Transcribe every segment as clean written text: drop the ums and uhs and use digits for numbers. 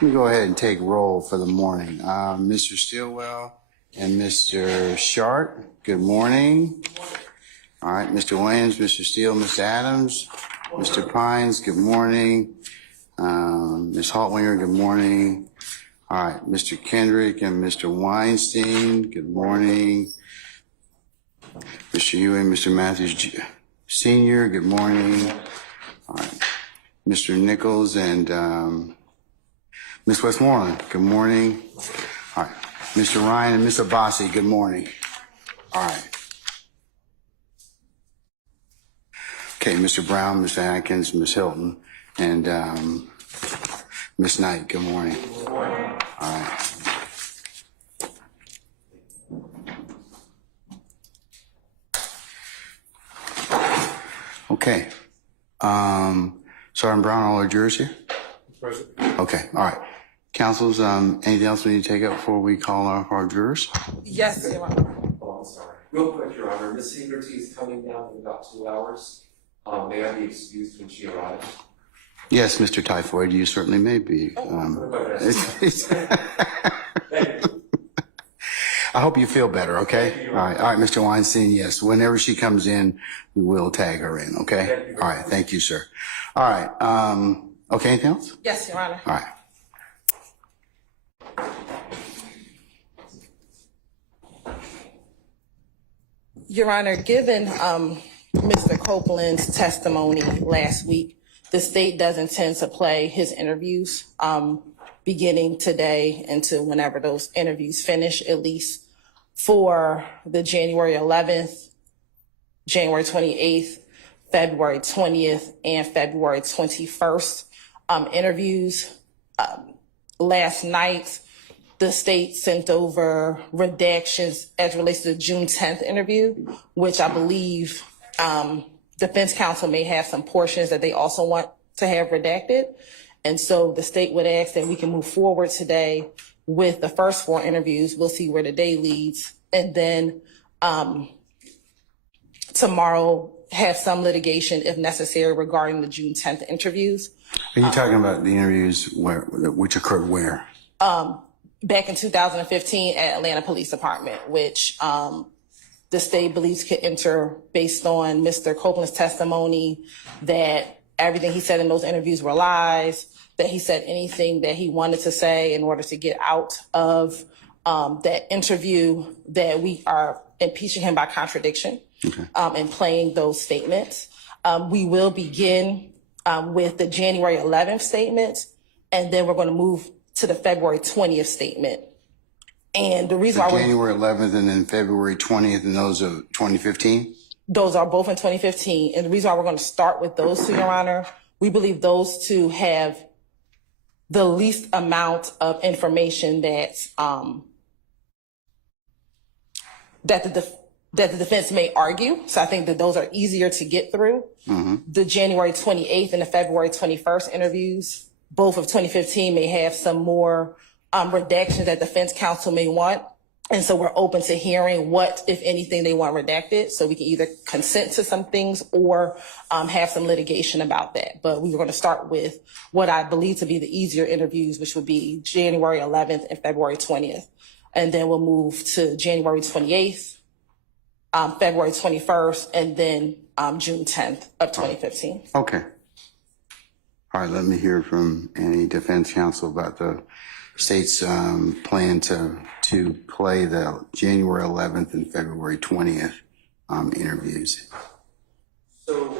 Let me go ahead and take roll for the morning. Mr. Stillwell and Mr. Sharp, good morning. All right, Mr. Williams, Mr. Steele, Mr. Adams, Mr. Pines, good morning. Ms. Haltwinger, good morning. All right, Mr. Kendrick and Mr. Weinstein, good morning. Mr. Ewing, Mr. Matthews Sr., good morning. All right, Mr. Nichols and Ms. Westmoreland, good morning. All right, Mr. Ryan and Ms. Abbasi, good morning. All right. Okay, Mr. Brown, Mr. Atkins, Ms. Hilton, and Ms. Knight, good morning. Good morning. All right. Okay. Sergeant Brown, all our jurors here? Present. Okay, all right. Councils, anything else we need to take up before we call our jurors? Yes, Your Honor. Oh, I'm sorry. Real quick, Your Honor. Ms. Haggerty is coming down in about 2 hours. May I be excused when she arrives? Yes, Mr. Typhoid, you certainly may be. I hope you feel better, okay? All right, Mr. Weinstein, yes. Whenever she comes in, we will tag her in, okay? All right, thank you, sir. All right, okay, anything else? Yes, Your Honor. All right. Your Honor, given Mr. Copeland's testimony last week, the state does intend to play his interviews beginning today until whenever those interviews finish, at least for the January 11th, January 28th, February 20th, and February 21st interviews. Last night, the state sent over redactions as relates to the June 10th interview, which I believe defense counsel may have some portions that they also want to have redacted. And so the state would ask that we can move forward today with the first 4 interviews. We'll see where the day leads. And then tomorrow have some litigation if necessary regarding the June 10th interviews. Are you talking about the interviews which occurred where? Back in 2015 at Atlanta Police Department, which the state believes could enter based on Mr. Copeland's testimony that everything he said in those interviews were lies, that he said anything that he wanted to say in order to get out of that interview, that we are impeaching him by contradiction. Okay. And playing those statements. We will begin with the January 11th statement, and then we're going to move to the February 20th statement. And the reason why January 11th and then February 20th, and those are 2015? Those are both in 2015. And the reason why we're going to start with those two, Your Honor, we believe those two have the least amount of information that the defense may argue. So I think that those are easier to get through. Mm-hmm. The January 28th and the February 21st interviews, both of 2015, may have some more redactions that defense counsel may want. And so we're open to hearing what, if anything, they want redacted. So we can either consent to some things or have some litigation about that. But we were going to start with what I believe to be the easier interviews, which would be January 11th and February 20th. And then we'll move to January 28th, February 21st, and then June 10th of 2015. Okay. All right, let me hear from any defense counsel about the state's plan to play the January 11th and February 20th interviews. So,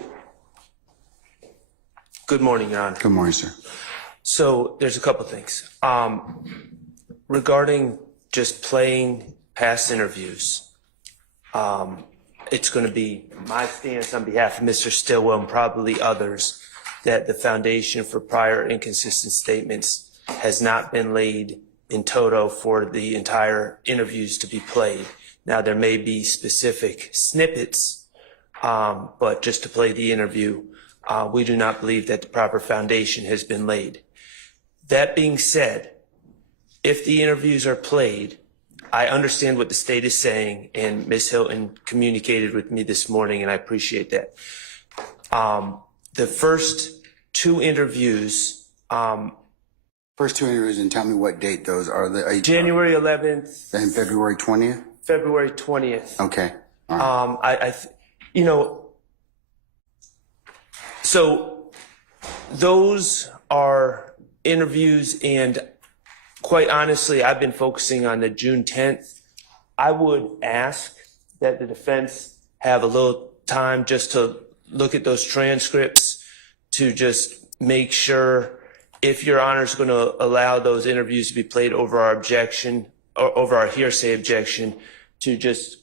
good morning, Your Honor. Good morning, sir. So there's a couple things. Regarding just playing past interviews, it's going to be my stance on behalf of Mr. Stillwell and probably others that the foundation for prior inconsistent statements has not been laid in toto for the entire interviews to be played. Now, there may be specific snippets, but just to play the interview, we do not believe that the proper foundation has been laid. That being said, if the interviews are played, I understand what the state is saying, and Ms. Hilton communicated with me this morning, and I appreciate that. The first 2 interviews First two interviews, and tell me what date those are. January 11th, And February 20th? February 20th. Okay. All right. So those are interviews, and quite honestly, I've been focusing on the June 10th. I would ask that the defense have a little time just to look at those transcripts to just make sure if Your Honor is going to allow those interviews to be played over our objection or over our hearsay objection, to just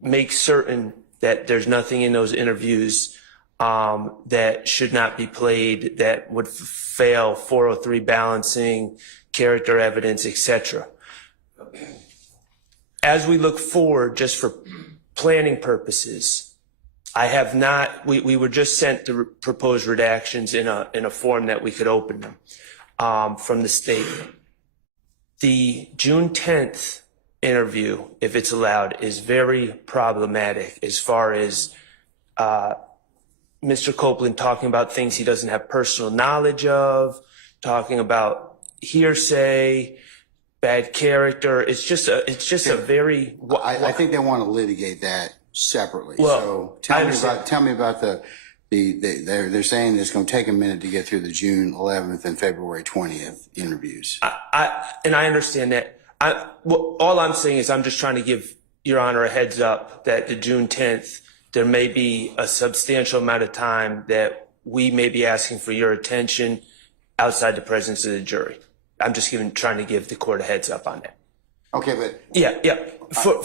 make certain that there's nothing in those interviews that should not be played, that would fail 403 balancing, character evidence, etc. As we look forward, just for planning purposes, I have not, we were just sent the proposed redactions in a form that we could open them from the state. The June 10th interview, if it's allowed, is very problematic as far as Mr. Copeland talking about things he doesn't have personal knowledge of, talking about hearsay, bad character. It's just a very. I think they want to litigate that separately. Well, so tell me about they're saying it's going to take a minute to get through the June 11th and February 20th interviews. I understand that. All I'm saying is I'm just trying to give Your Honor a heads up that the June 10th, there may be a substantial amount of time that we may be asking for your attention outside the presence of the jury. I'm just trying to give the court a heads up on that. Okay, but yeah. So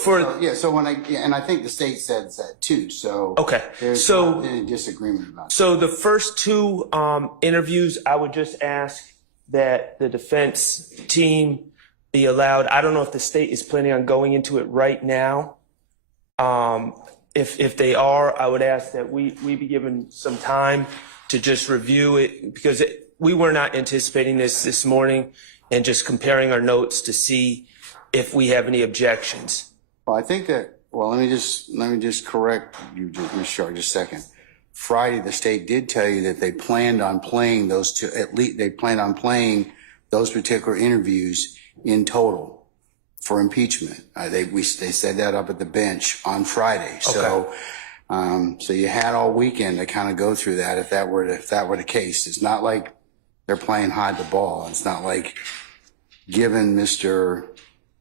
when I think the state said that too. So okay, there's not any disagreement about that. So the first two interviews, I would just ask that the defense team be allowed. I don't know if the state is planning on going into it right now. If they are, I would ask that we be given some time to just review it, because we were not anticipating this morning, and just comparing our notes to see if we have any objections. Well, I think that. Well, let me just correct you, Mr. Sharp, just a second. Friday, the state did tell you that they planned on playing those two. At least they planned on playing those particular interviews in total for impeachment. They said that up at the bench on Friday. So, so you had all weekend to kind of go through that. If that were the case, it's not like they're playing hide the ball. It's not like, given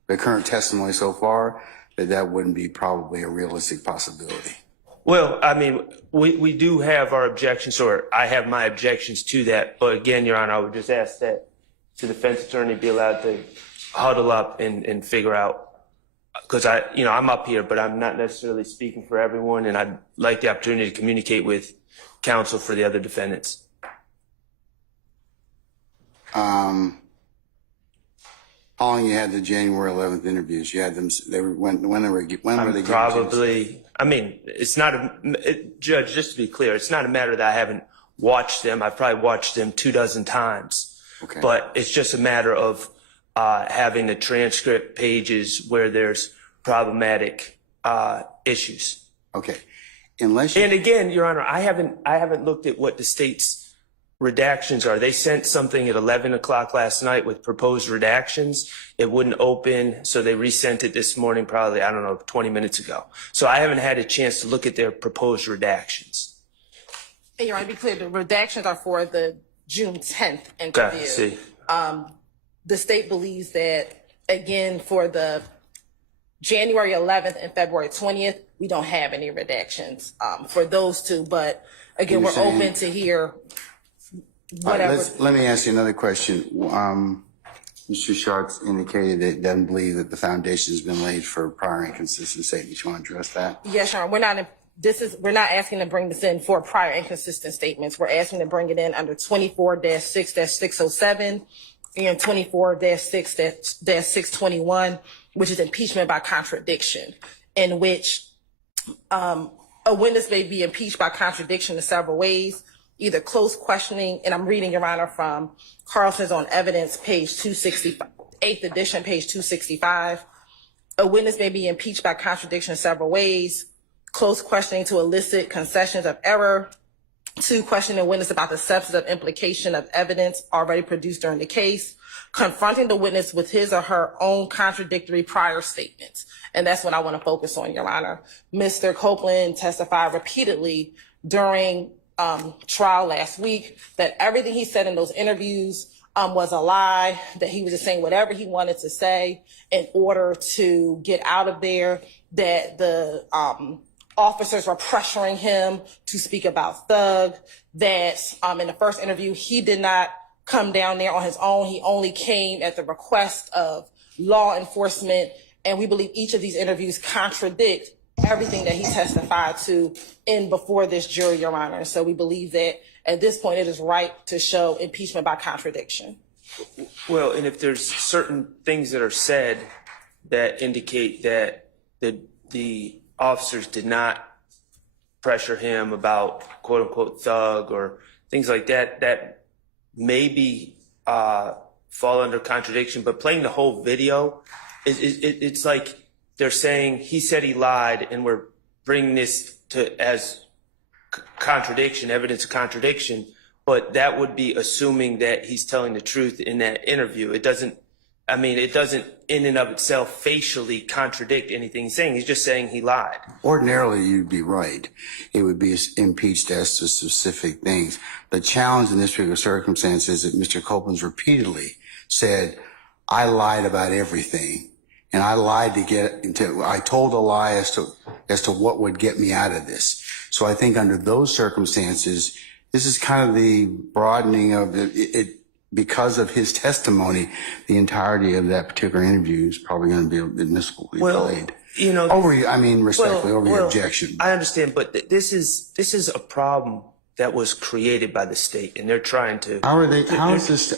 the current testimony so far, that wouldn't be probably a realistic possibility. Well, I mean, we do have our objections, or I have my objections to that. But again, Your Honor, I would just ask that the defense attorney be allowed to huddle up and figure out, because I'm up here, but I'm not necessarily speaking for everyone, and I'd like the opportunity to communicate with counsel for the other defendants. How long you had the January 11th interviews? You had them. When were they? Probably. I mean, it's not Judge. Just to be clear, it's not a matter that I haven't watched them. I've probably watched them 24 times. Okay. But it's just a matter of having the transcript pages where there's problematic issues. Okay. And again, Your Honor, I haven't looked at what the state's redactions are. They sent something at 11 o'clock last night with proposed redactions. It wouldn't open, so they resent it this morning, probably, 20 minutes ago. So I haven't had a chance to look at their proposed redactions. And Your Honor, to be clear, the redactions are for the June 10th interview. Okay, see. The state believes that, again, for the January 11th and February 20th, we don't have any redactions for those two. But again, we're open to hear whatever. Let me ask you another question. Mr. Sharks indicated that it doesn't believe that the foundation has been laid for prior inconsistent statements. You want to address that? Yes, Your Honor. We're not asking to bring this in for prior inconsistent statements. We're asking to bring it in under 24-6-607 and 24-6-621, which is impeachment by contradiction, in which a witness may be impeached by contradiction in several ways, either close questioning, and I'm reading, Your Honor, from Carlson's on Evidence, page 265, 8th edition, page 265. A witness may be impeached by contradiction in several ways, close questioning to elicit concessions of error, 2, questioning the witness about the substantive implication of evidence already produced during the case, confronting the witness with his or her own contradictory prior statements. And that's what I want to focus on, Your Honor. Mr. Copeland testified repeatedly during trial last week that everything he said in those interviews was a lie, that he was just saying whatever he wanted to say in order to get out of there, that the officers were pressuring him to speak about Thug, that in the first interview, he did not come down there on his own. He only came at the request of law enforcement. And we believe each of these interviews contradict everything that he testified to in before this jury, Your Honor. So we believe that at this point it is right to show impeachment by contradiction. Well, and if there's certain things that are said that indicate that the officers did not pressure him about quote unquote thug or things like that, that maybe fall under contradiction, but playing the whole video, it's like they're saying he said he lied and we're bringing this to as contradiction, evidence of contradiction, but that would be assuming that he's telling the truth in that interview. It doesn't in and of itself facially contradict anything he's saying. He's just saying he lied. Ordinarily, you'd be right. It would be impeached as to specific things. The challenge in this particular circumstance is that Mr. Copeland's repeatedly said, I lied about everything. And I lied I told a lie as to what would get me out of this. So I think under those circumstances, this is kind of the broadening of it. Because of his testimony, the entirety of that particular interview is probably going to be admissibly delayed. You know, respectfully, over your objection. I understand, but this is a problem that was created by the state, and they're trying to. Just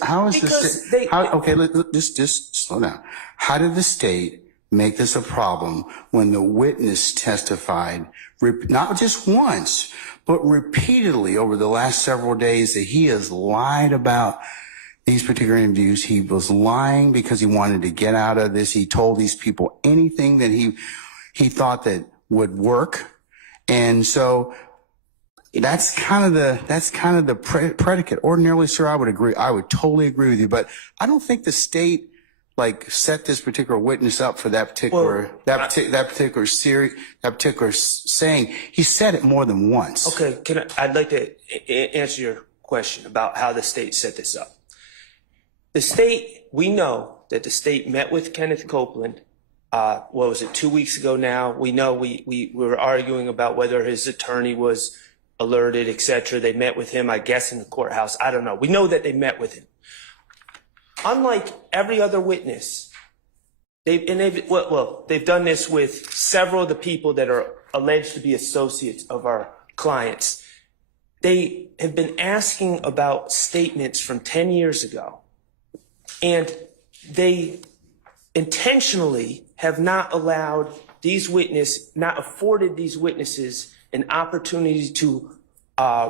slow down. How did the state make this a problem when the witness testified, not just once, but repeatedly over the last several days, that he has lied about these particular interviews? He was lying because he wanted to get out of this. He told these people anything that he thought that would work. And so that's kind of the predicate. Ordinarily, sir, I would agree. I would totally agree with you, but I don't think the state set this particular witness up for that particular saying. He said it more than once. Okay, I'd like to answer your question about how the state set this up. The state, we know that the state met with Kenneth Copeland, 2 weeks ago now? We know we were arguing about whether his attorney was alerted, etc. They met with him, I guess, in the courthouse. I don't know. We know that they met with him. Unlike every other witness, they've done this with several of the people that are alleged to be associates of our clients. They have been asking about statements from 10 years ago. And they intentionally have not allowed not afforded these witnesses an opportunity to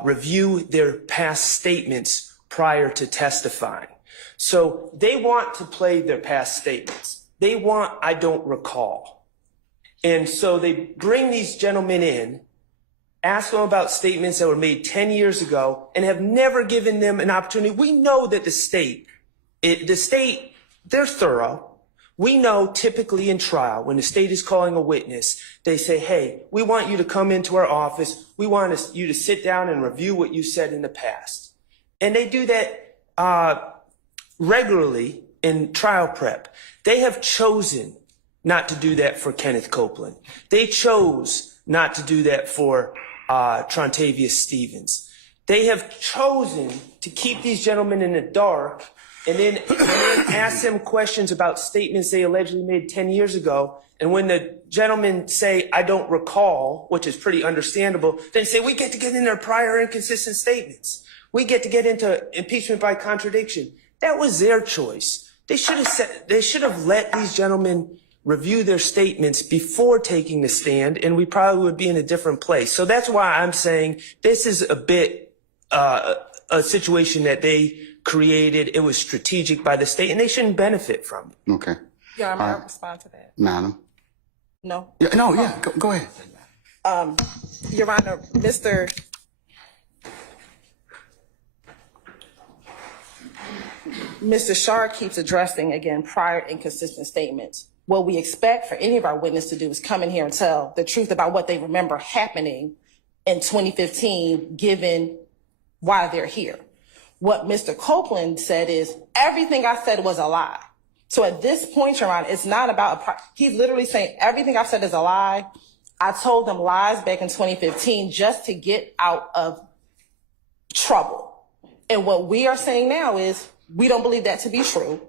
review their past statements prior to testifying. So they want to play their past statements. They want, I don't recall. And so they bring these gentlemen in, ask them about statements that were made 10 years ago, and have never given them an opportunity. We know that the state, they're thorough. We know typically in trial, when the state is calling a witness, they say, hey, we want you to come into our office. We want you to sit down and review what you said in the past. And they do that regularly in trial prep. They have chosen not to do that for Kenneth Copeland. They chose not to do that for Trontavious Stevens. They have chosen to keep these gentlemen in the dark and then ask them questions about statements they allegedly made 10 years ago. And when the gentlemen say, I don't recall, which is pretty understandable, they say, we get to get in their prior inconsistent statements. We get to get into impeachment by contradiction. That was their choice. They should have let these gentlemen review their statements before taking the stand, and we probably would be in a different place. So that's why I'm saying this is a bit a situation that they created. It was strategic by the state, and they shouldn't benefit from it. Okay. Yeah, I'm going to respond to that. Madam? No? Go ahead. Your Honor, Mr. Mr. Shard keeps addressing, again, prior inconsistent statements. What we expect for any of our witnesses to do is come in here and tell the truth about what they remember happening in 2015, given why they're here. What Mr. Copeland said is, everything I said was a lie. So at this point, Your Honor, it's not about, he's literally saying everything I've said is a lie. I told them lies back in 2015 just to get out of trouble. And what we are saying now is we don't believe that to be true.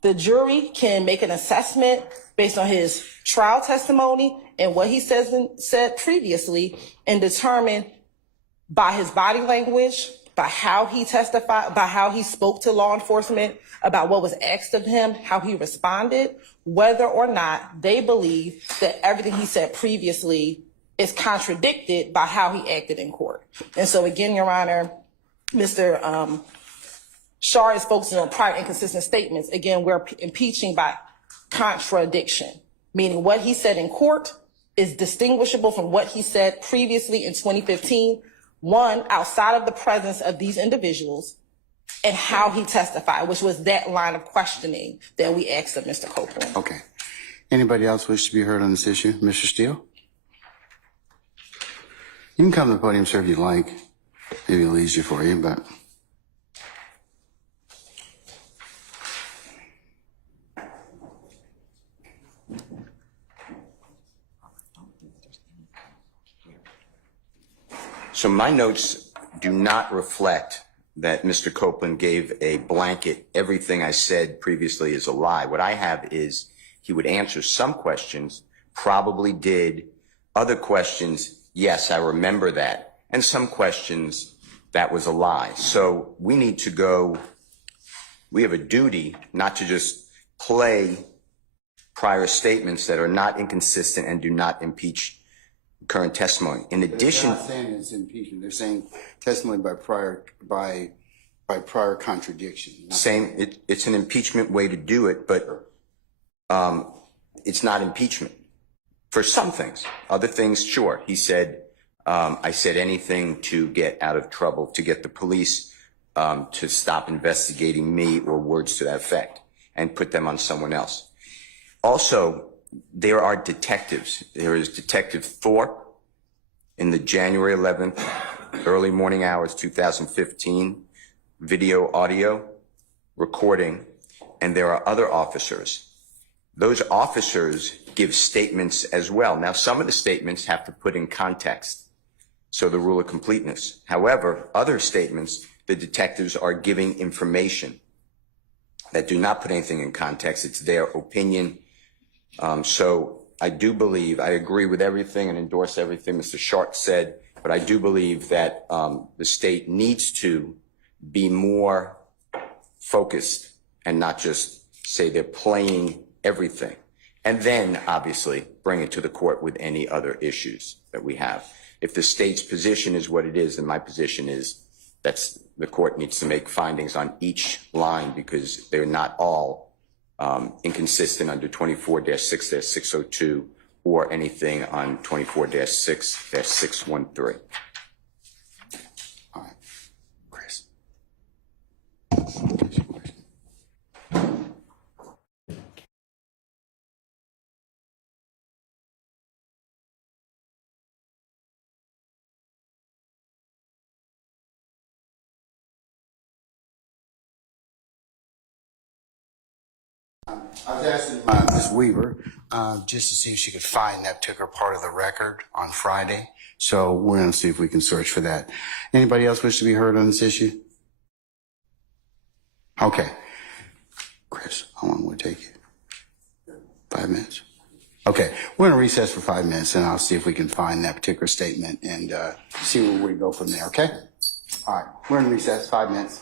The jury can make an assessment based on his trial testimony and what he said previously and determine by his body language, by how he testified, by how he spoke to law enforcement, about what was asked of him, how he responded, whether or not they believe that everything he said previously is contradicted by how he acted in court. And so again, Your Honor, Mr. Shar is focusing on prior inconsistent statements. Again, we're impeaching by contradiction, meaning what he said in court is distinguishable from what he said previously in 2015, one, outside of the presence of these individuals, and how he testified, which was that line of questioning that we asked of Mr. Copeland. Okay. Anybody else wish to be heard on this issue? Mr. Steele? You can come to the podium, sir, if you like. Maybe it'll easier for you, but... So my notes do not reflect that Mr. Copeland gave a blanket, everything I said previously is a lie. What I have is he would answer some questions, probably did. Other questions, yes, I remember that. And some questions, that was a lie. So we need to go, we have a duty not to just play prior statements that are not inconsistent and do not impeach current testimony. In addition, They're not saying it's impeachment. They're saying testimony by prior contradiction. it's an impeachment way to do it, but it's not impeachment for some things. Other things, sure. He said, I said anything to get out of trouble, to get the police to stop investigating me, or words to that effect, and put them on someone else. Also, there are detectives. There is Detective Thorpe in the January 11th, early morning hours, 2015, video, audio, recording, and there are other officers. Those officers give statements as well. Now, some of the statements have to put in context, so the rule of completeness. However, other statements, the detectives are giving information that do not put anything in context. It's their opinion. So I do believe, I agree with everything and endorse everything Mr. Sharp said, but I do believe that the state needs to be more focused and not just say they're playing everything. And then, obviously, bring it to the court with any other issues that we have. If the state's position is what it is, then my position is that's the court needs to make findings on each line, because they're not all inconsistent under 24-6-602 or anything on 24-6-613. All right. Chris. I was asking Ms. Weaver just to see if she could find that particular part of the record on Friday. So we're going to see if we can search for that. Anybody else wish to be heard on this issue? Okay. Chris, how long will it take you? 5 minutes? Okay. We're going to recess for 5 minutes, and I'll see if we can find that particular statement and see where we go from there, okay? All right. We're in recess, 5 minutes.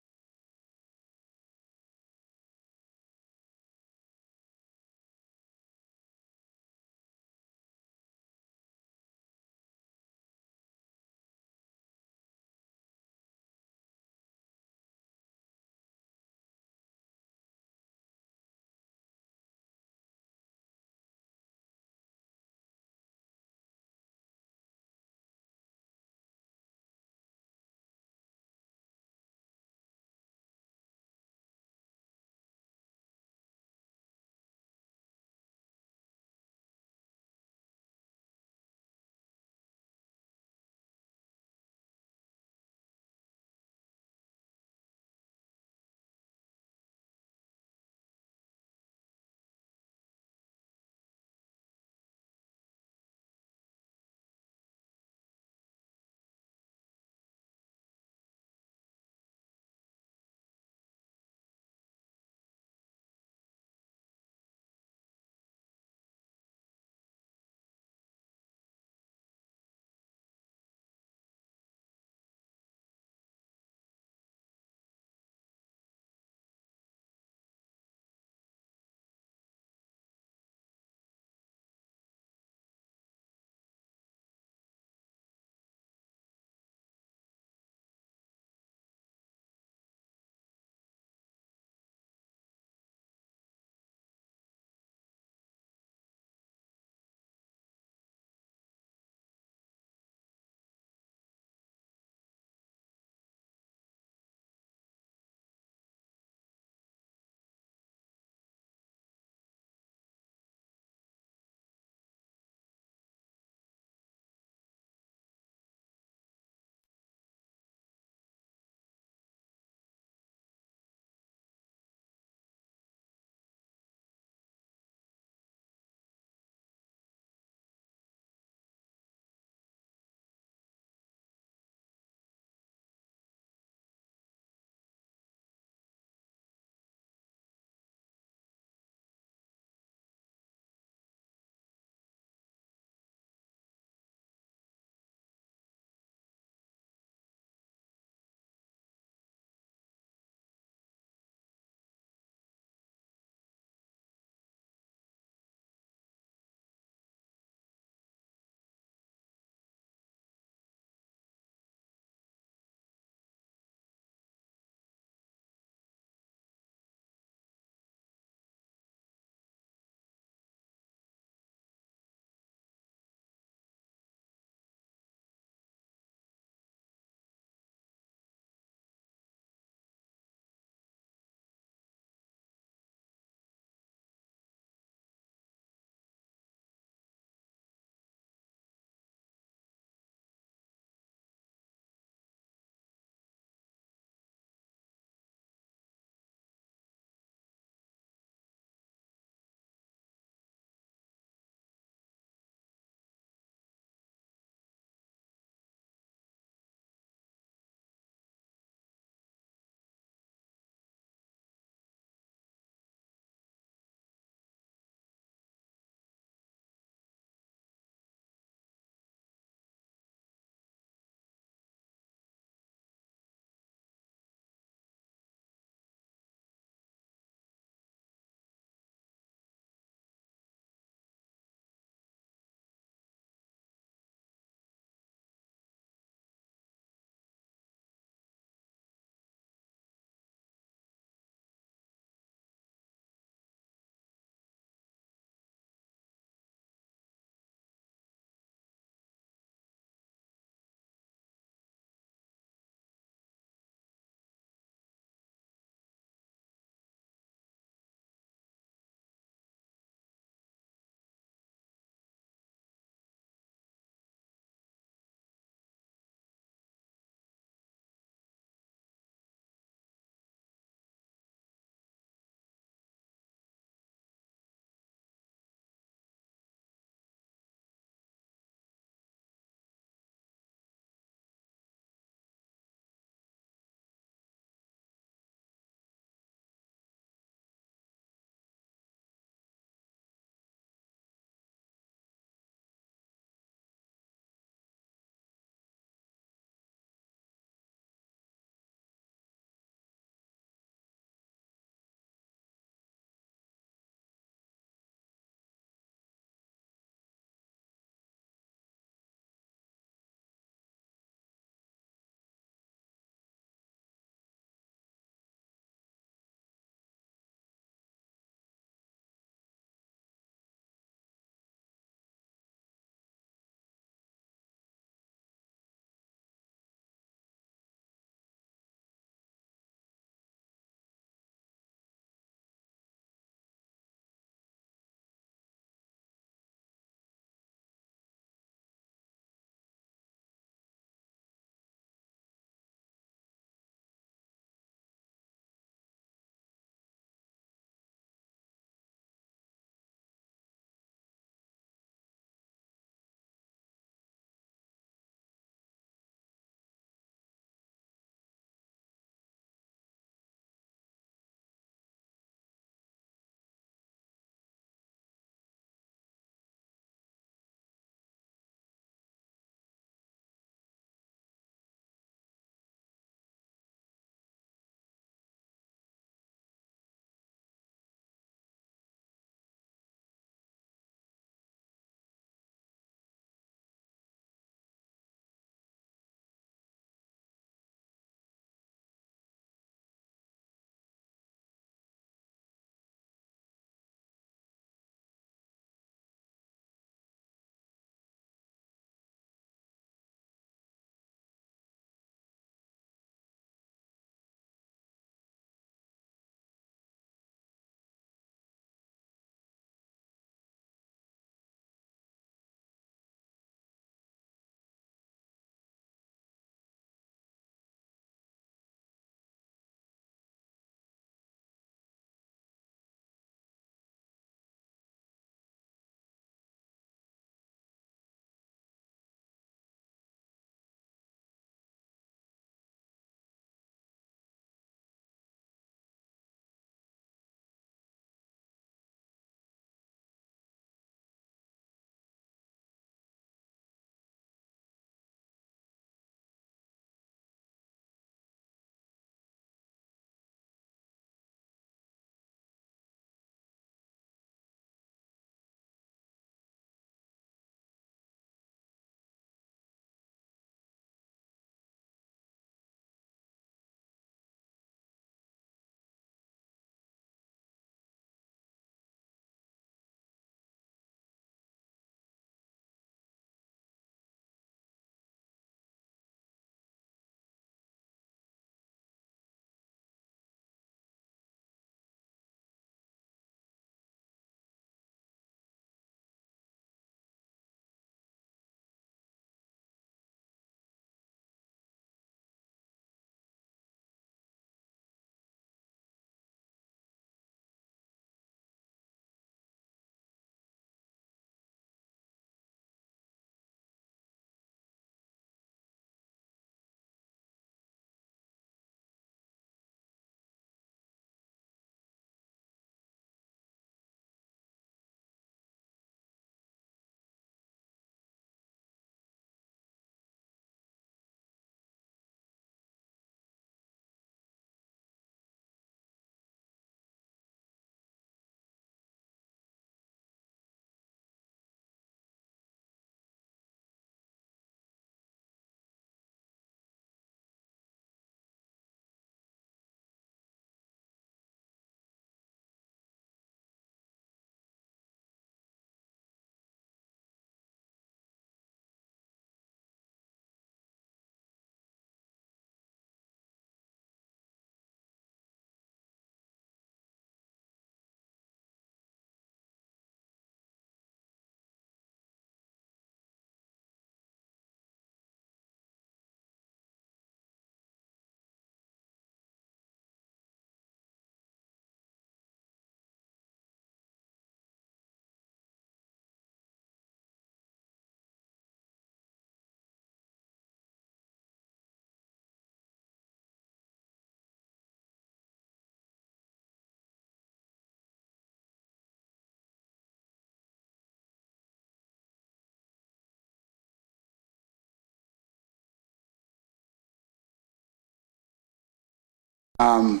All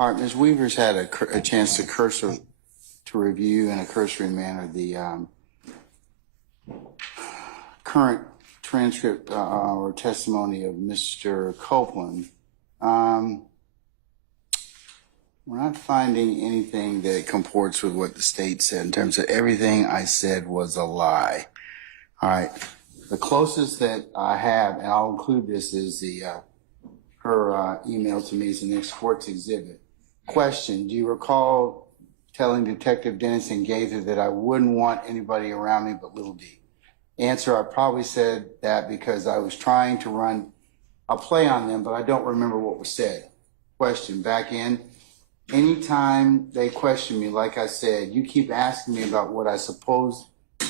right, Ms. Weaver's had a chance to review in a cursory manner the current transcript or testimony of Mr. Copeland. We're not finding anything that comports with what the state said in terms of everything I said was a lie. All right, the closest that I have, and I'll include this, is her email to me as the next court's exhibit. Question: do you recall telling Detective Dennis and Gaither that I wouldn't want anybody around me but Lil D? Answer: I probably said that because I was trying to run a play on them, but I don't remember what was said. Question: back in. Anytime they question me, like I said, you keep asking me about what I supposed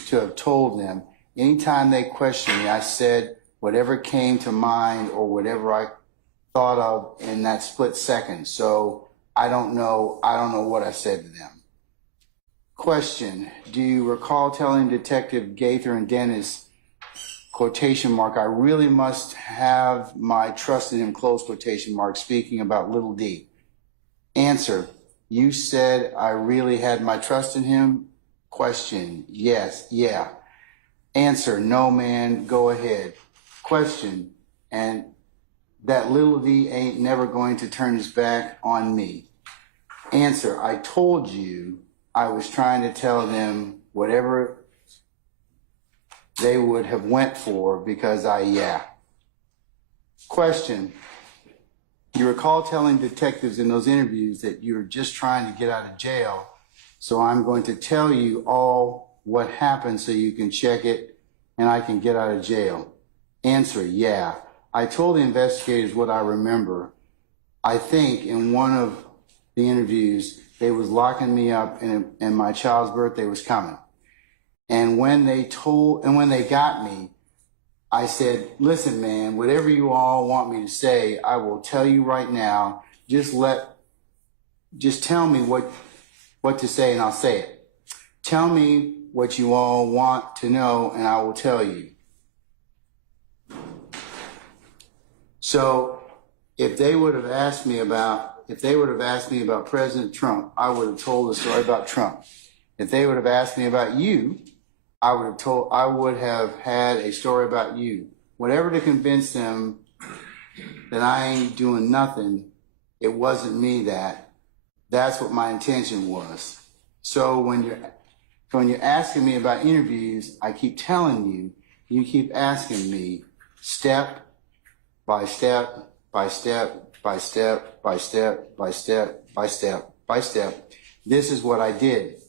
to have told them. Anytime they question me, I said whatever came to mind or whatever I thought of in that split second. So I don't know what I said to them. Question: do you recall telling Detective Gaither and Dennis, quotation mark, I really must have my trust in him, close quotation mark, speaking about Little D? Answer: you said I really had my trust in him? Question: yes, yeah. Answer: no, man, go ahead. Question: and that Little D ain't never going to turn his back on me? Answer: I told you I was trying to tell them whatever they would have went for because yeah. Question: you recall telling detectives in those interviews that you were just trying to get out of jail, so I'm going to tell you all what happened so you can check it and I can get out of jail? Answer: yeah. I told the investigators what I remember. I think in one of the interviews, they was locking me up and my child's birthday was coming. And when they got me, I said, listen, man, whatever you all want me to say, I will tell you right now. Just tell me what to say and I'll say it. Tell me what you all want to know and I will tell you. So if they would have asked me about President Trump, I would have told a story about Trump. If they would have asked me about you, I would have had a story about you. Whatever to convince them that I ain't doing nothing, it wasn't me that's what my intention was. So when you're asking me about interviews, I keep telling you, you keep asking me step by step, by step, by step, by step, by step, by step, by step. This is what I did.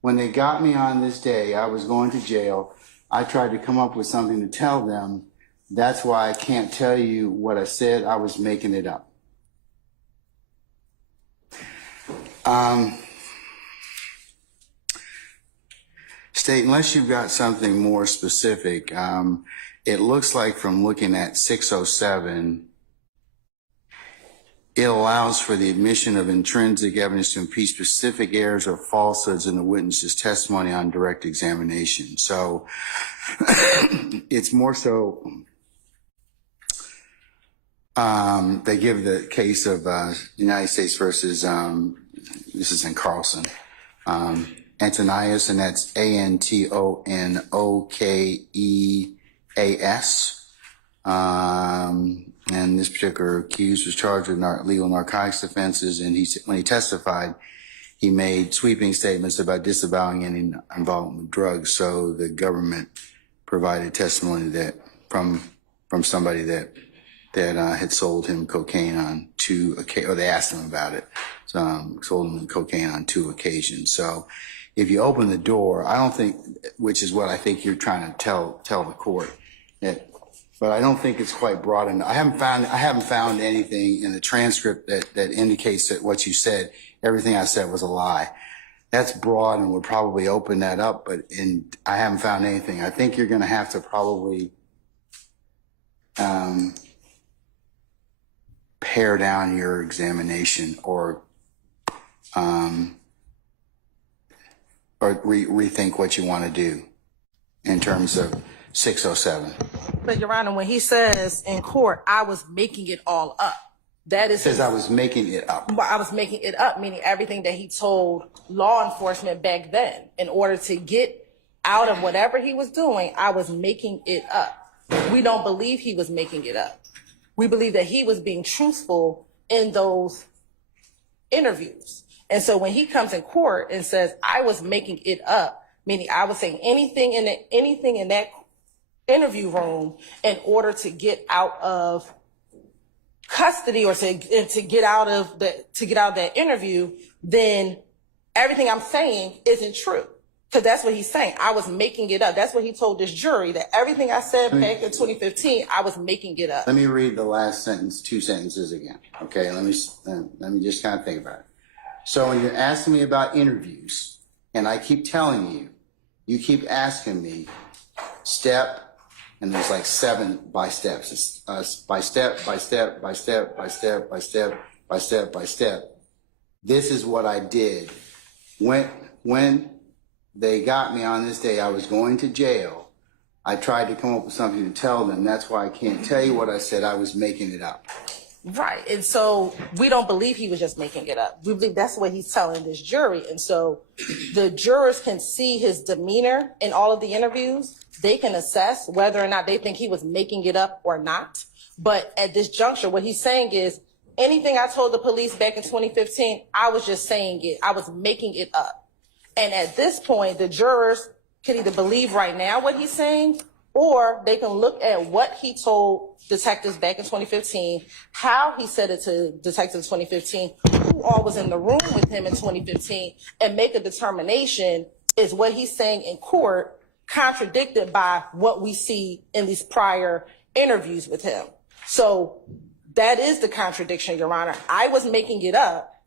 When they got me on this day, I was going to jail. I tried to come up with something to tell them. That's why I can't tell you what I said. I was making it up. State, unless you've got something more specific, it looks like from looking at 607, it allows for the admission of intrinsic evidence to impeach specific errors or falsehoods in the witness's testimony on direct examination. So it's more so, they give the case of United States versus, this is in Carlson, Antonias, and that's Antonokeas. And this particular accused was charged with legal narcotics offenses, and when he testified, he made sweeping statements about disavowing any involvement with drugs. So the government provided testimony that from somebody that had sold him cocaine on or they asked him about it. So sold him cocaine on 2 occasions. So if you open the door, I don't think, which is what I think you're trying to tell the court, but I don't think it's quite broad enough. I haven't found anything in the transcript that indicates that what you said, everything I said was a lie. That's broad and would probably open that up, but I haven't found anything. I think you're going to have to probably pare down your examination or rethink what you want to do in terms of 607. But Your Honor, when he says in court, I was making it all up, that is. It says I was making it up. I was making it up, meaning everything that he told law enforcement back then in order to get out of whatever he was doing, I was making it up. We don't believe he was making it up. We believe that he was being truthful in those interviews. And so when he comes in court and says, I was making it up, meaning I was saying anything in that interview room in order to get out of custody or to get out of that interview, then everything I'm saying isn't true. Because that's what he's saying. I was making it up. That's what he told this jury, that everything I said back in 2015, I was making it up. Let me read the last sentence, 2 sentences again. Okay, let me just kind of think about it. So when you're asking me about interviews, and I keep telling you, you keep asking me step, and there's like 7 by steps. It's by step, by step, by step, by step, by step, by step, by step. This is what I did. When they got me on this day, I was going to jail. I tried to come up with something to tell them. That's why I can't tell you what I said. I was making it up. Right. And so we don't believe he was just making it up. We believe that's what he's telling this jury. And so the jurors can see his demeanor in all of the interviews. They can assess whether or not they think he was making it up or not. But at this juncture, what he's saying is anything I told the police back in 2015, I was just saying it. I was making it up. And at this point, the jurors can either believe right now what he's saying, or they can look at what he told detectives back in 2015, how he said it to detectives in 2015, who all was in the room with him in 2015, and make a determination, is what he's saying in court contradicted by what we see in these prior interviews with him. So that is the contradiction, Your Honor. I was making it up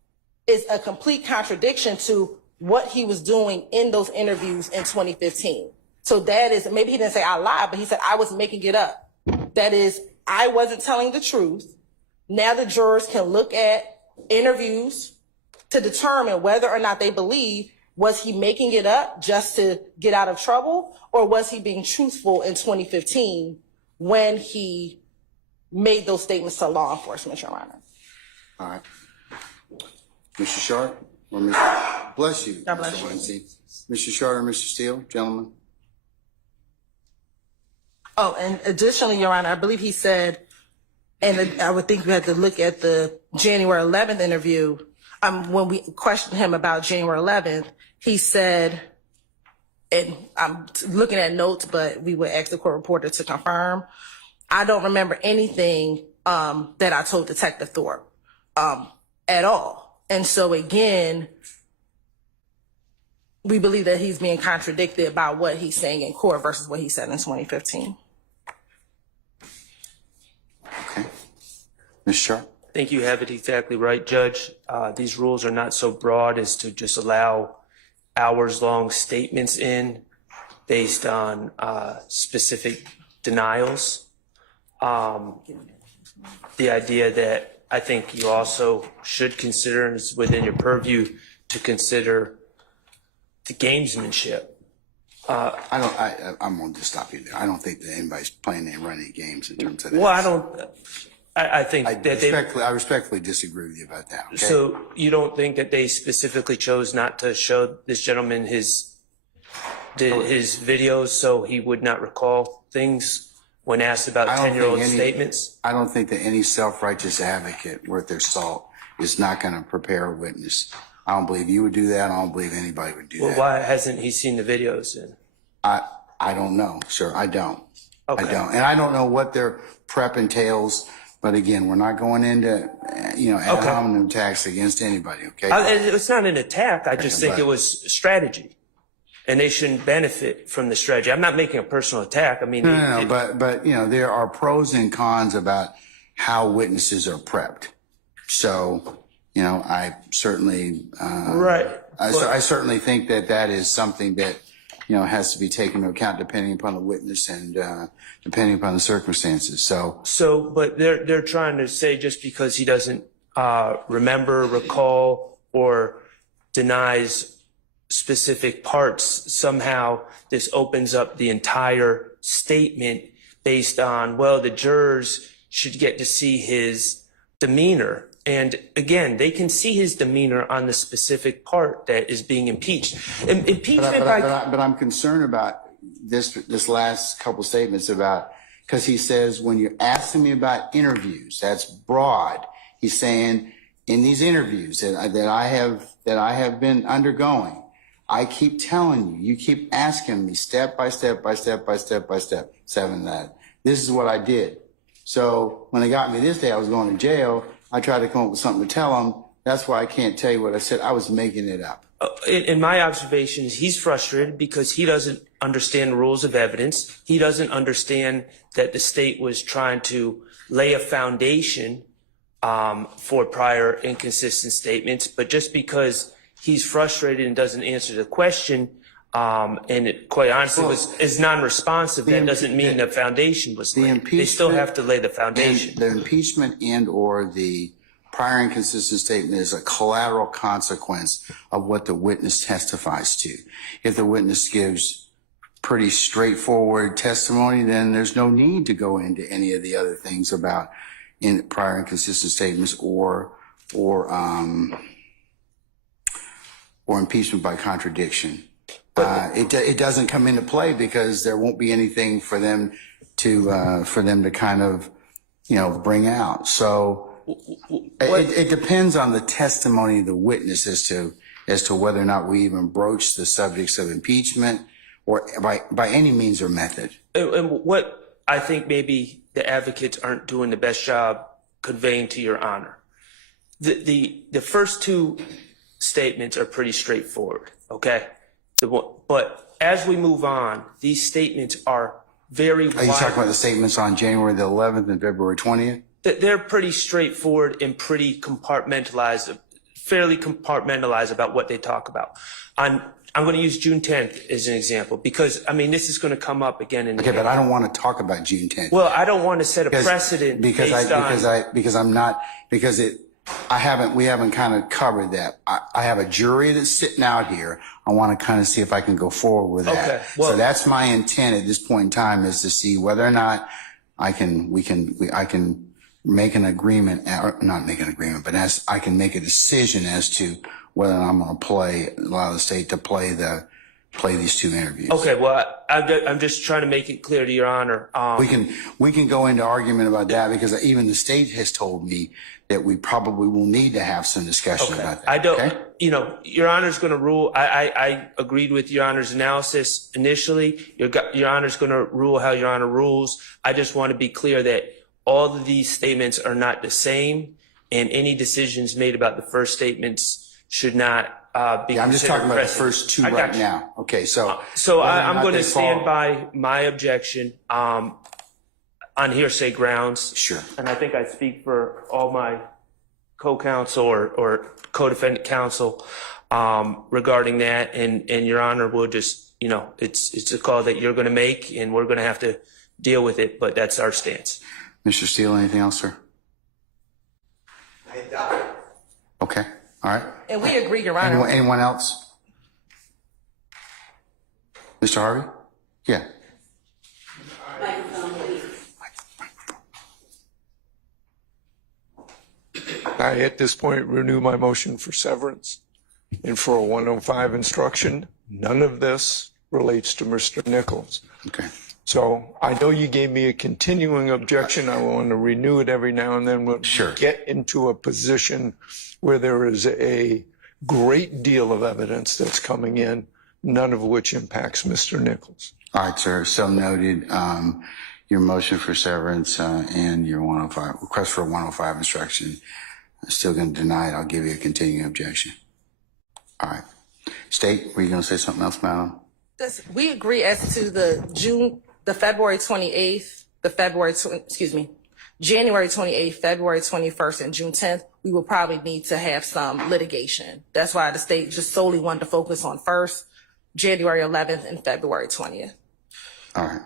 is a complete contradiction to what he was doing in those interviews in 2015. So that is, maybe he didn't say I lied, but he said I was making it up. That is, I wasn't telling the truth. Now the jurors can look at interviews to determine whether or not they believe, was he making it up just to get out of trouble, or was he being truthful in 2015 when he made those statements to law enforcement, Your Honor. All right. Mr. Sharp or Mr. Bless you. God bless Mr. you. Weinstein. Mr. Sharp or Mr. Steele, gentlemen. Oh, and additionally, Your Honor, I believe he said, and I would think we had to look at the January 11th interview. When we questioned him about January 11th, he said, and I'm looking at notes, but we would ask the court reporter to confirm, I don't remember anything that I told Detective Thorpe at all. And so again, we believe that he's being contradicted by what he's saying in court versus what he said in 2015. Okay. Mr. Sharp. I think you have it exactly right, Judge. These rules are not so broad as to just allow hours-long statements in based on specific denials. The idea that I think you also should consider, and it's within your purview, to consider the gamesmanship. I'm going to stop you there. I don't think that anybody's playing and running games in terms of that. Well, I think I respectfully disagree with you about that. Okay? So you don't think that they specifically chose not to show this gentleman his videos so he would not recall things when asked about 10-year-old statements? I don't think that any self-righteous advocate worth their salt is not going to prepare a witness. I don't believe you would do that. I don't believe anybody would do that. Well, why hasn't he seen the videos then? I don't know, sir. I don't. Okay. I don't. And I don't know what their prep entails. But again, we're not going into, ad hominem attacks against anybody, okay? It's not an attack. I just think it was strategy. And they shouldn't benefit from the strategy. I'm not making a personal attack. I mean, No, but there are pros and cons about how witnesses are prepped. So, I certainly, right. I certainly think that is something that, has to be taken into account depending upon the witness and depending upon the circumstances. So, but they're trying to say just because he doesn't remember, recall, or denies specific parts, somehow this opens up the entire statement based on, well, the jurors should get to see his demeanor. And again, they can see his demeanor on the specific part that is being impeached. But I'm concerned about this last couple statements about, because he says when you're asking me about interviews, that's broad. He's saying in these interviews that I have been undergoing, I keep telling you, you keep asking me step by step by step by step by step, that this is what I did. So when they got me this day, I was going to jail. I tried to come up with something to tell them. That's why I can't tell you what I said. I was making it up. In my observations, he's frustrated because he doesn't understand the rules of evidence. He doesn't understand that the state was trying to lay a foundation for prior inconsistent statements. But just because he's frustrated and doesn't answer the question, and it, quite honestly, is non-responsive, that doesn't mean the foundation was laid. They still have to lay the foundation. The impeachment and or the prior inconsistent statement is a collateral consequence of what the witness testifies to. If the witness gives pretty straightforward testimony, then there's no need to go into any of the other things about in prior inconsistent statements or impeachment by contradiction. It doesn't come into play because there won't be anything for them to kind of, bring out. So it depends on the testimony of the witness as to whether or not we even broach the subjects of impeachment or by any means or method. And what I think maybe the advocates aren't doing the best job conveying to your honor. The first two statements are pretty straightforward, okay? But as we move on, these statements are very wide. Are you talking about the statements on January the 11th and February 20th? They're pretty straightforward and pretty compartmentalized, fairly compartmentalized about what they talk about. I'm going to use June 10th as an example because, this is going to come up again and again. Okay, but I don't want to talk about June 10th. Well, I don't want to set a precedent we haven't kind of covered that. I have a jury that's sitting out here. I want to kind of see if I can go forward with that. Okay, well, so that's my intent at this point in time is to see whether or not I can make an agreement, or not make an agreement, but I can make a decision as to whether I'm going to allow the state to play these two interviews. Okay, well, I'm just trying to make it clear to your honor. We can go into argument about that because even the state has told me that we probably will need to have some discussion about that. I don't, your honor's going to rule. I agreed with your honor's analysis initially. Your honor's going to rule how your honor rules. I just want to be clear that all of these statements are not the same, and any decisions made about the first statements should not be. I'm just talking about the first two right you. now. Okay, so I'm going to stand by my objection on hearsay grounds. Sure. And I think I speak for all my co-counsel or co-defendant counsel regarding that. And your honor will just, it's a call that you're going to make, and we're going to have to deal with it. But that's our stance. Mr. Steele, anything else, sir? Okay. All right. And we agree, Your Honor. Anyone else? Mr. Harvey? Yeah. I, at this point, renew my motion for severance and for a 105 instruction. None of this relates to Mr. Nichols. Okay. So I know you gave me a continuing objection. I want to renew it every now and then when we get into a position where there is a great deal of evidence that's coming in, none of which impacts Mr. Nichols. All right, sir. So noted. Your motion for severance and your 105 request for a 105 instruction. I'm still going to deny it. I'll give you a continuing objection. All right. State, were you going to say something else, madam? We agree as to the February 28th, January 28th, February 21st, and June 10th. We will probably need to have some litigation. That's why the state just solely wanted to focus on first, January 11th, and February 20th. All right.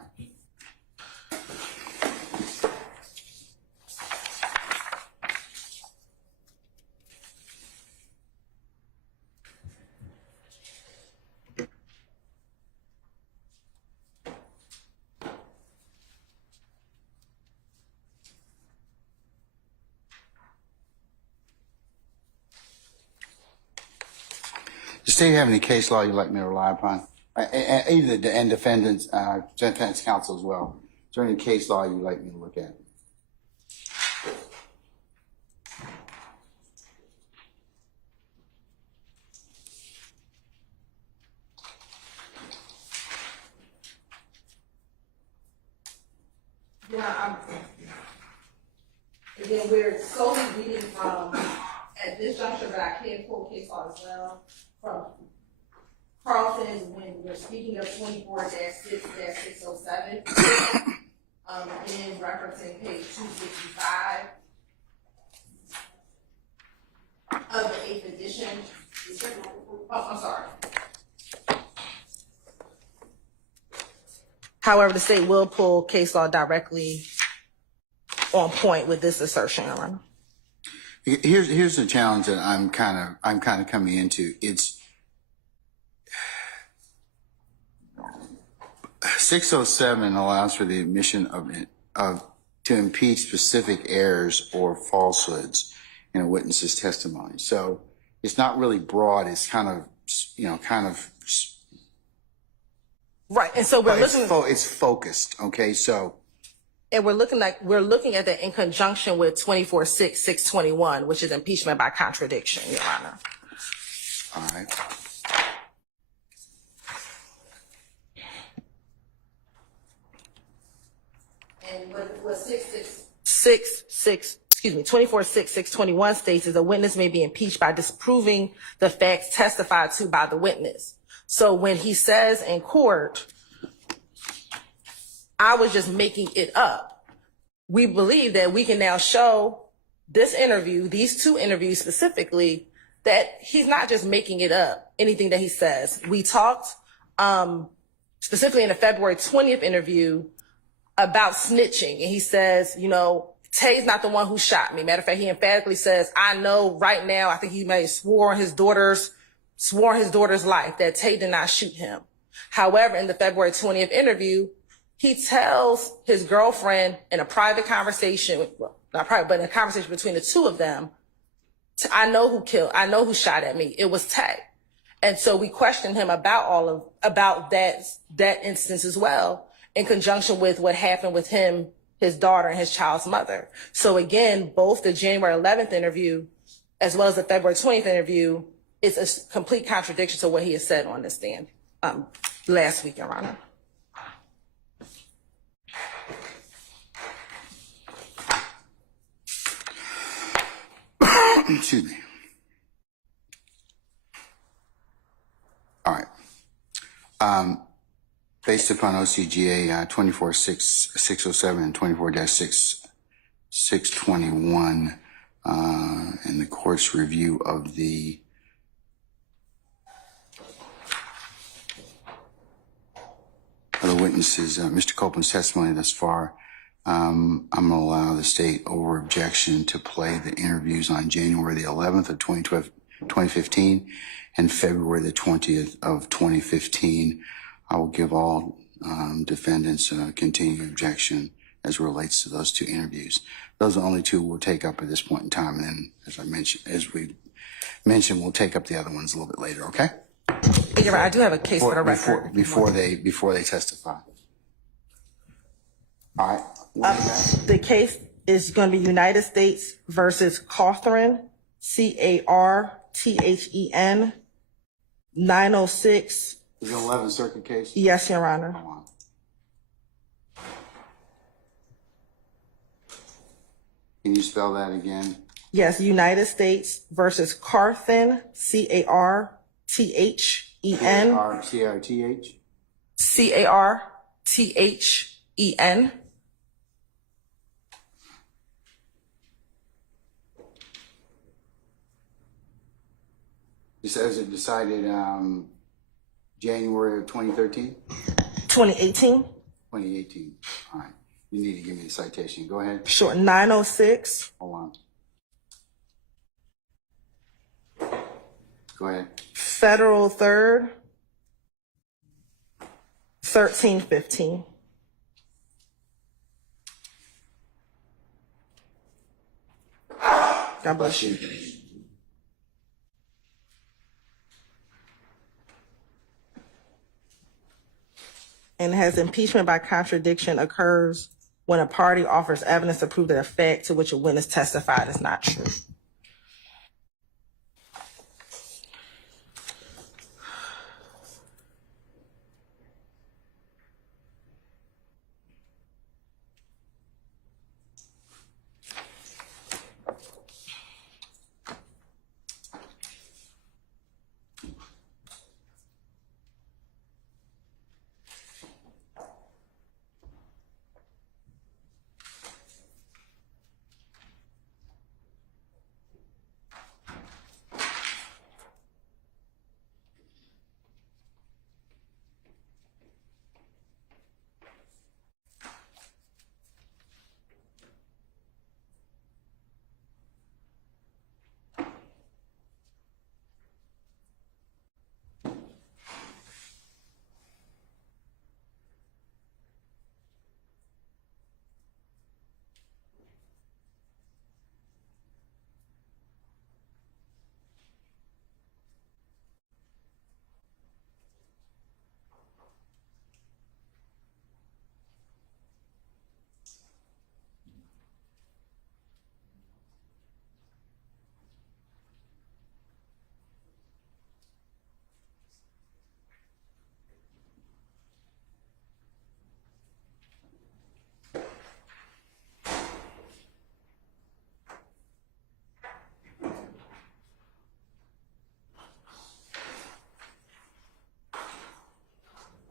Steve, have any case law you'd like me to rely upon? Either the and defendants, defense counsel as well. Is there any case law you'd like me to look at? Yeah, again, we're solely reading from, at this juncture, but I can quote case law as well, from Carlton when we're speaking of 24-6-607, again, referencing page 265 of the 8th edition. Oh, I'm sorry. However, the state will pull case law directly on point with this assertion, Your Honor. Here's the challenge that I'm kind of coming into. It's 607 allows for the admission of to impeach specific errors or falsehoods in a witness's testimony. So it's not really broad. It's kind of Right, and so it's focused. Okay, so. And we're looking at that in conjunction with 24-6-621, which is impeachment by contradiction, Your Honor. All right. And what 24-6-621 states is a witness may be impeached by disproving the facts testified to by the witness. So when he says in court, I was just making it up, we believe that we can now show this interview, these two interviews specifically, that he's not just making it up, anything that he says. We talked specifically in the February 20th interview about snitching. And he says, you know, Tay's not the one who shot me. Matter of fact, he emphatically says, I know right now, I think he may have sworn his daughter's life that Tay did not shoot him. However, in the February 20th interview, he tells his girlfriend in a private conversation, well, not private, but in a conversation between the two of them, I know who shot at me. It was Tay. And so we questioned him about that instance as well, in conjunction with what happened with him, his daughter, and his child's mother. So again, both the January 11th interview, as well as the February 20th interview, is a complete contradiction to what he has said on the stand last week, Your Honor. Excuse me. All right. Based upon OCGA 24-6-607 and 24-6-621, and the court's review of the witnesses, Mr. Copeland's testimony thus far, I'm going to allow the state over objection to play the interviews on January the 11th of 2015 and February the 20th of 2015. I will give all defendants a continuing objection as it relates to those two interviews. Those are the only two we'll take up at this point in time, and then, as we mentioned, we'll take up the other ones a little bit later. Okay? You're right. I do have a case for the record. Before they testify. All right. The case is going to be United States versus Carthen, Carthen, 906. Is it an 11th Circuit case? Yes, Your Honor. Come on. Can you spell that again? Yes, United States versus Carthen, Carthen. C-A-R-T-H? Carthen. It says it decided January of 2013? 2018. 2018. All right. You need to give me the citation. Go ahead. Sure. 906. Hold on. Go ahead. Federal Third, 1315. God bless you. And has impeachment by contradiction occurs when a party offers evidence to prove that a fact to which a witness testified is not true.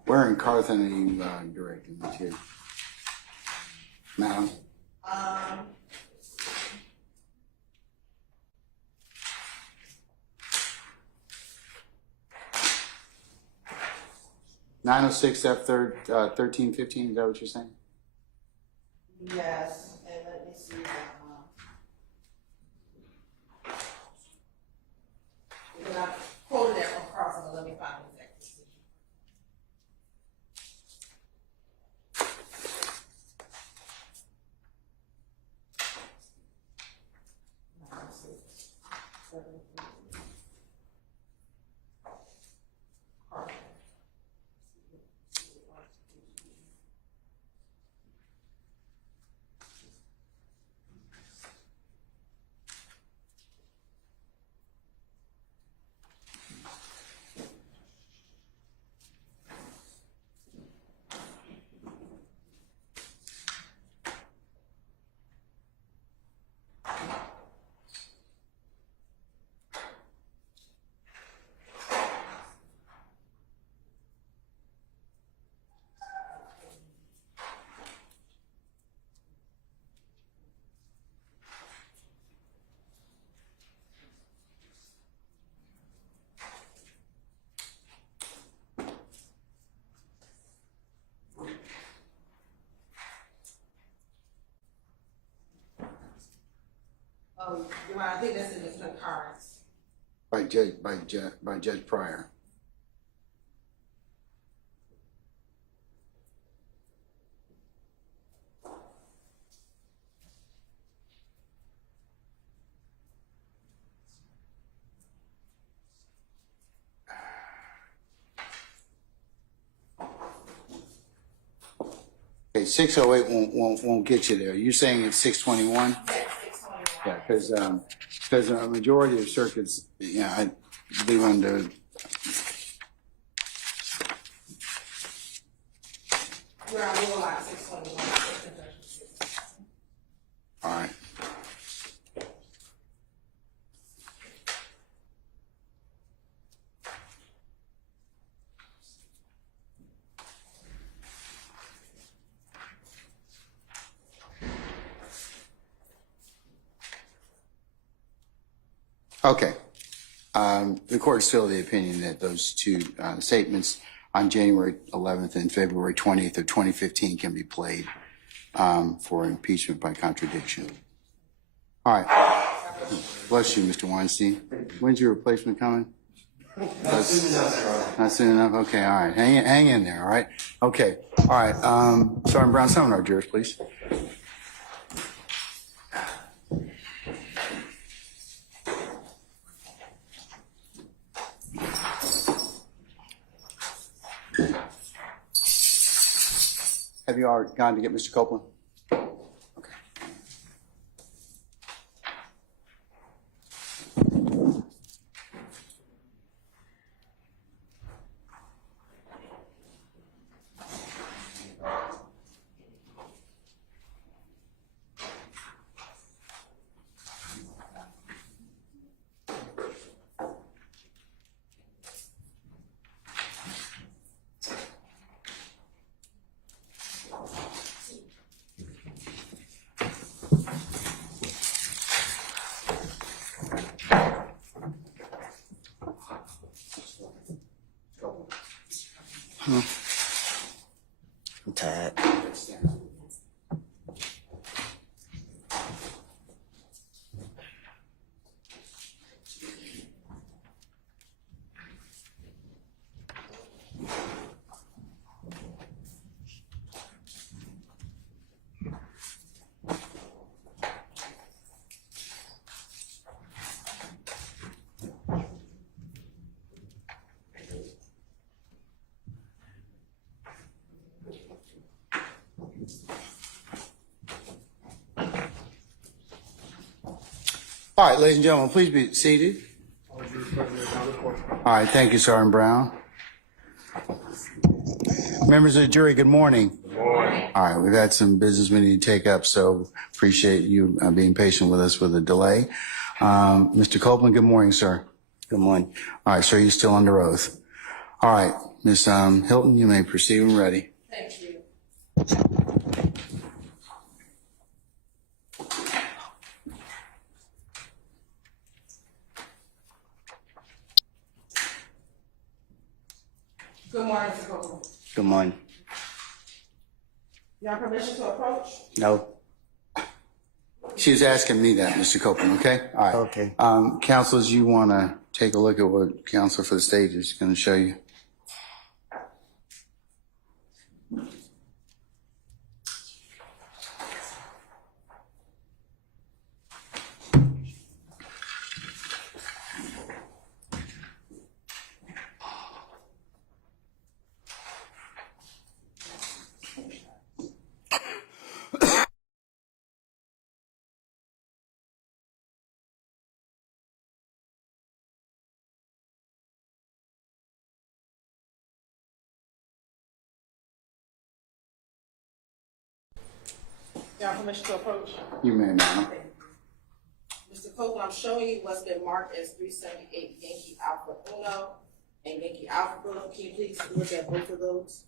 Where in Carthon are you directing me to? Madam? 906 F 1315, is that what you're saying? Yes, and let me see. Because I quoted that from Carson, but let me find the exact decision. Oh, you're right. I think that's in the concurrence. By Judge Pryor. Okay, 608 won't get you there. You're saying it's 621? Yeah, because a majority of circuits, yeah, I believe under. We're on rule line 621. All right. Okay. The court is still of the opinion that those two statements on January 11th and February 20th of 2015 can be played for impeachment by contradiction. All right. Bless you, Mr. Weinstein. When's your replacement coming? Not soon enough. Not soon enough? Okay, all right. Hang in there, all right? Okay, all right. Sergeant Brown, summon our jurors, please. Have you already gone to get Mr. Copeland? Okay. I'm tired. All right, ladies and gentlemen, please be seated. All right, thank you, Sergeant Brown. Members of the jury, good morning. Good morning. All right, we've had some business we need to take up, so appreciate you being patient with us with the delay. Mr. Copeland, good morning, sir. Good morning. All right, sir, you're still under oath. All right, Ms. Hilton, you may proceed when ready. Thank you. Good morning, Mr. Copeland. Good morning. You have permission to approach? No. She was asking me that, Mr. Copeland, okay? All right. Okay. Councilors, you want to take a look at what Counsel for the State is going to show you? You have permission to approach? You may, madam. Mr. Copeland, I'm showing you what's been marked as 378 Yankee Alpha Uno and Yankee Alpha Bravo. Can you please look at both of those?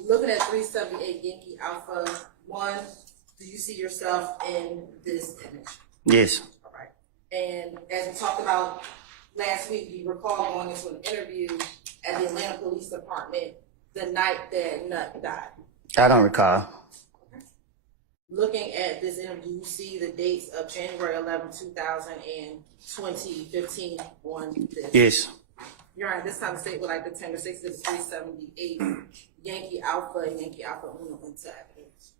Looking at 378 Yankee Alpha 1, do you see yourself in this image? Yes. All right. And as we talked about last week, you recall going into an interview at the Atlanta Police Department the night that Nutt died. I don't recall. Looking at this interview, you see the dates of January 11, 2000 and 2015 on this. Yes. Your Honor, this time the state would like to tender 6 to 378 Yankee Alpha and Yankee Alpha Uno into evidence.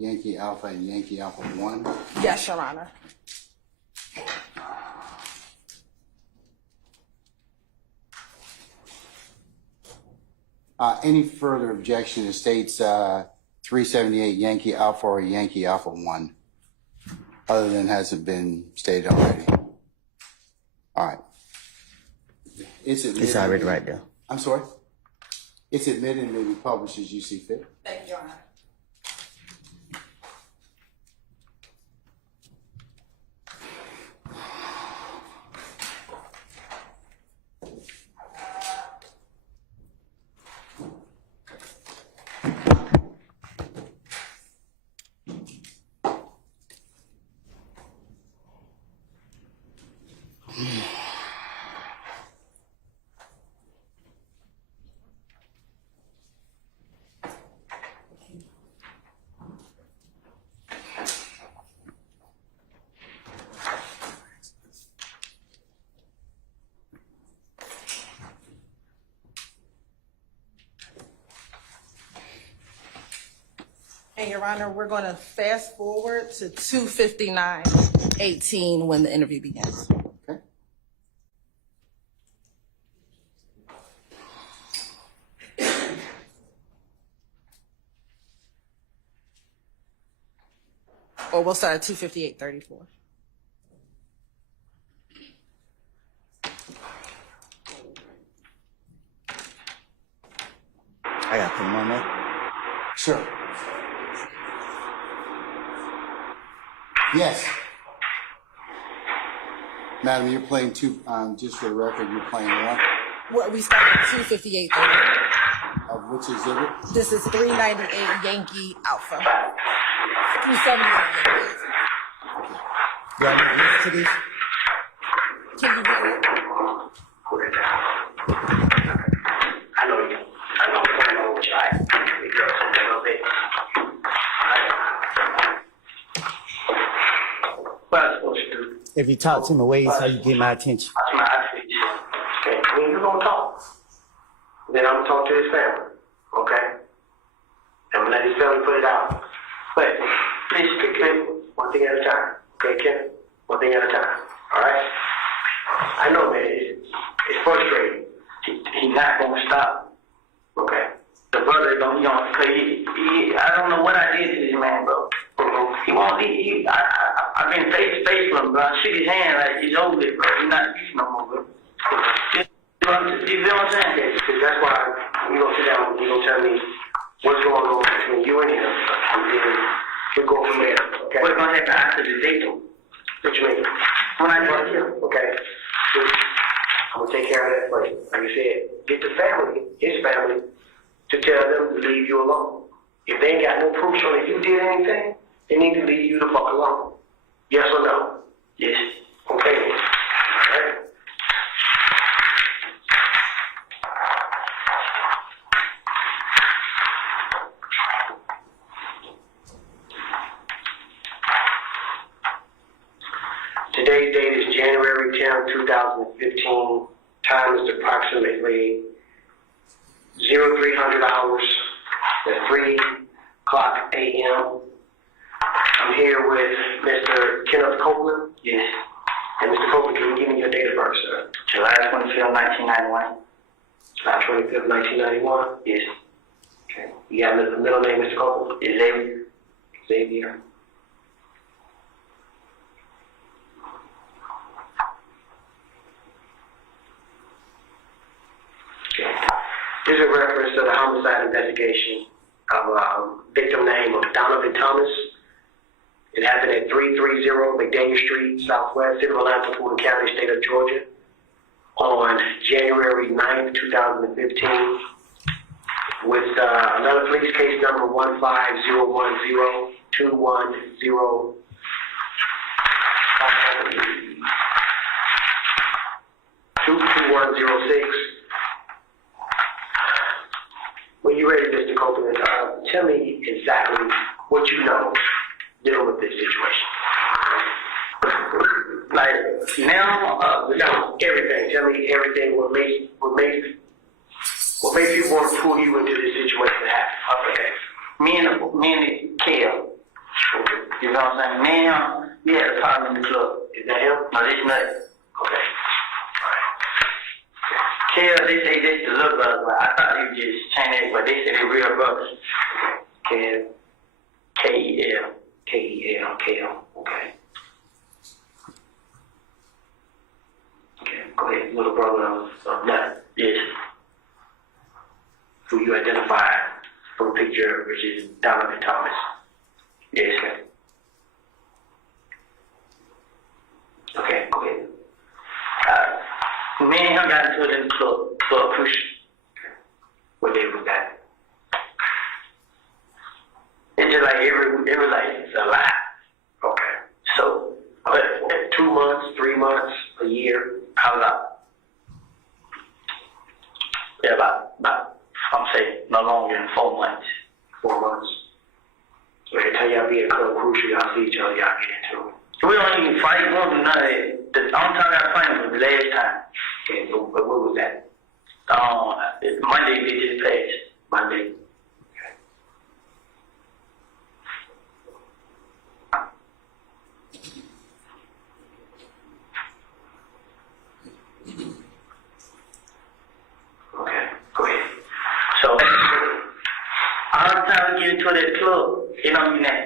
Yankee Alpha and Yankee Alpha 1. Yes, Your Honor. Any further objection to states 378 Yankee Alpha or Yankee Alpha 1, other than hasn't been stated already? All right. It's already right there. I'm sorry? It's admitted and may be published as you see fit. Thank you, Your Honor. And Your Honor, we're going to fast forward to 2:59:18 when the interview begins. Okay. or we'll start at 258-34. I got them on there. Sure. Yes. Madam, you're playing two, just for the record, you're playing what? Well, we start at 258-34. Of which exhibit? This is 398 Yankee Alpha. 378 Yankee. You want me to listen to these? Can you hear it? I know you. I know what you're at. Because something a little bit. What am I supposed to do? If you talk to me ways how you get my attention. That's my attitude. Okay, when you're gonna talk, then I'm gonna talk to his family. Okay? I'm gonna let his family put it out. But please pick it one thing at a time. Okay, Kenneth? One thing at a time. Alright? I know, man, it's frustrating. He's not gonna stop. Okay? The brother don't, cause I don't know what I did to this man, bro. He won't, I've been face to face with him, bro. I shook his hand like he's over it, bro. He's not beefing no more, bro. You feel what I'm saying? Because that's why you gonna sit down and you gonna tell me what's going on between you and him, and then we'll go from there, okay? What's gonna happen after the date, though? What you mean? When I talk to him, okay? I'm gonna take care of that for you. Like you said, get the family, his family, to tell them to leave you alone. If they ain't got no proof showing that you did anything, they need to leave you the fuck alone. Yes or no? Yes. Okay. All right. Today's date is January 10th, 2015. Time is approximately 0300 hours at 3 o'clock a.m. I'm here with Mr. Kenneth Copeland. Yes. And Mr. Copeland, can you give me your date of birth, sir? July 25th, 1991. July 25th, 1991? Yes. Okay. You got the middle name, Mr. Copeland? Xavier. Xavier. This is a reference to the homicide investigation of a victim named Donovan Thomas. It happened at 330 McDaniel Street, Southwest, City of Atlanta, Fulton County, State of Georgia, on January 9th, 2015, with another police case number 15010 2106. When you're ready, Mr. Copeland, tell me exactly what you know dealing with this situation. Like now, no, everything. Tell me everything. What makes you want to pull you into this situation to happen? Okay. Me and Kale. You know what I'm saying? Me and him, we had a problem in the club. Is that him? No, this nothing. Okay. Kale, they say this the little brother, but I thought he was just Chinese, but they say they're real brothers. Kale. K-E-L. K-E-L. Kale. Okay. Okay, go ahead. Little brother of nothing. Yes. Who you identified from the picture, which is Donovan Thomas. Yes, sir. Okay, go ahead. Me and him got into it in the club push. What day was that? It's just like it was like it's a lot. Okay. So, but 2 months, 3 months, a year, how about? Yeah, about I'm saying no longer than 4 months. 4 months. So every time y'all be at Club Crucial, y'all see each other, y'all get into it. We don't even fight, we don't do none of that. The only time I fight was the last time. Okay, so what was that? Monday we just passed. Monday. Okay, go ahead. So, all the time we get into that club, it don't mean that.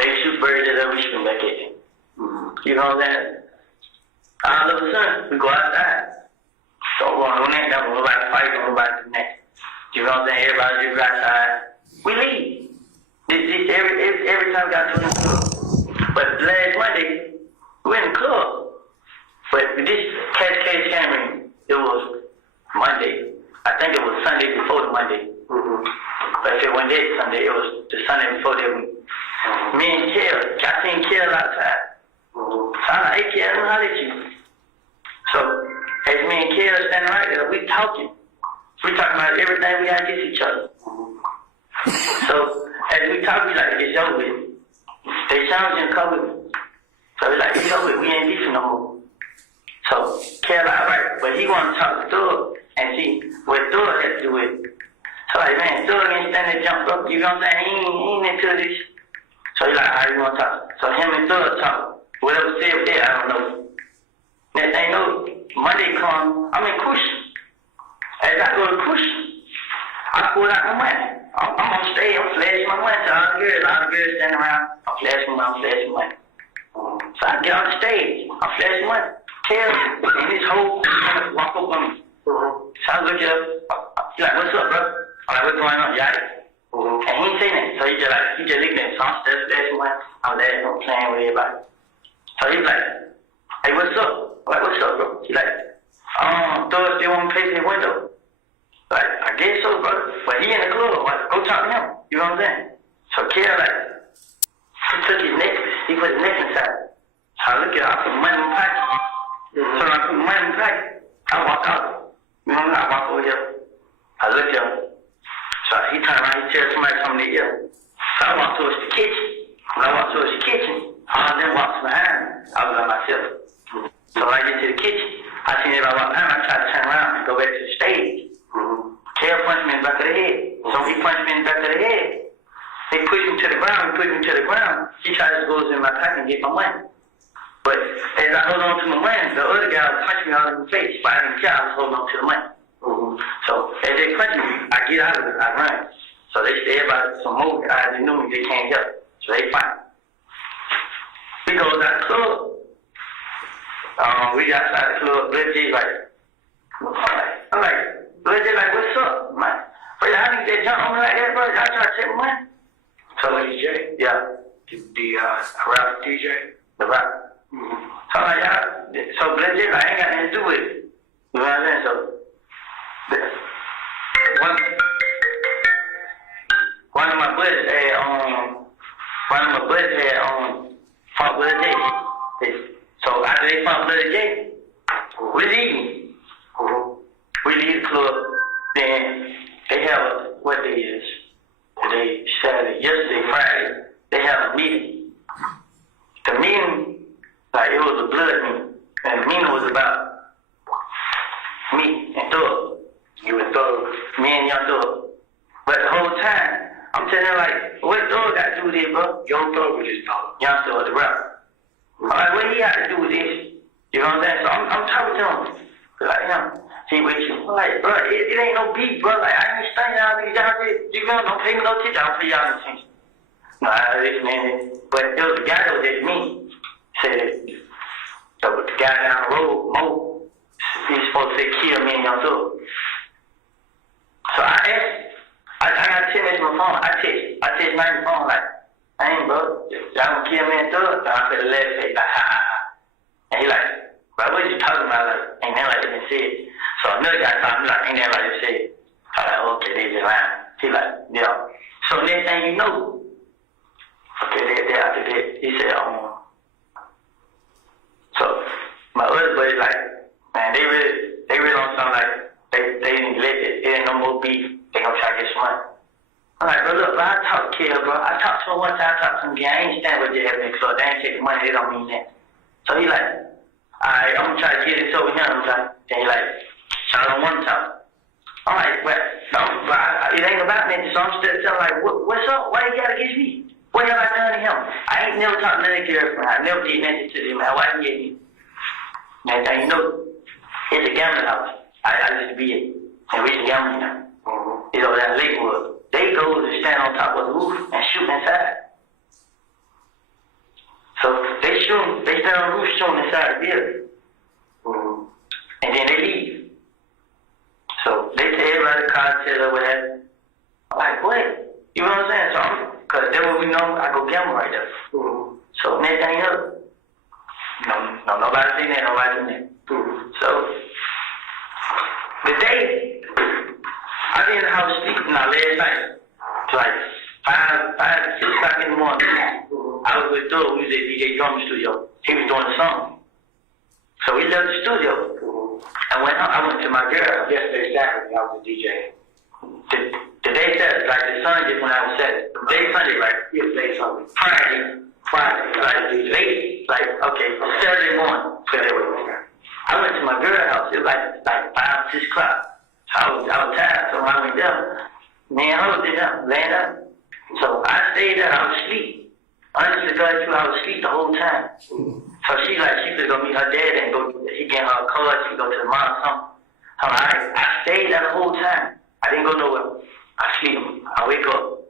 They shoot birds at us, we shoot back at them. You know what I'm saying? All of a sudden, we go outside. Don't go on no neck, don't nobody fight, don't nobody do that. You know what I'm saying? Everybody just go outside. We leave. This every time we got to the club. But last Monday, we in the club. But this case came in, it was Monday. I think it was Sunday before the Monday. But if it wasn't that Sunday, it was the Sunday before that week. Me and Kel, I seen Kel outside. So I'm like, hey Kel, how did you? So as me and Kel standing right there, we talking. We talking about everything we got against each other. So as we talk, we like, it's over with. They challenging Copeland. So we like, it's over with. We ain't beefing no more. So Kel, alright, but he want to talk to Thug and see what Thug has to do with it. So like, man, Thug ain't standing jump up. You know what I'm saying? He ain't into this. So he like, how you want to talk? So him and Thug talk. Whatever said there, I don't know. Next thing you know, Monday come, I'm in Cushion. As I go to Cushion, I pull out my money. I'm on stage, I'm flashing my money to all the girls standing around. I'm flashing money. So I get on the stage, I'm flashing money. Kel, and his whole walk up on me. So I look at him, he's like, what's up, bro? I'm like, what's going on, y'all? And he ain't saying that. So he just looked at me. So I'm still flashing money. I'm laughing, I'm playing with everybody. So he's like, hey, what's up? I'm like, what's up, bro? He's like, Thug still want to pay for the window. Like, I guess so, bro. But he in the club. Like, go talk to him. You know what I'm saying? So Kel, like, he took his necklace. He put his necklace inside. So I look at it. I put money in my pocket. So when I put money in my pocket, I walk out. You know what I mean? I walk over here. I look at him. So he turned around. He tells somebody something in the ear. So I walk towards the kitchen. When I walk towards the kitchen, all of them walks behind me. I was by myself. So when I get to the kitchen, I see everybody walk behind me. I try to turn around and go back to the stage. Kel punched me in the back of the head. So he punched me in the back of the head. He pushed me to the ground. He tried to go in my pocket and get my money. But as I hold on to my money, the other guy punched me all in the face. But I didn't care. I was holding on to the money. So as they punched me, I get out of it. I run. So they say everybody, some more guys, they knew me. They can't help. So they fight. We goes out the club. We got outside the club. Blood J's like, I'm like, Blood J's like, what's up? I'm like, bro, how did they jump on me like that, bro? I try to take my money. So DJ? Yeah. The rap DJ? The rap. So I'm like, so Blood J's like, I ain't got nothing to do with it. You know what I'm saying? So, one of my buddies had fought with a J. So after they fought with a J, we leave. We leave the club. Then they have what day is? Today, Saturday, yesterday, Friday. They have a meeting. The meeting, like it was a blood meeting, and the meeting was about me and Thug. You and Thug. Me and Young Thug. But the whole time, I'm telling her, like, what Thug got to do with this, bro? Young Thug was just Thug. Young Thug, the rapper. I'm like, what he got to do with this? You know what I'm saying? So I'm talking to him. Like, he with you. I'm like, bro, it ain't no beef, bro. Like, I ain't stunning y'all niggas. Y'all you know, don't pay me no attention. I'll pay y'all no attention. No, this man. But it was the guy that was at me. Said, the guy down the road, Mo, he's supposed to say, kill me and Young Thug. So I asked, I got 10 minutes on my phone. I text my phone like, I ain't, bro. Y'all gonna kill me and Thug? And I said, let it say, like, ha, ha, ha. And he like, bro, what you talking about? Like, ain't that like they said? So another guy told me, like, ain't that like they said? I'm like, okay, they just lying. He like, yeah. So next thing you know, okay, after that, he said, so my other buddy like, man, they really on something like, they didn't let it ain't no more beef. They gonna try to get some money. I'm like, bro, look, bro, I talked to Kel, bro. I talked to him one time, I talked to him again. I ain't stand with you having so they ain't take the money, they don't mean that. So he like, alright, I'm gonna try to get this over here. And he like, so I don't want to talk. I'm like, well, no, bro, it ain't about me. So I'm still telling like, what's up? Why you got against me? What have I done to him? I ain't never talked to none of the girlfriend. I never did nothing to them. Why you get me? And you know, it's a gambling house. I used to be it. And we used to gamble now. It's over there in Lakewood. They go to stand on top of the roof and shoot inside. shooting, they stay on the roof shooting inside the building. And then they leave. So they tell everybody the car, tell her what happened. I'm like, what? You know what I'm saying? So cause that's what we know, I go gamble right there. So next thing you know, nobody seen that, nobody seen that. So the day I been in the house sleeping now last night, to like 6 o'clock in the morning. I was with Doug, we was at DJ Drum Studio. He was doing the song. So we left the studio. I went to my girl. Yesterday Saturday, I was a DJ. The day Saturday, like the Sunday when I was Saturday. The day Sunday, right? Yeah, the day Sunday. Friday, like late, like okay, Saturday morning. I went to my girl's house. It was like 5, 6 o'clock. I was tired, so when I went there, me and her was there, laying up. So I stayed there. I was asleep. Honestly, God, I was asleep the whole time. So she could go meet her dad and go. He gave her a card. She go to the mom or something. I stayed there the whole time. I didn't go nowhere. I sleep. I wake up.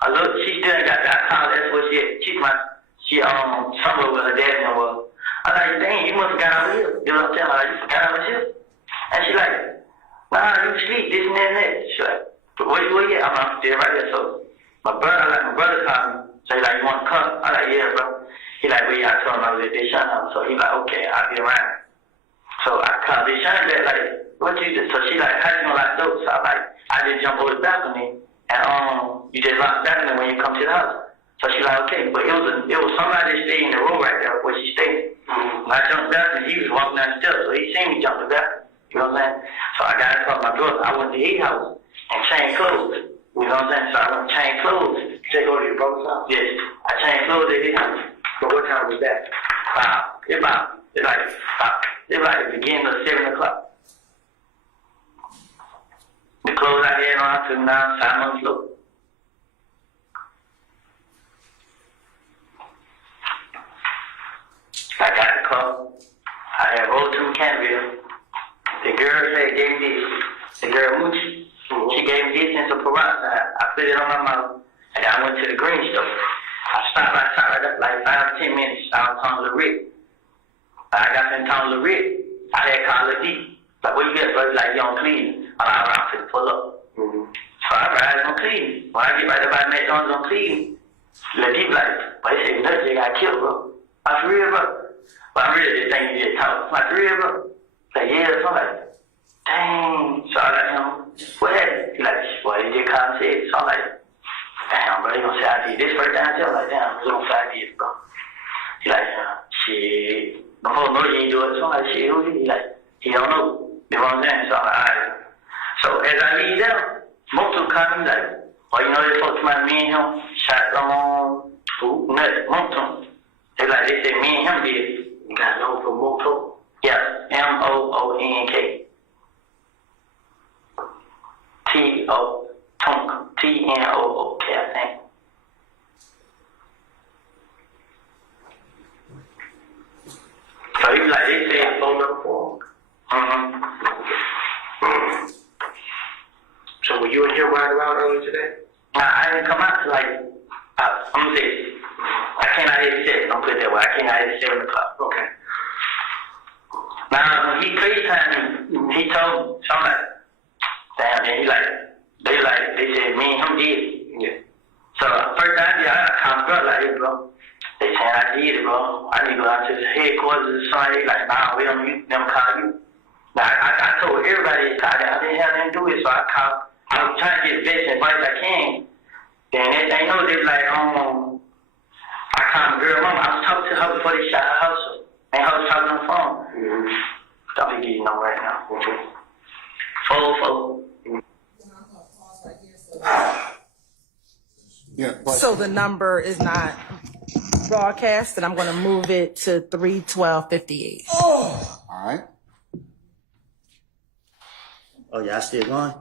I look. She still ain't got that. I called. That's what she at. She somewhere with her dad and was. I like, dang, you must have got out here. You know what I'm saying? Like, you got out here. And she like, nah, you sleep. This and that and that. She like, where you at? I'm still right there. So my brother called me. So he like, you want to come? I like, yeah, bro. He like, well, yeah, I told him I was at Deshaun house. So he like, okay, I'll be around. So I called Deshaun back, like, what you do? So she like, how you gonna lock the door? So I like, I just jump over the balcony and you just lock the balcony when you come to the house. So she like, okay, but it was somebody staying in the room right there where she stayed. When I jumped the balcony, he was walking down the steps, so he seen me jump the balcony. You know what I'm saying? So I got to call my brother. I went to his house and changed clothes. You know what I'm saying? So I went to change clothes. Take over to your brother's house? Yes. I changed clothes at his house. But what time was that? It's like the beginning of 7 o'clock. The clothes I had on, I took them down 5 months ago. I got the car. I had rolled to Canterville. The girl said, gave me this. The girl Moochie. She gave me this and some peroxide. I put it on my mouth. And I went to the green store. I stopped outside like 5 to 10 minutes. I was talking to Rick. I got in town to Rick. I had called Lil D. Like, where you get, bro? He's like, you on Cleveland. I'm like, I'm finna pull up. So I ride on Cleveland. When I get right up by McDonald's on Cleveland, Lil D like, but he said, Nut J got killed, bro. I'm for real, bro. But I really just think you just talk. I'm like, for real, bro? Like, yeah. So I'm like, dang. So I like, what happened? He like, well, he just called and said. So I'm like, damn, bro, he gonna say I did this first time. I'm like, damn, he gonna say I did, bro. He like, shit. No folks know you ain't do it. So I'm like, shit, who is he? He like, he don't know. You know what I'm saying? So I'm like, alright. So as I leave there, Motu called me like, well, you know, they folks my me and him shot Nut, Motu. They said me and him did. You got known for Motu? Yeah, Moonk. Tnook, I think. So he was like, they said phone number for him. So were you in here riding around earlier today? Nah, I didn't come out till like, I'm gonna say, I came out at 7, don't put it that way. I came out at 7 o'clock. Okay. Now, when he FaceTimed me, he told me, so I'm like, damn, man, they said me and him did. Yeah. So first time I called bro like, hey, bro. They said I did it, bro. I need to go out to the headquarters or something. They like, nah, we don't never call you. Now, I told everybody I didn't have them do it, so I called. I was trying to get the best advice I can. Then they know they like, I called my girl mama. I was talking to her before they shot her house up. And I was talking on the phone. Don't be getting on right now. 404. Yeah. So the number is not broadcast, and I'm going to move it to 31258. All right. Oh, y'all still going?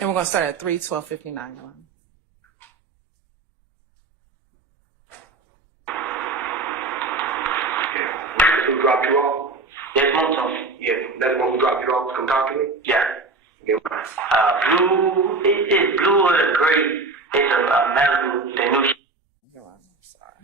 And we're going to start at 3:12:59, Your Honor. Who dropped you off? Yes, Monton. Yeah, that's the one who dropped you off to come talk to me? Yeah. Yeah. Blue, it's blue or gray. It's a Malibu, the new Your Honor, I'm sorry.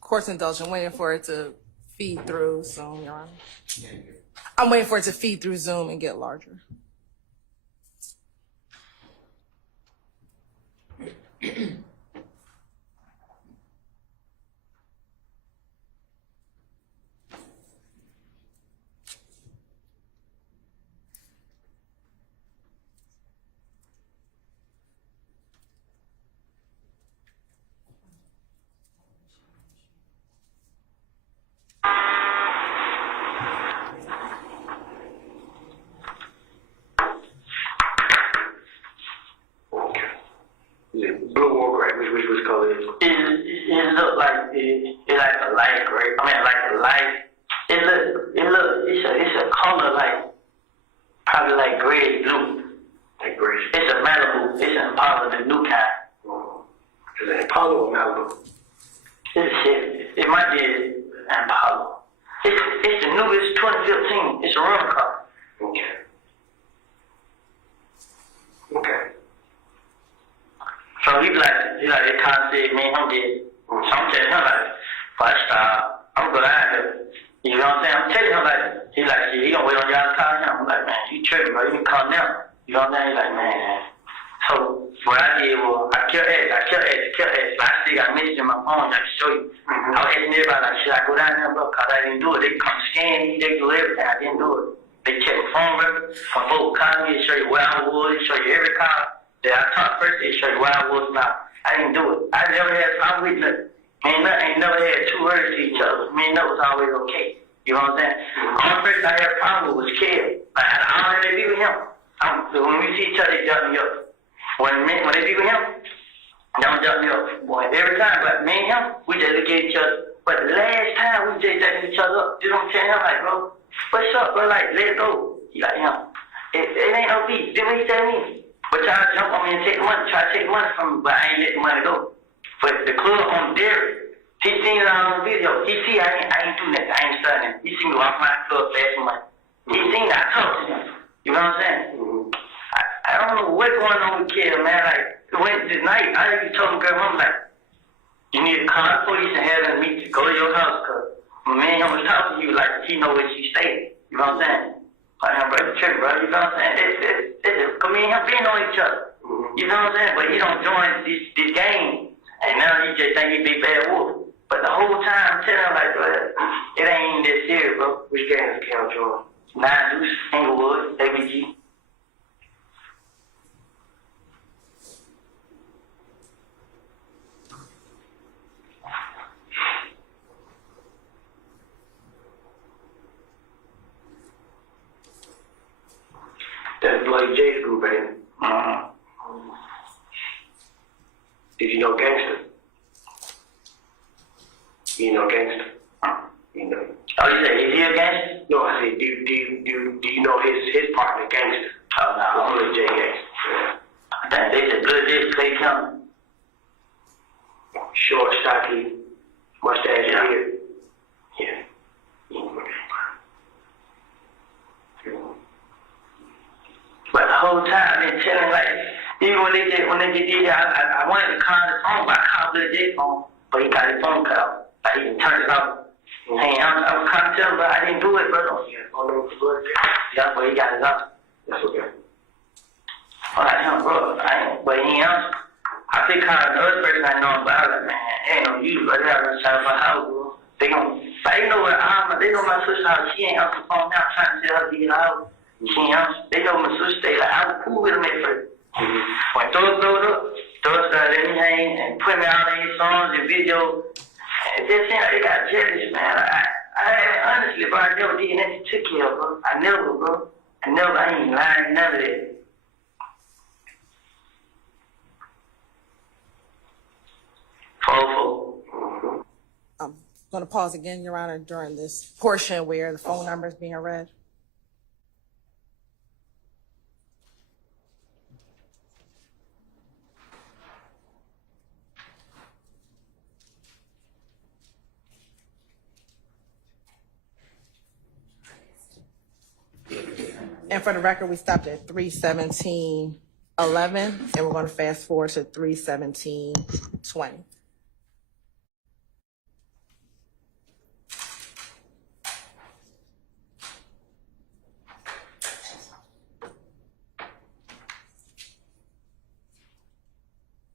Court's indulgent, waiting for it to feed through Zoom, Your Honor. I'm waiting for it to feed through Zoom and get larger. Is it blue or gray? Which color is it? It look like it's like a light gray. I mean, like a light. It's a color like probably like gray blue. Like gray. It's a Malibu. It's an Impala, the new kind. Is it Impala or Malibu? It might be an Impala. It's the newest 2015. It's a rental car. Okay. Okay. So he they kind of said, man, I'm dead. So I'm telling him like, if I stop, I'm gonna out here. You know what I'm saying? I'm telling him like, he gonna wait on y'all to call him. I'm like, man, you tripping, bro? You can call now. You know what I'm saying? He's like, man. So what I did was I kept asking. I still got messages in my phone. I can show you. I was asking everybody like, should I go down there, bro? Cause I didn't do it. They come scan me. They do everything. I didn't do it. They check my phone record. My folks called me. They show you where I was. They show you every call that I talked first. They show you where I was now. I didn't do it. I never had a problem with nothing. Ain't never had two words to each other. Me and that was always okay. You know what I'm saying? The only person I had a problem with was Kev. I don't really be with him. When we see each other, they jump me up. When they be with him, they don't jump me up. Boy, every time, but me and him, we just look at each other. But the last time, we just jump each other up. You know what I'm saying? I'm like, bro, what's up, bro? Like, let it go. He like, him. It ain't no beef. Then what he tell me? But y'all jump on me and take the money. Try to take the money from me, but I ain't let the money go. But the club on Derek, he seen it all on video. He see I ain't do nothing. I ain't starting him. He seen me walk my club flashing money. He seen that. I talked to him. You know what I'm saying? I don't know what's going on with Kev, man. Like, when this night, I already told him, girl, I'm like, you need to call the police and have them meet to go to your house, cause my man was talking to you like he know where she stayed. You know what I'm saying? Like, I'm brother, trip, bro. You know what I'm saying? It's cause me and him being on each other. You know what I'm saying? But he don't join this game, and now he just think he big bad wolf. But the whole time I'm telling him like, bro, it ain't even that serious, bro. Which game is Count Joy? 9 Deuce, Inglewood, ABG. That's Bloody J's group, ain't it? Did you know Gangster? You know Gangster? You know. Oh, you say, is he a gangster? No, I said, do you know his partner, Gangster? Oh, no. Bloody J Gangster. Yeah. I think they said Bloody J Clay County. Short, stocky, mustache, beard. Yeah. But the whole time I've been telling, like, even when they did I wanted to call the phone, but I called Lil J phone, but he got his phone cut off. Like, he turned it off. Hey, I was trying to tell him, but I didn't do it, bro. Yeah, but he got his off. That's okay. I'm like, him, bro, but he ain't answer. I think called the other person I know, but I was like, man, ain't no use, but they are gonna try my house, bro. They know where they know my sister's house. She ain't answer the phone now, trying to tell her to get out. She ain't answer. They know my sister stay. Like, I was cool with them at first. When those blowed up, those started letting me hang and putting me out in songs and videos. It just seemed like they got jealous, man. I honestly, bro, I never did nothing to kill, bro. I never, bro. I ain't lying, none of that. I'm going to pause again, Your Honor, during this portion where the phone number is being read. And for the record, we stopped at 3:17:11, and we're going to fast forward to 3:17:20.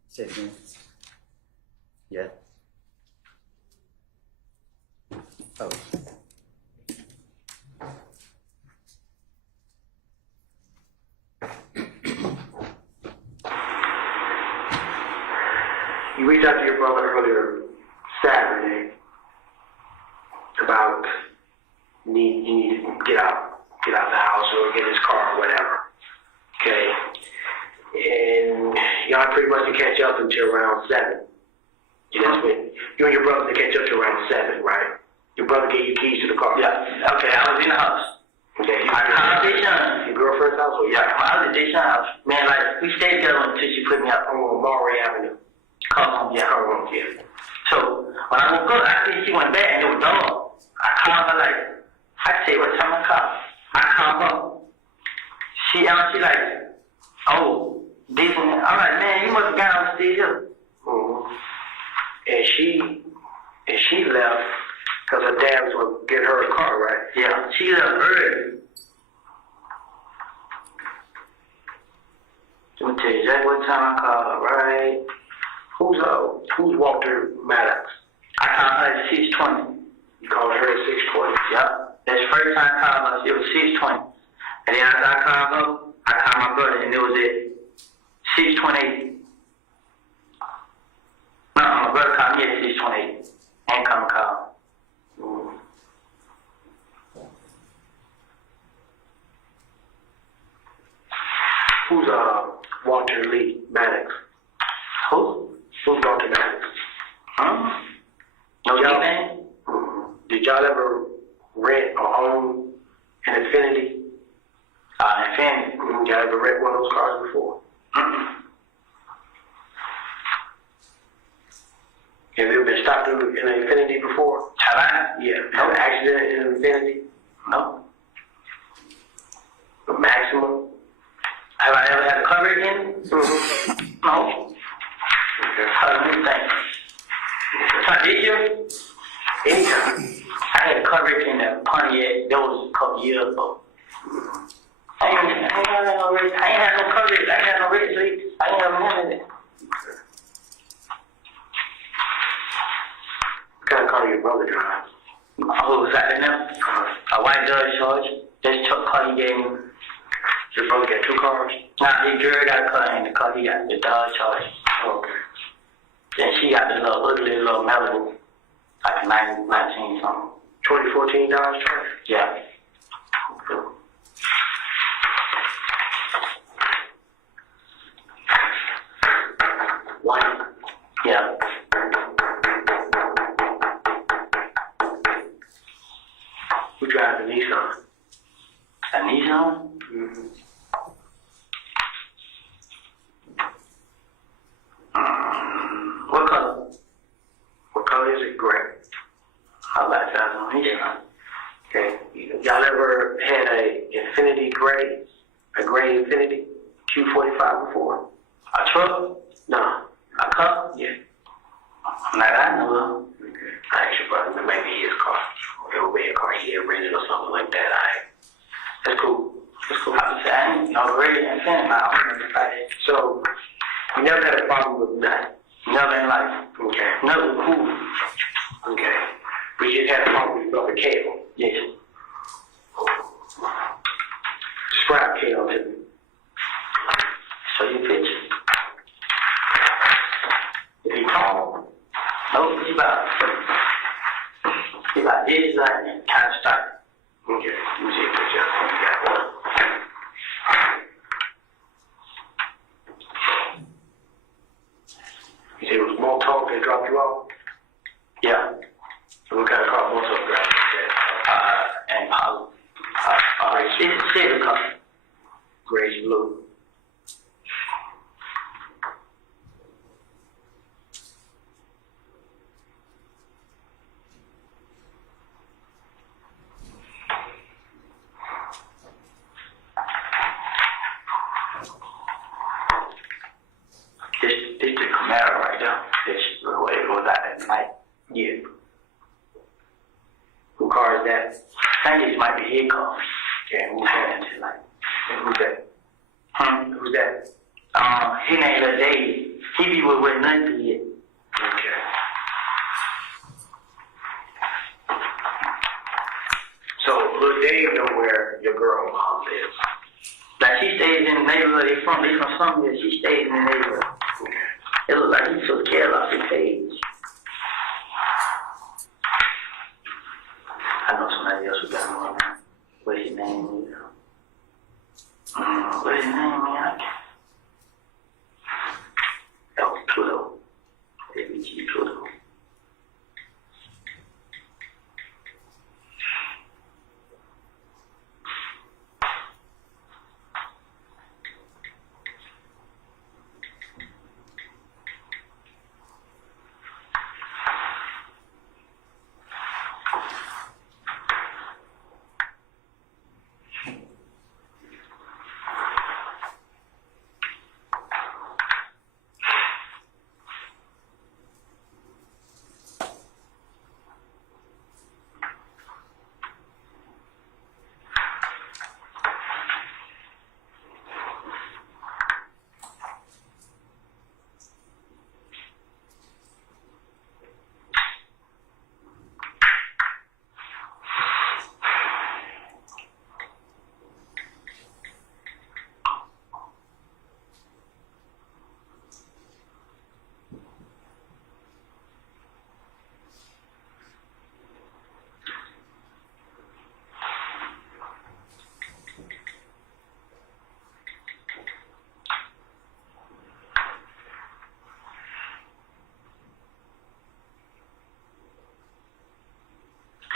Say it again. Yeah. Oh. You reached out to your brother earlier Saturday about you need to get out the house or get his car or whatever. Okay. And y'all pretty much to catch up until around 7. That's when you and your brother to catch up to around 7, right? Your brother gave you keys to the car. Yeah. Okay, I was in the house. Okay. I called Deshaun. Your girlfriend's house? Or Yeah, I was at Deshaun's house. Man, like, we stayed together until she put me up on Mulberry Avenue. Come on, yeah. So when I woke up, I see she went back and it was done. I called her like, I tell you what time I called. I called her. She like, oh, this and that. I'm like, man, you must have got on still here. Mm-hmm. And she left because her dad was going to get her a car, right? Yeah, she left early. Let me tell you exactly what time I called her, right? Who's Walter Maddox? I called her at 6:20. You called her at 6:20? Yep. That's the first time I called her. It was 6:20. And then after I called her, I called my brother, and it was at 6:28. No, my brother called me at 6:28. Ain't come call. Who's Walter Lee Maddox? Who? Who's Walter Maddox? Huh? No Y'all- name? Did y'all ever rent or own an Infinity? Infinity. Y'all ever rent one of those cars before? Mm-mm. Have you ever been stopped in an Infinity before? Have I? Yeah. Had an accident in an Infinity? No. A maximum? Have I ever had a cover again? Mm-hmm. No. Okay. Let me think. Did you? Anytime. I had a coverage in the Pontiac. That was a couple years ago. I ain't had no coverage. I ain't had no registry. I ain't have none of that. What kind of car your brother drives? Who was that in there? A white Dodge Charge. This car he gave me. Your brother got 2 cars? Nah, his girl got a car in the car. He got the Dodge Charge. Okay. Then she got the little ugly little Malibu, like a 19 something. 2014 Dodge Charger? Yeah. White? Yeah. Who drives the Nissan? A Nissan? Mm-hmm. What color? What color is it? Gray. I like that on Nissan. Okay. Y'all ever had a Infinity gray? A gray Infinity? Q45 before? A truck? No. A car? Yeah. Like I know of. Okay. I asked your brother, maybe his car. Or it would be a car he had rented or something like that. That's cool. That's cool. I was saying, already in fin now. So, you never had a problem with that? Never in life. Okay. Never cool. Okay. But you just had a problem with your brother Kale. Yes. Describe Kale to me. Show you a picture. Is he tall? No, he about this, like, kind of started. Okay. Let me see a picture. You got one. You said it was more tall that dropped you off? Yeah. So what kind of car more tall dropped you off? And it's a city car. Grayish blue. This the Camaro right there. This the way it goes out at night. Yeah. Who car is that? I think this might be his car. Yeah, who's that? Like, And who's that? Who's that? his name is Dave. He be with nothing yet. Okay. So, little Dave know where your girl mom lives. Like she stays in the neighborhood. They from somewhere. She stays in the neighborhood. Okay. It look like he took care of his page. I know somebody else who got one. What's his name? What's his name, man? That was Pluto. ABG Pluto.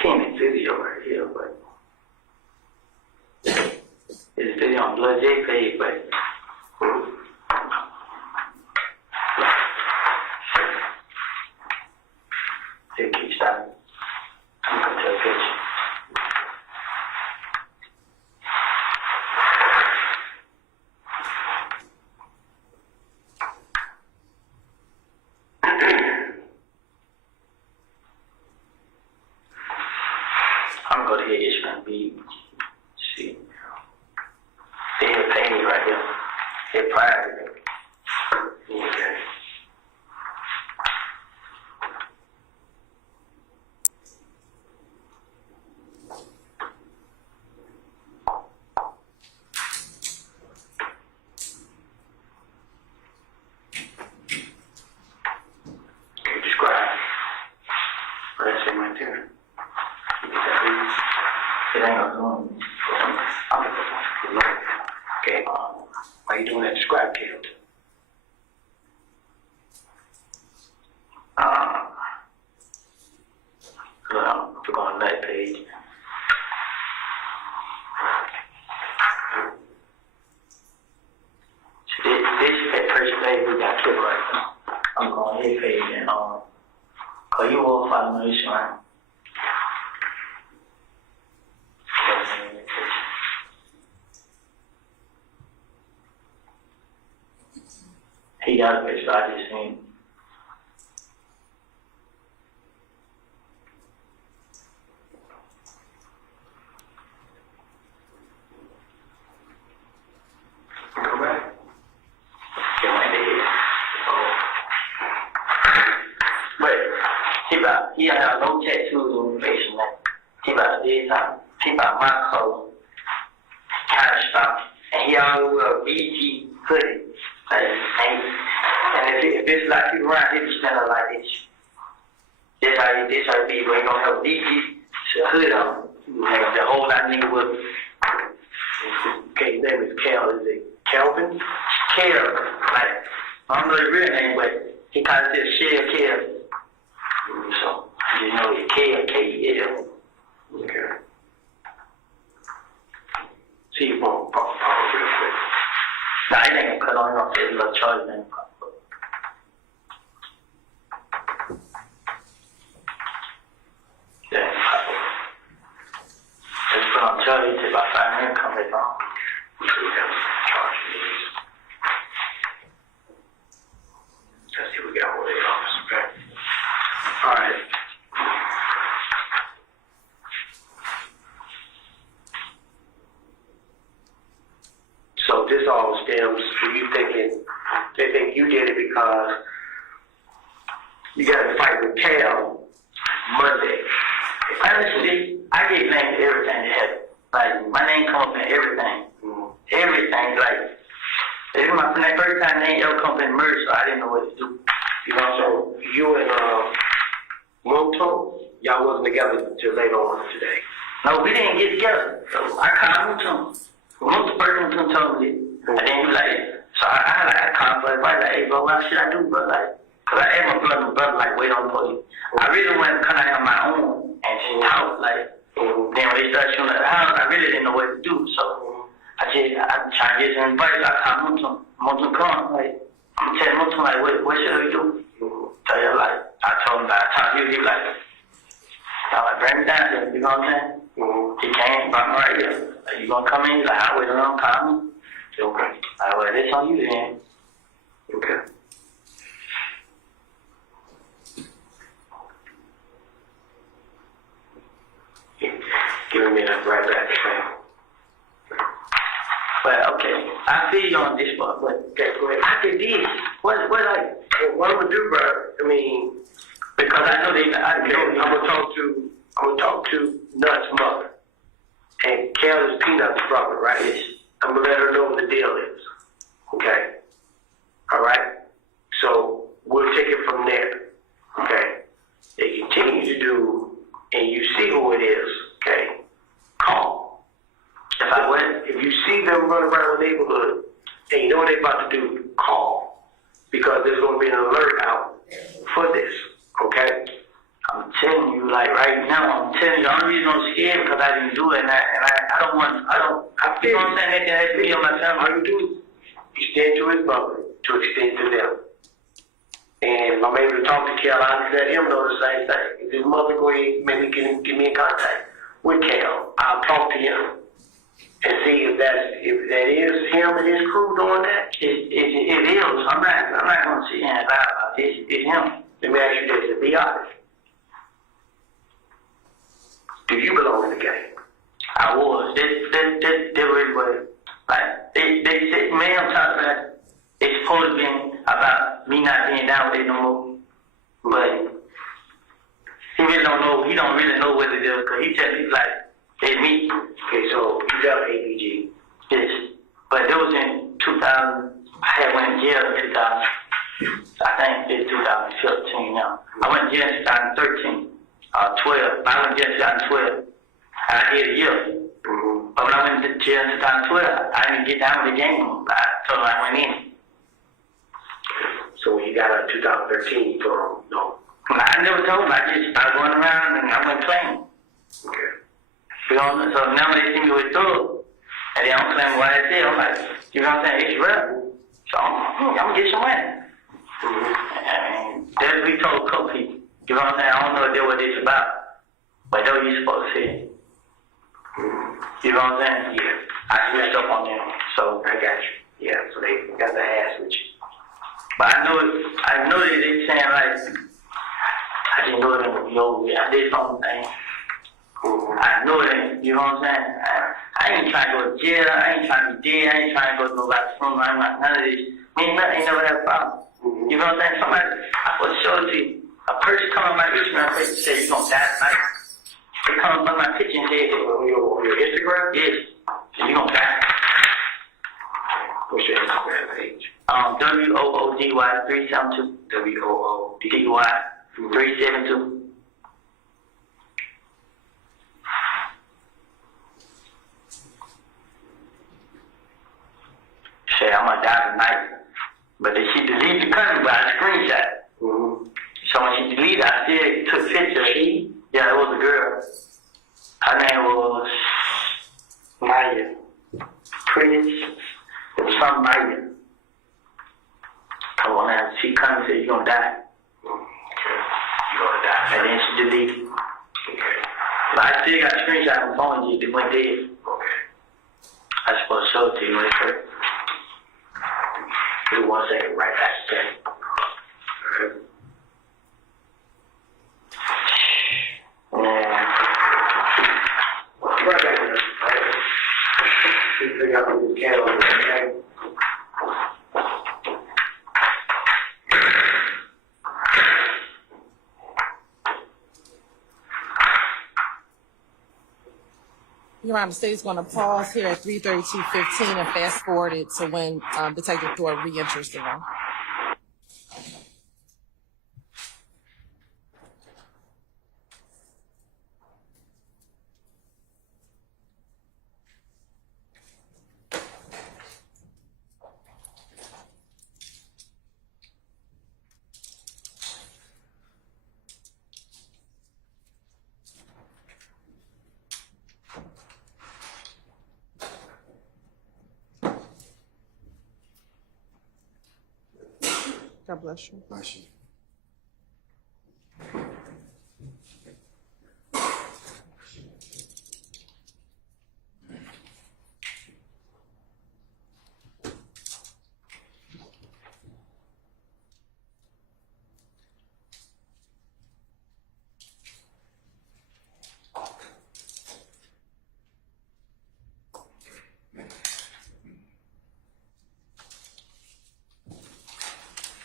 Kenneth video right here, but it's video on Blood J page, but they keep stopping. I'm gonna take a picture. I'm gonna go to hit this man beat. See. They hit pain right here. Hit pride. Okay. Okay, describe. What that's it right there. It ain't gonna do it. Okay, why you doing that describe killed? We're going to that page. So this first page we got killed right now. I'm going to his page and cause you all follow this right. He got a picture I just seen. Come back. But he had no tattoos on his face, man. He about my color, kind of stuff, and he always wear a BG hoodie. Like, and if it's like people around here, standing like this. This how it be, but he gonna have a BG hood on. Like the whole lot nigga with. Okay, his name is Cal. Is it Calvin? Care, like, I don't know his real name, but he kind of says Shell Care. So, you know, it's K-E-L. Okay. See you for pop real quick. Nah, it ain't gonna cut on off his little charge, man. Yeah, just put on charge, take about 5 minutes, come back on. Let's see what we got with the office, okay? All right. So this all stems from you thinking, they think you did it because you got to fight with Cal Monday. Honestly, I get blamed for everything that happened. Like, my name come up in everything. Everything, like, this is my first time name ever come up in murder, so I didn't know what to do. You know, so you and Moto, y'all wasn't together until later on today. No, we didn't get together. So I called Moto. Moto person told me this. And then he was like, so I called for advice, like, hey, bro, what should I do, bro? Like, cause I had my brother, like, wait on the police. I really wanted to come out on my own and just talk, like, then when they started shooting at the house, I really didn't know what to do, so I tried to get some advice. I called Moto come, like, I'm telling Moto, like, what should we do? So he was like, I told him, like, I talked to you, he was like, bring me down here, you know what I'm saying? He came, brought me right here. Like, you gonna come in? He's like, I'll wait around, call me. Okay. Like, well, this on you then. Okay. Give me a minute, right back, okay? But okay, I feel you on this part, but Okay, go ahead. I did this. What like? What I'm gonna do, bro? I mean, Because I know they. I'm gonna talk to Nut's mother, and Cal is Peanut's brother, right? Yes. I'm gonna let her know what the deal is. Okay. All right. So we'll take it from there. Okay. They continue to do, and you see who it is. Okay. Call. If you see them run around the neighborhood and you know what they're about to do, call. Because there's going to be an alert out for this, okay? I'm telling you, like right now, I'm telling you, the only reason I'm scared because I didn't do it, and I don't want, I feel, you know what I'm saying, that can happen to me or my family. All you do is extend to his mother to extend to them. And if I'm able to talk to Cal, I'll let him know the same thing. If his mother go ahead, maybe get me in contact with Cal, I'll talk to him and see if that is him and his crew doing that. It is. I'm not going to sit here and lie about it. It's him. Let me ask you this, to be honest. Do you belong in the game? I was. They really were. Like, they said, man, I'm talking about, it's supposed to be about me not being down with it no more. But he really don't know, he don't really know what it is, because he tells me, like, they meet. Okay, so you got APG. Yes. But it was in 2000, I had went to jail in 2000, I think it's 2015 now. I went to jail in 2013, 12. I went to jail in 2012. I did a year. But when I went to jail in 2012, I didn't get down with the game. I told him I went in. So when you got out in 2013, you told him no. I never told him. I just started going around and I went playing. Okay. You know, so now they see me with thug, and they don't claim YSL. I'm like, you know what I'm saying? It's real. So I'm gonna get some money. I mean, that's what we told Copeland. You know what I'm saying? I don't know what it's about, but that's what you supposed to say. You know what I'm saying? Yeah. I switched up on them. So I got you. Yeah, so they got the ass with you. But I know that they saying like, I just know it ain't gonna be over with. I did something. I know it ain't, you know what I'm saying? I ain't trying to go to jail, I ain't trying to be dead, I ain't trying to go to nobody's funeral, I'm not, none of this. Me and nothing ain't never had a problem. You know what I'm saying? Somebody, I will show it to you. A person come on my Instagram page and say, you gonna die tonight. They come on my picture and say, on your Instagram? Yes. So you gonna die. What's your Instagram page? WOODY 372. WOODY 372. Say I'm gonna die tonight. But then she deleted the country by a screenshot. So when she deleted, I still took pictures. Yeah, it was a girl. Her name was Maya. Pretty. It was some Maya. Come on now, she come and said you're gonna die. You're gonna die. And then she deleted. Okay. But I still got a screenshot on my phone, it went dead. Okay. I supposed to show it to you when it first. Give me 1 second, right back. Okay. Right back there. Right. You figure out who the candle is, okay? Your Honor, the state's going to pause here at 3:32:15 and fast forward it to when Detective Thor re-enters the room. God bless you. Bless you.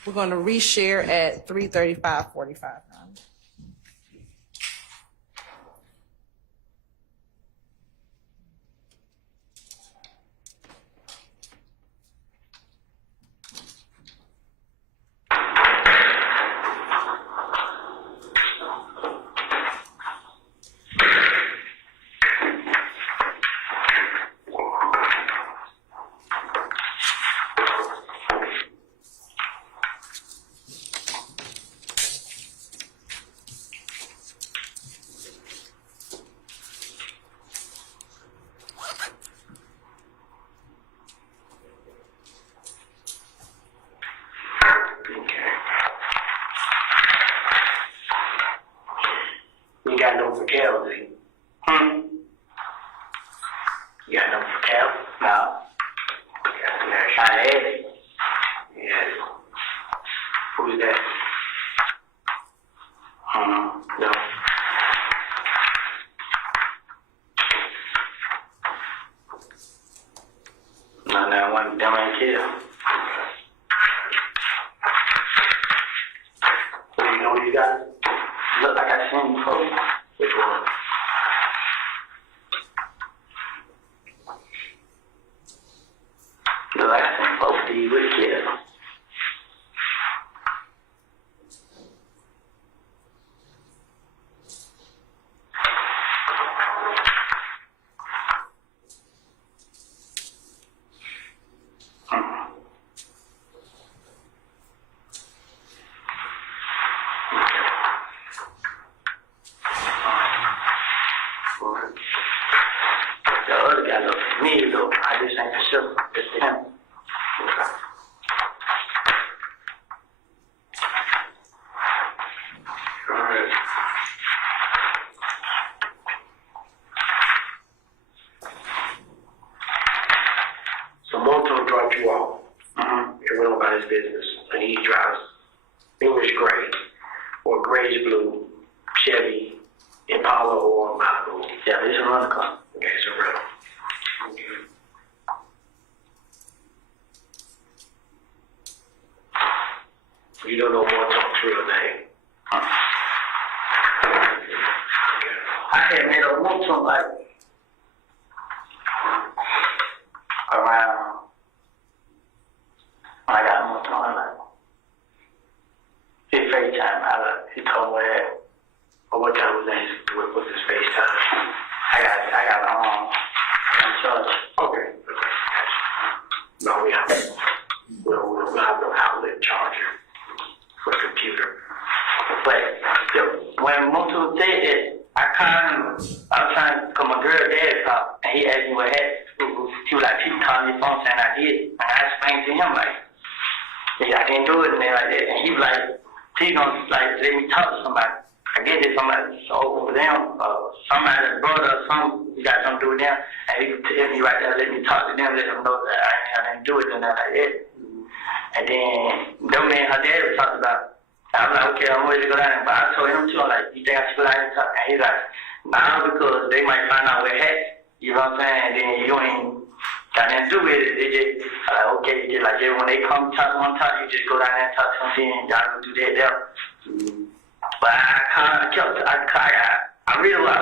We're going to reshare at 3:35:45. You got no for Cal, do you? You got no for Cal? No. I had it. Yeah. Who's that? No. No, no, one dumb ain't kill. Do you know these guys? Look like I seen before. Which one? Look like I seen both of you with a kid. mind his business, and he drives English gray or grayish blue Chevy Impala or Malibu. Yeah, it's a rental car. Okay, it's a rental. Okay. You don't know Morton's real name. I had met a Morton like around. I got Morton like his FaceTime. He told me that. Or what time was that? What was his FaceTime? I got church. Okay. No, we don't have no outlet charger for the computer. But when Mutu said that, I called him. I was trying to call my girl dad called, and he asked me what happened. He was like, people calling me phone saying I did. And I explained to him like, I didn't do it and like that. And he was like, please don't like let me talk to somebody. I get it, somebody over them, somebody's brother or something, you got something to do with them, and he could tell me right there, let me talk to them, let them know that I didn't do it and that like that. And then them and her dad was talking about, I'm like, okay, I'm ready to go down there, but I told him too, I'm like, you think I should go down there and talk? And he's like, nah, because they might find out where heck, you know what I'm saying, and then you ain't got nothing to do with it. They just, like, okay, just like when they come talk to one talk, you just go down there and talk to them, then y'all go do that there. But I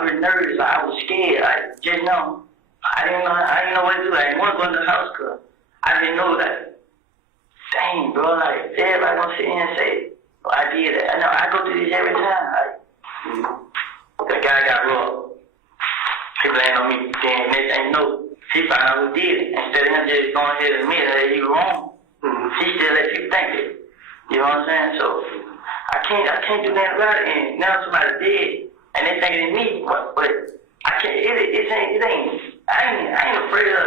was nervous. I was scared. I just know. I didn't know what to do. I didn't want to go in the house because I didn't know that. Dang, bro, like everybody gonna sit here and say, oh, I did it. I know I go through this every time. Like the guy got robbed. He blamed on me. Then next thing you know, he found out who did it. Instead of him just going ahead and admitting that he was wrong, he still let people think it. You know what I'm saying? So I can't do nothing about it. And now somebody's dead, and they thinking it's me. But I can't. It ain't. I ain't afraid of.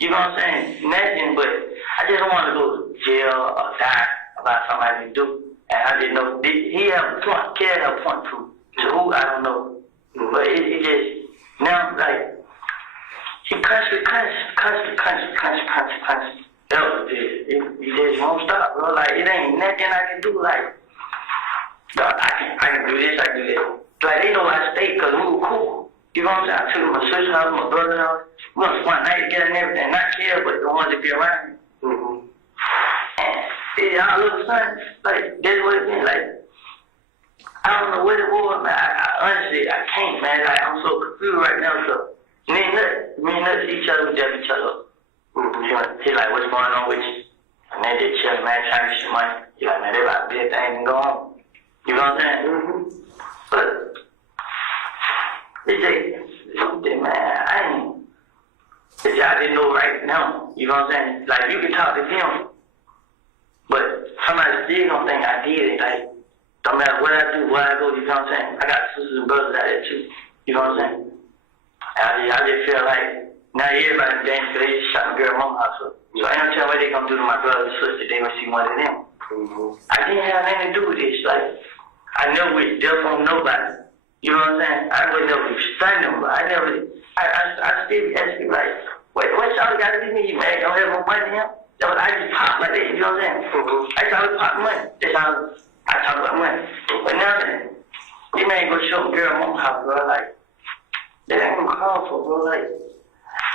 You know what I'm saying? Nothing. But I just don't want to go to jail or die about somebody to do. And I didn't know. He have a point. Ken have a point to who I don't know. But it just now like he constantly. He just won't stop, bro. Like it ain't nothing I can do. Like. I can do this, I can do that. Like, they know I stayed because we were cool. You know what I'm saying? I took my sister's house, my brother's house. We went to one night together and everything. Not care, but the ones that be around me. And all of a sudden, like, that's what it been. Like, I don't know what it was, man. I honestly, I can't, man. Like, I'm so confused right now. So, me and Nuts each other, we judge each other. He like, what's going on with you? And they just chill, man, trying to get some money. He like, man, they about to be a thing and go on. You know what I'm saying? But it's something, man. I didn't know right now. You know what I'm saying? Like you can talk to him, but somebody still gonna think I did it. Like don't matter what I do, where I go. You know what I'm saying? I got sisters and brothers out there too. You know what I'm saying? I just feel like now everybody's dancing because they just shot my girl mama house up. So I don't tell what they gonna do to my brother and sister. They gonna see one of them. I didn't have anything to do with this. Like. I never was deaf on nobody. You know what I'm saying? I would never stunned them, but I still ask you like, what y'all got to do me, man? Don't have no money here? I just pop like that, you know what I'm saying? I thought I pop money. That's how I talk about money. But now, you man go show a girl mom house, bro. Like, that ain't gonna call for, bro. Like,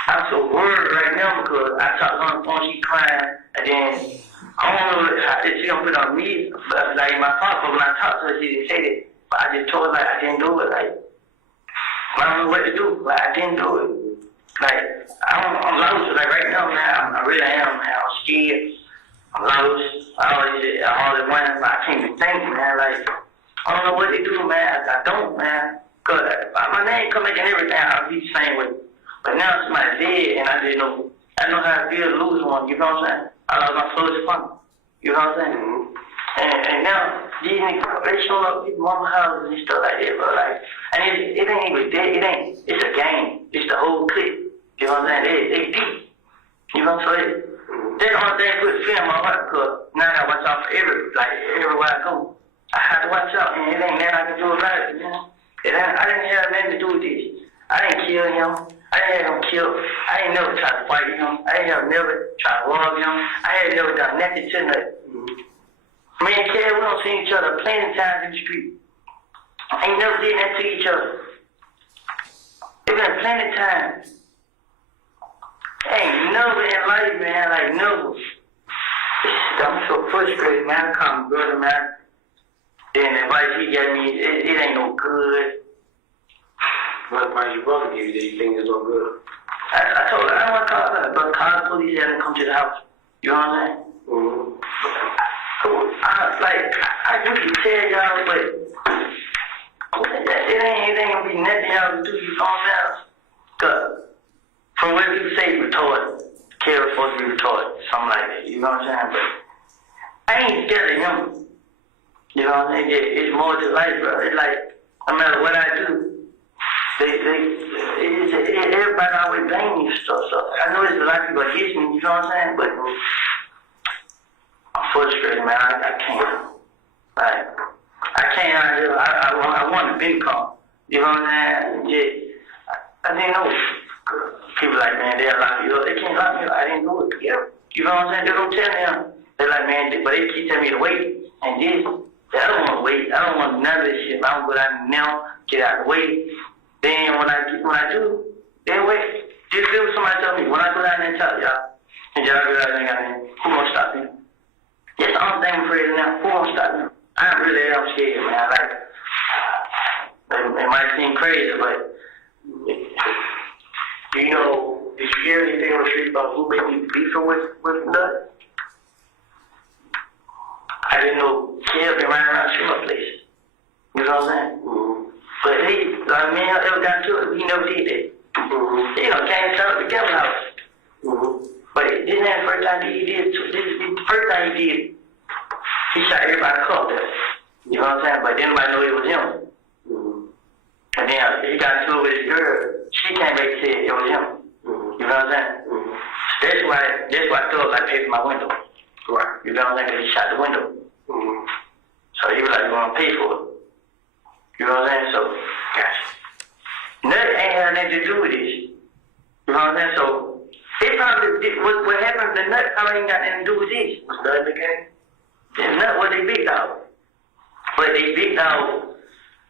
I'm so worried right now because I talk on the phone, she crying, and then I don't know how she gonna put on me, like my fault, but when I talked to her, she didn't say that. But I just told her, like, I didn't do it. Like, I don't know what to do. Like, I didn't do it. Like, I'm lost. Like, right now, man, I really am, man. I'm scared. I'm lost. I always wonder, but I can't even think, man. Like, I don't know what to do, man. I don't, man. Because my name come making everything. I'll be the same way. But now somebody's dead, and I know how it feels to lose one. You know what I'm saying? I lost my closest friend. You know what I'm saying? And now, these niggas, they showing up people's mama houses and stuff like that, bro. Like, and it ain't even dead. It's a game. It's the whole clip. You know what I'm saying? They deep. You know what I'm saying? That's the only thing that puts fear in my heart, because now I gotta watch out for everywhere I go. I have to watch out, and it ain't nothing I can do about it, you know? I didn't have nothing to do with this. I didn't kill him. I didn't have him killed. I ain't never tried to fight him. I ain't never tried to rob him. I ain't never done nothing to nothing. Me and Kev, we don't see each other plenty times in the street. I ain't never did that to each other. It's been plenty times. Ain't never in life, man, like never. I'm so frustrated, man. I call my brother, man. Then the advice he gave me, it ain't no good. What advice your brother gave you that you think is no good? I told her, I don't want to call her, but call the police and come to the house. You know what I'm saying? Mm-hmm. I usually tell y'all, but it ain't gonna be nothing y'all do, you know what I'm saying? Cause from what people say, retarded. Carol's supposed to be retarded, something like that, you know what I'm saying? But I ain't scared of him. You know what I'm saying? It's more to life, bro. It's like, no matter what I do, everybody always blame me and stuff. So I know there's a lot of people against me, you know what I'm saying? But I'm frustrated, man. I can't. Like, I can't out here. I want to be calm. You know what I'm saying? Yeah. I didn't know. People like, man, they'll lock you up. They can't lock me up. I didn't do it. Yeah. You know what I'm saying? They don't tell them. They're like, man, but they keep telling me to wait. And this, I don't want to wait. I don't want none of this shit. I don't go out now, get out of the way. Then when I do, then wait. Just do what somebody tell me. When I go down there and tell y'all, and y'all realize I got in, who gonna stop me? That's the only thing I'm afraid of now. Who gonna stop me? I really am scared, man. Like, it might seem crazy, but Do you know, did you hear anything on the street about who may be beefing with Nut? I didn't know Kev been riding around shooting places. You know what I'm saying? Mm-hmm. But he, like me, I ever got to it, he never did that. Mm-hmm. He came to the Kevin house. Mm-hmm. But this ain't the first time he did. This is the first time he did. He shot everybody up there. You know what I'm saying? But then nobody knew it was him. Mm-hmm. And then he got to it with his girl. She came back and said it was him. Mm-hmm. You know what I'm saying? Mm-hmm. That's why thugs like paid for my window. Right. You know what I'm saying? Because he shot the window. Mm-hmm. So he was like, you want to pay for it. You know what I'm saying? So, gotcha. Nothing ain't had nothing to do with this. You know what I'm saying? So, it probably, what happened to Nut probably ain't got nothing to do with this. Was Nut in the game? And Nut was they big dog. But they big dog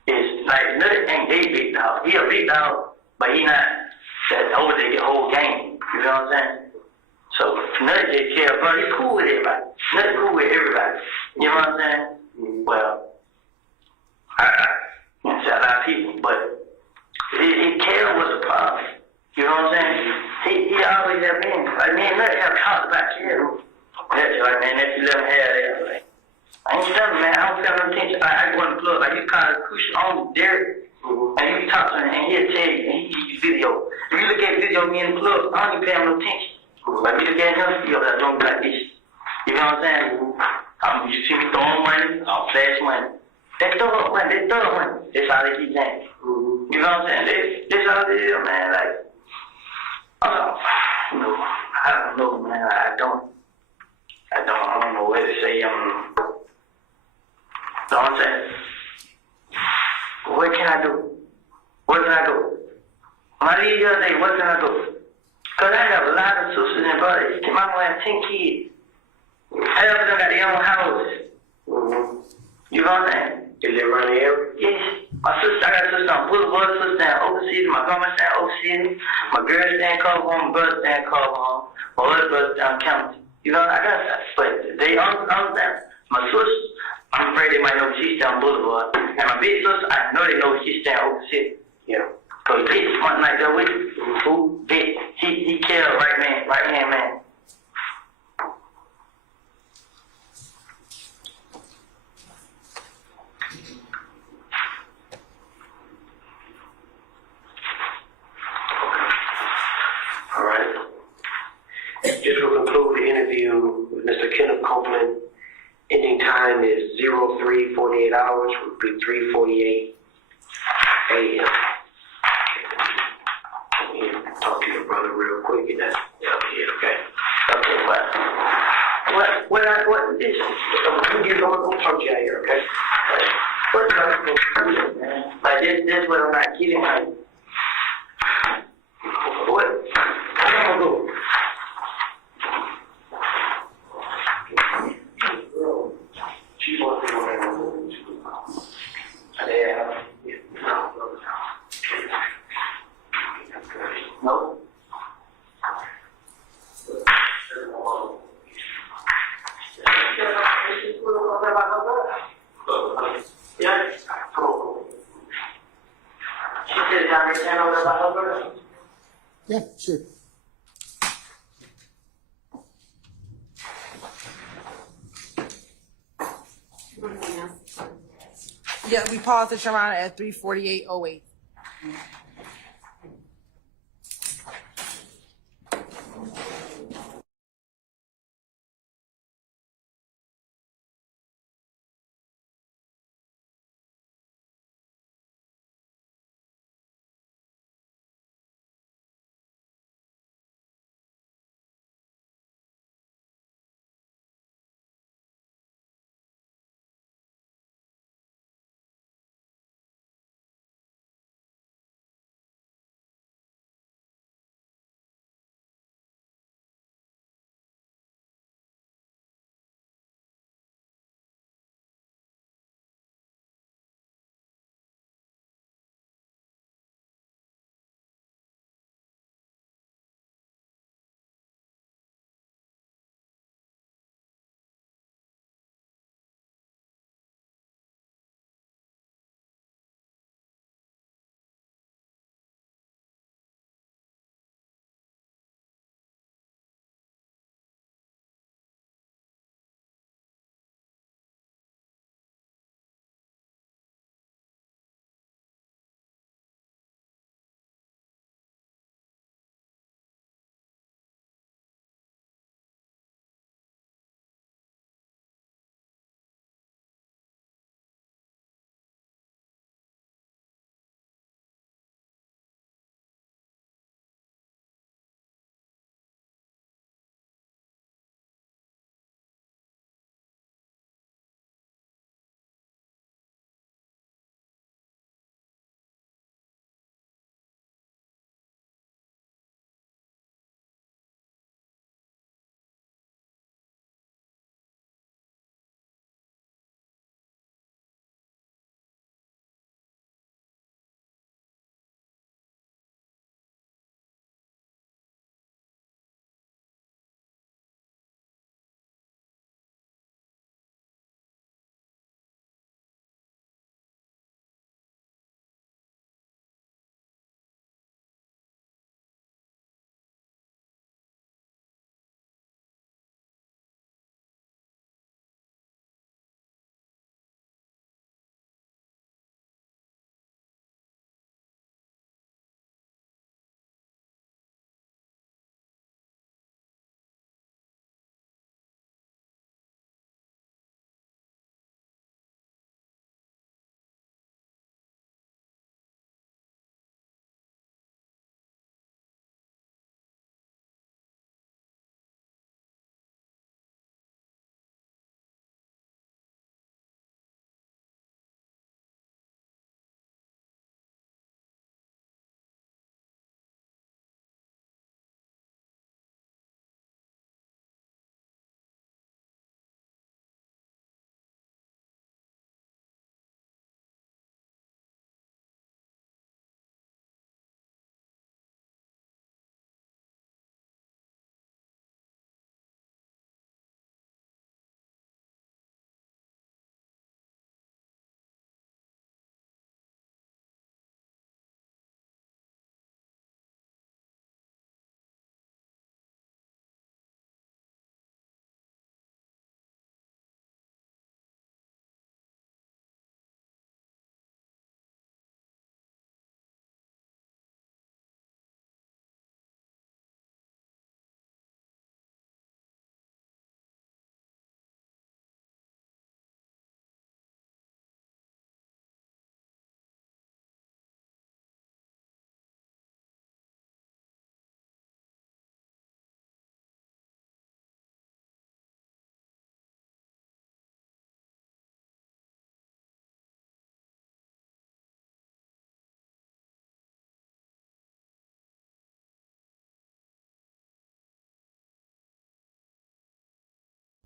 is, like, Nut ain't they big dog. He a big dog, but he not that over the whole game. You know what I'm saying? So, Nut just care, bro. He cool with everybody. Nut cool with everybody. You know what I'm saying? Mm-hmm. Well, I can't say a lot of people, but Kale was a problem. You know what I'm saying? He always have been. Like, me and Nut have talked about Kale. That's like, man, if you let him have that, like, I ain't telling, man. I don't feel no attention. I go in the club, like, you kind of push on Derek, and you talk to him, and he'll tell you, and he give you video. If you look at video of me in the club, I don't even pay him no attention. But if you look at him, you'll be doing like this. You know what I'm saying? You see me throwing money, I'll flash money. They throw up money, That's all they keep saying. You know what I'm saying? That's all it is, man. Like, I don't know, man. I don't know what to say. You know what I'm saying? What can I do? Where can I go? When I leave the other day, where can I go? Because I have a lot of sisters and brothers. My mom has 10 kids. Half of them got their own houses. Mm-hmm. You know what I'm saying? They live around the area? Yes. I got a sister on Boulevard, sister in Oak City, my grandma stay in Oak City, my girl stay in Copeland, my brother stay in Copeland, my other brother stay in Kenneth. You know, I got that. But they understand. My sister, I'm afraid they might know she stay on Boulevard. And my big sister, I know they know she stay in Oak City. Yeah. Because Vic is one night there with me. Who? Vic. He killed right hand man. This will conclude the interview with Mr. Kenneth Copeland. Ending time is 03:48 hours, would be 3:48 a.m. Talk to your brother real quick, and that's okay. Okay, what is I'm gonna talk to you out here, okay? what man? Like this what I'm not getting. Like, Yeah, sure. Yeah, we paused it, Your Honor, at 3:48:08.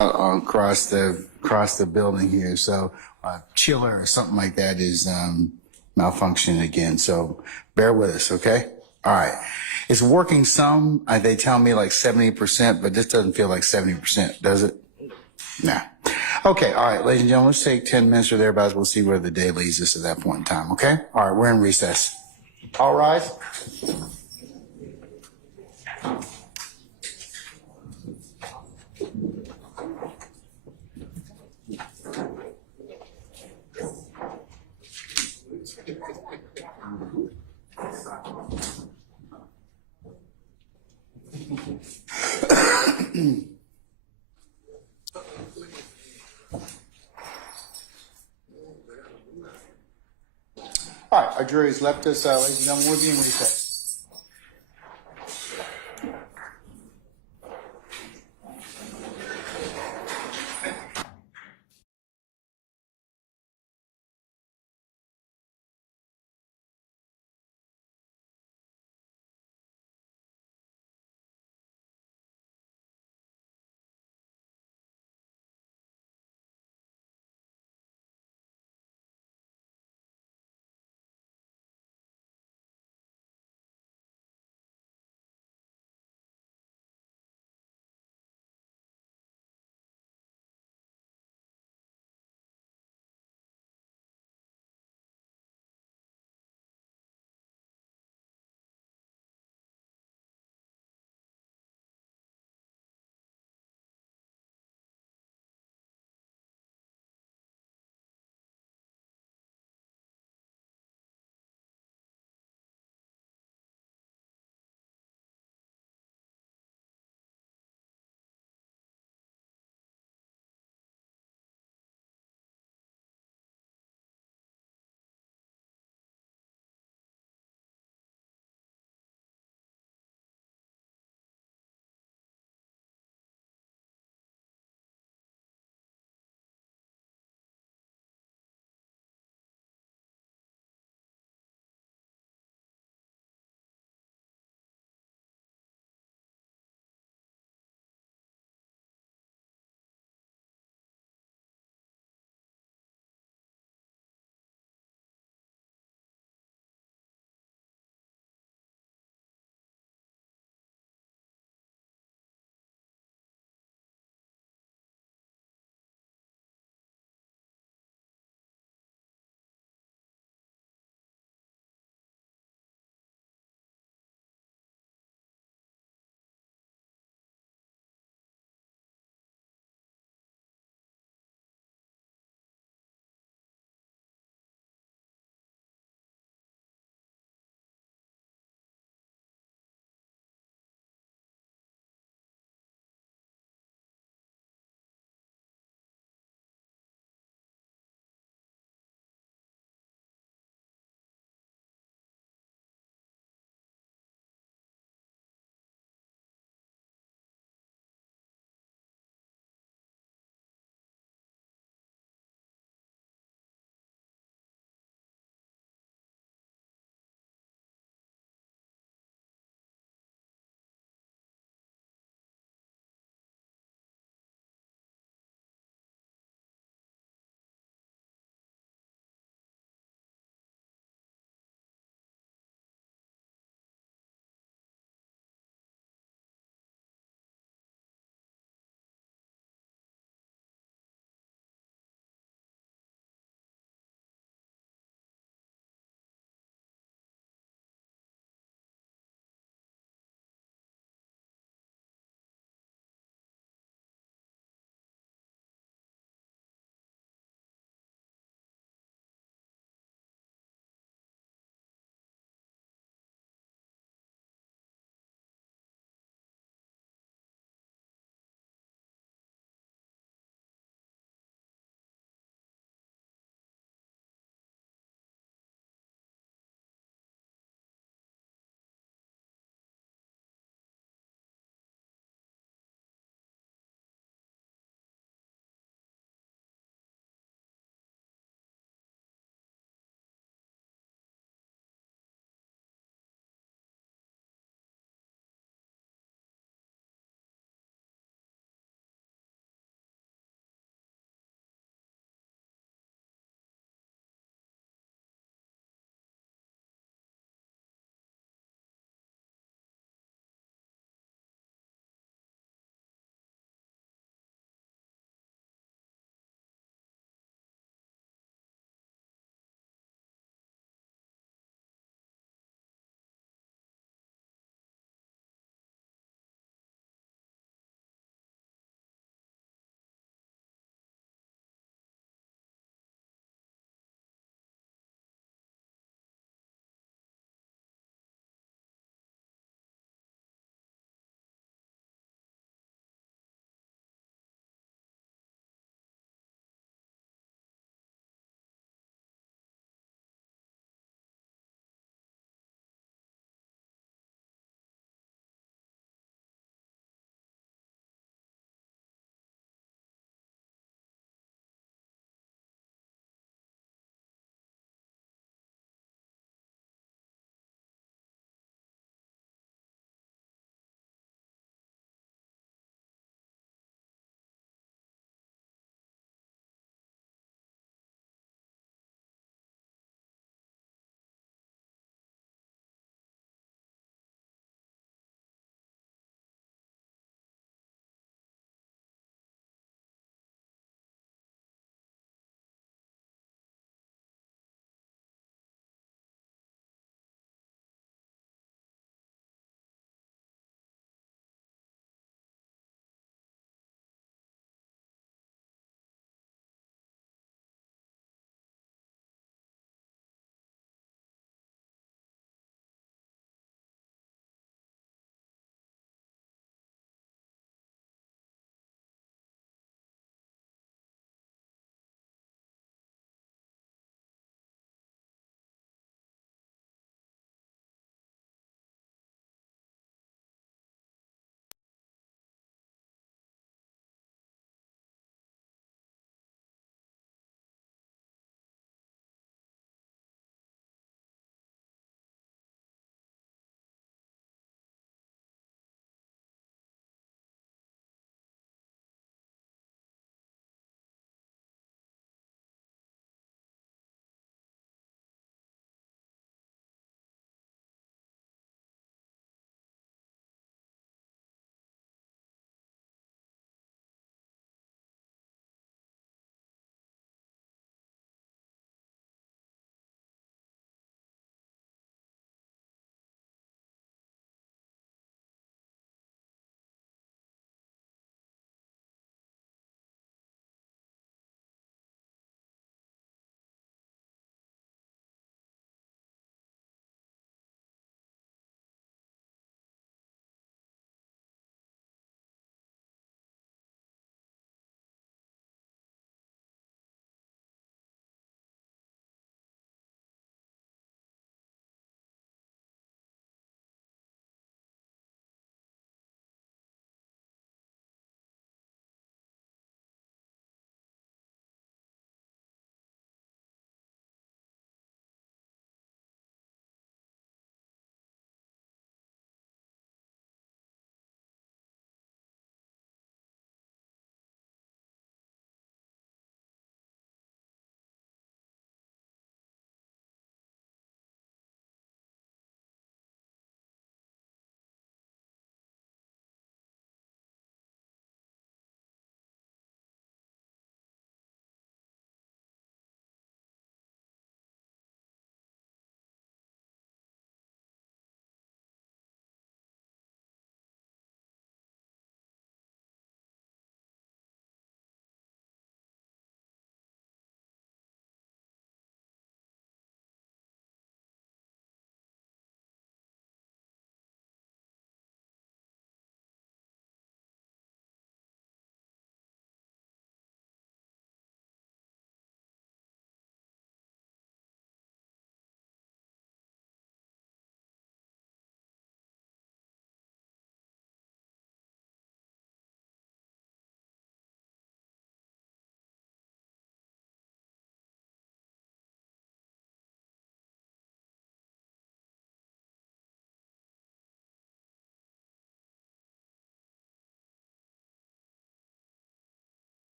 Across the building here. So chiller or something like that is malfunctioning again. So bear with us, okay? All right. It's working some. They tell me like 70%, but this doesn't feel like 70%, does it? Nah. Okay. All right, ladies and gentlemen, let's take 10 minutes or thereabouts. We'll see where the day leads us at that point in time, okay? All right, we're in recess. All rise. All right, our jury has left us, ladies and gentlemen, we'll be in recess.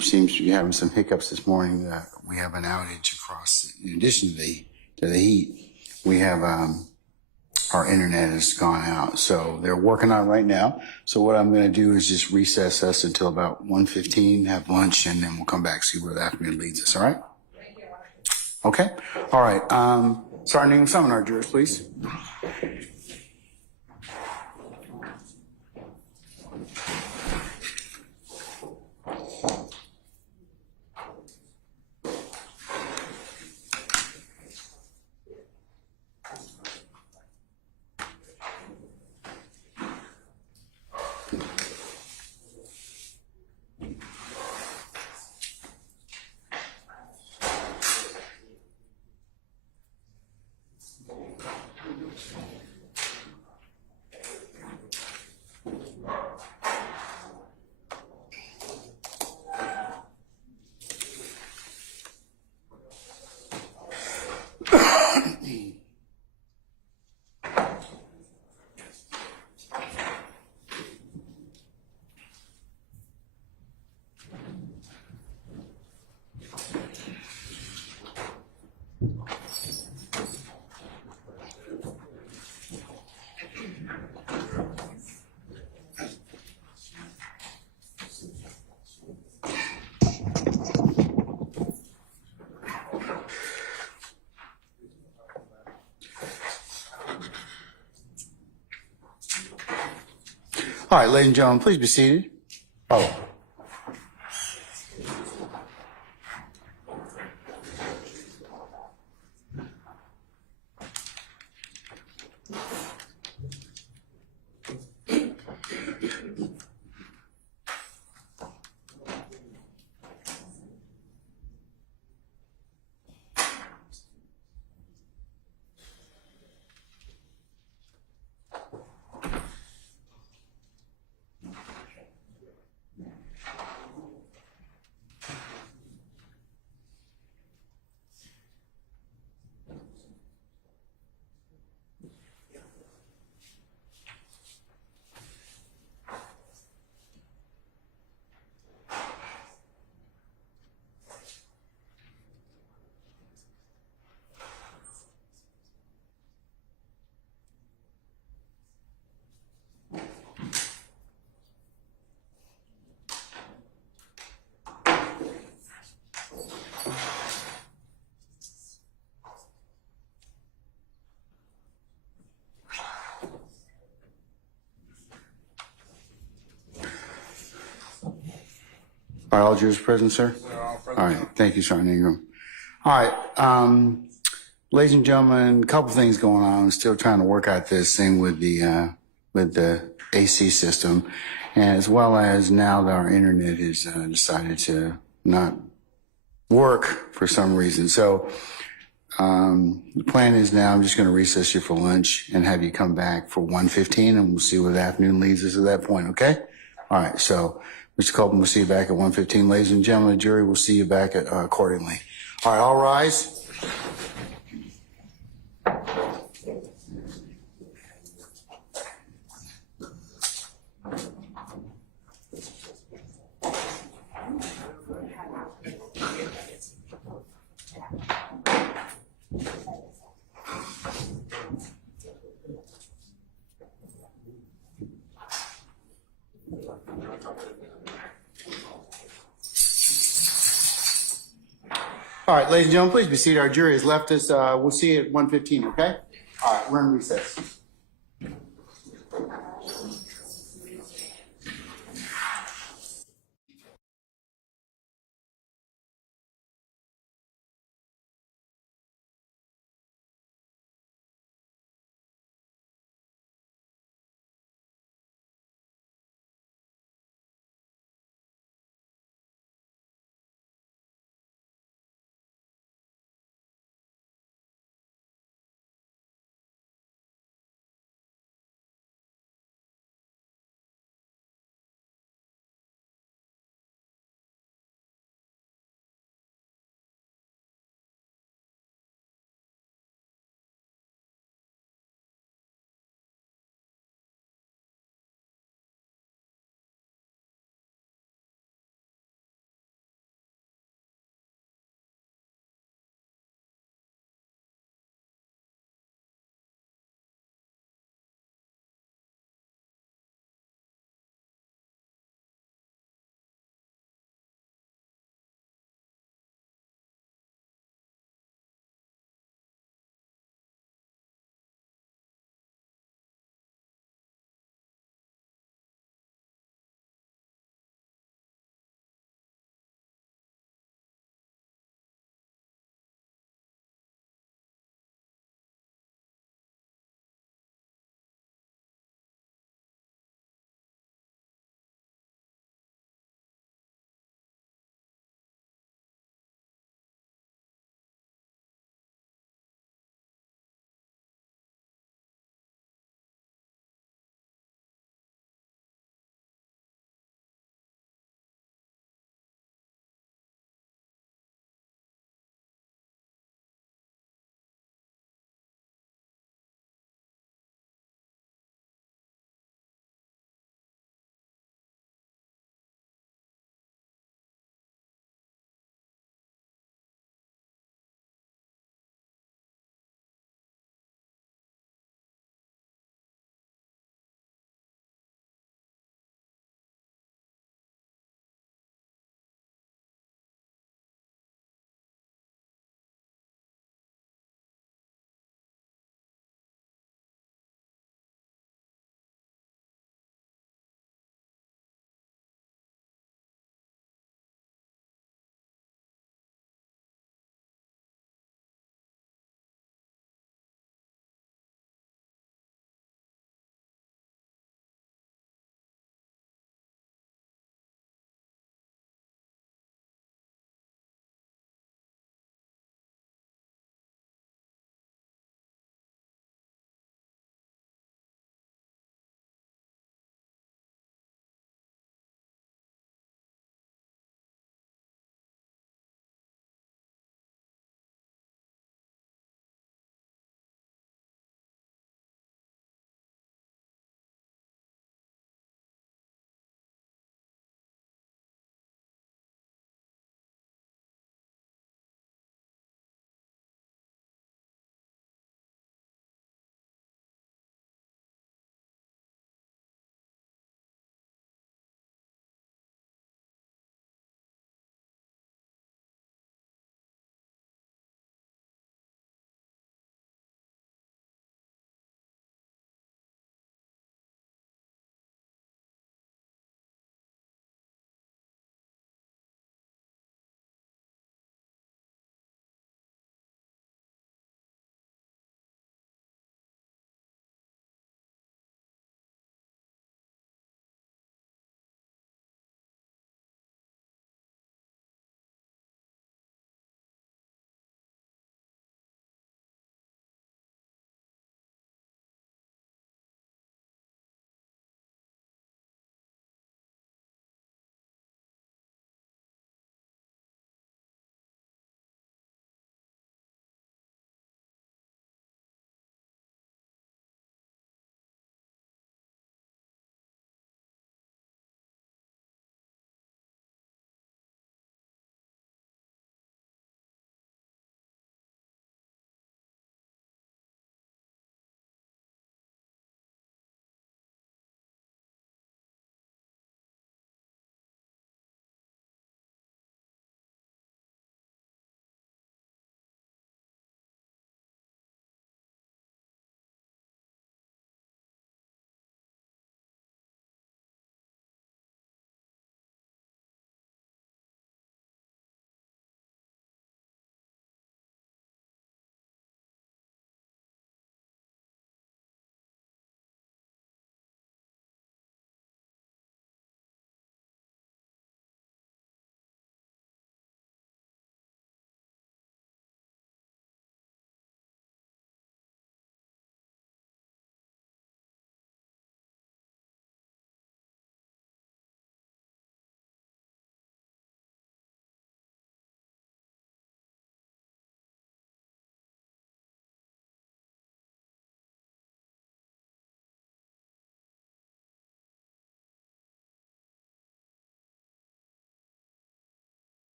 seems to be having some hiccups this morning. We have an outage across, in addition to the heat, we have our internet has gone out. So they're working on it right now. So what I'm going to do is just recess us until about 1:15, have lunch, and then we'll come back, see where the afternoon leads us. All right? Okay. All right. Sergeant, summon our jurors, please. All right, ladies and gentlemen, please be seated. Oh. Are all jurors present, sir? All right. Thank you, Sergeant Ingram. All right. Ladies and gentlemen, a couple things going on. I'm still trying to work out this thing with the AC system, and as well as now that our internet has decided to not work for some reason. So the plan is now I'm just going to recess you for lunch and have you come back for 1:15, and we'll see where the afternoon leads us at that point, okay? All right, so Mr. Copeland, we'll see you back at 1:15. Ladies and gentlemen, the jury will see you back accordingly. All right, all rise. All right, ladies and gentlemen, please be seated. Our jury has left us. We'll see you at 1:15, okay? All right, we're in recess.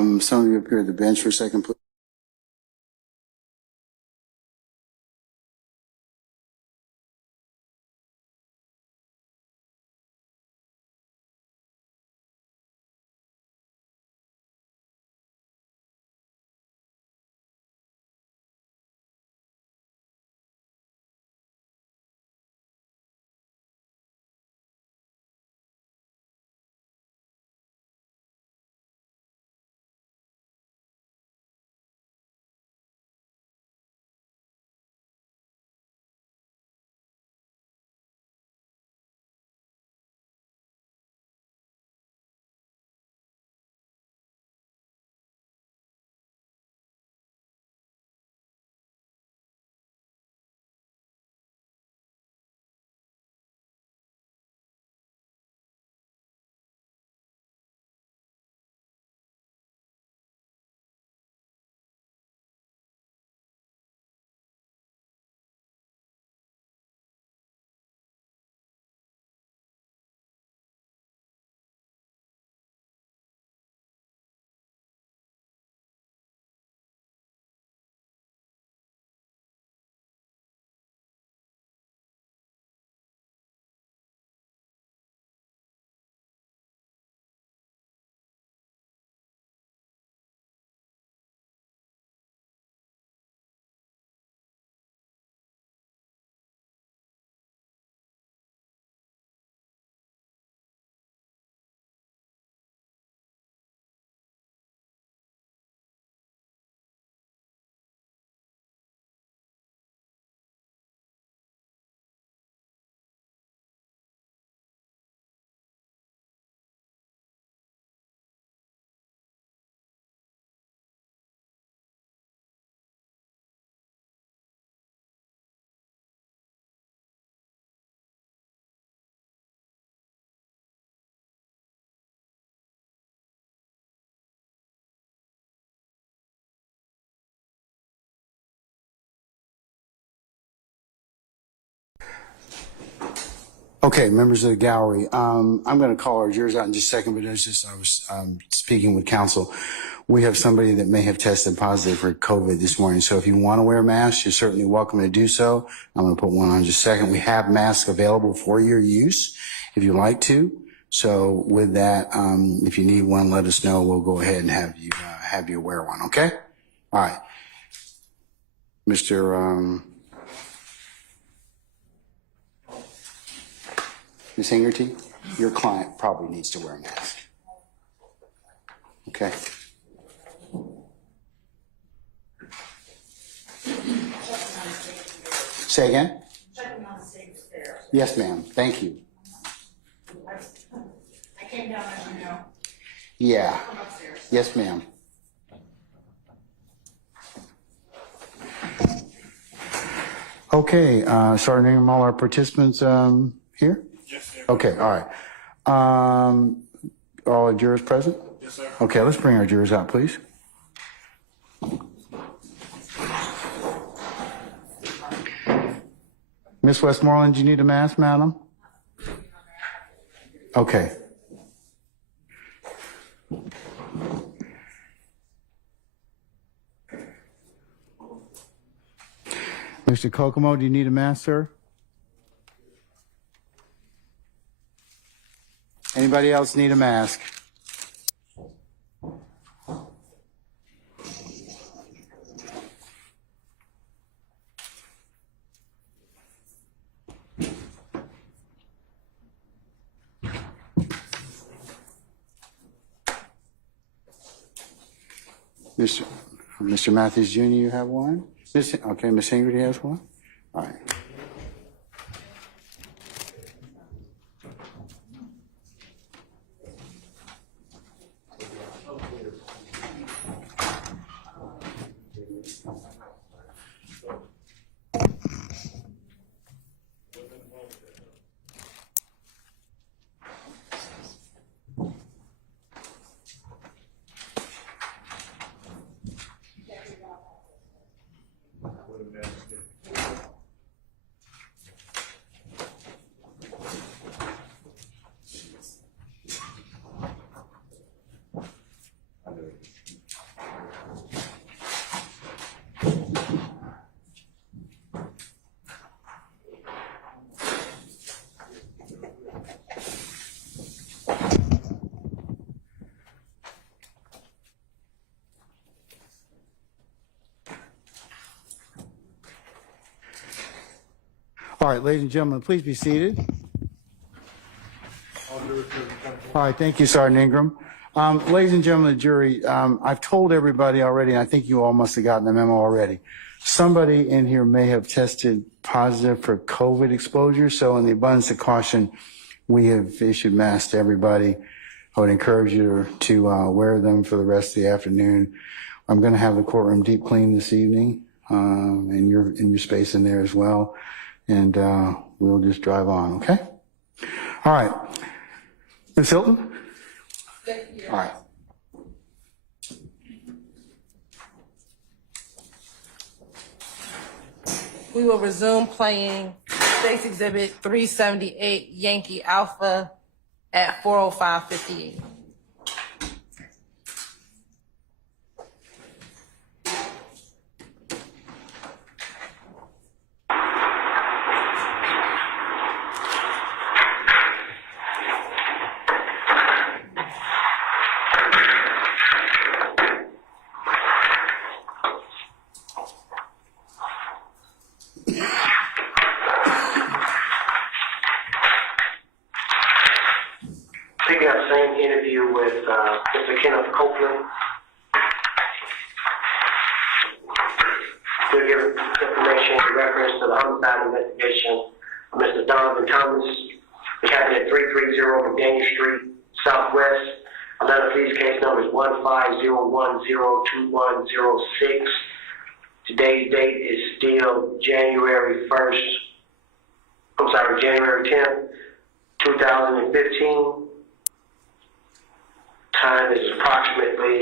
Some of you appear at the bench for a second, please. Okay, members of the gallery, I'm going to call our jurors out in just a second, but I was speaking with counsel. We have somebody that may have tested positive for COVID this morning, so if you want to wear a mask, you're certainly welcome to do so. I'm going to put one on in just a second. We have masks available for your use if you like to. So with that, if you need one, let us know. We'll go ahead and have you wear one, okay? All right. Mr. Ms. Hingerty, your client probably needs to wear a mask. Okay? Say again? Checking on the state fair. Yes, ma'am. Thank you. I came down, as you know, Yeah. from upstairs. Yes, ma'am. Okay, start naming all our participants here? Yes, sir. Okay, all right. All the jurors present? Yes, sir. Okay, let's bring our jurors out, please. Miss Westmoreland, do you need a mask, madam? Okay. Mr. Kokomo, do you need a mask, sir? Anybody else need a mask? Mr. Matthews Jr., you have one? Okay, Miss Hingerty has one? All right. All right, ladies and gentlemen, please be seated. All right, thank you, Sergeant Ingram. Ladies and gentlemen of the jury, I've told everybody already, and I think you all must have gotten the memo already. Somebody in here may have tested positive for COVID exposure, so in the abundance of caution, we have issued masks to everybody. I would encourage you to wear them for the rest of the afternoon. I'm going to have the courtroom deep cleaned this evening, and your space in there as well, and we'll just drive on, okay? All right. Ms. Hilton? All right. We will resume playing State's Exhibit 378 Yankee Alpha at 4:05:58. Picking up the same interview with Mr. Kenneth Copeland. We'll give information in reference to the homicide investigation of Mr. Donovan Thomas. It happened at 330 McDaniel Street, Southwest. Atlanta Police case number is 150102106. Today's date is still January 10th, 2015. Time is approximately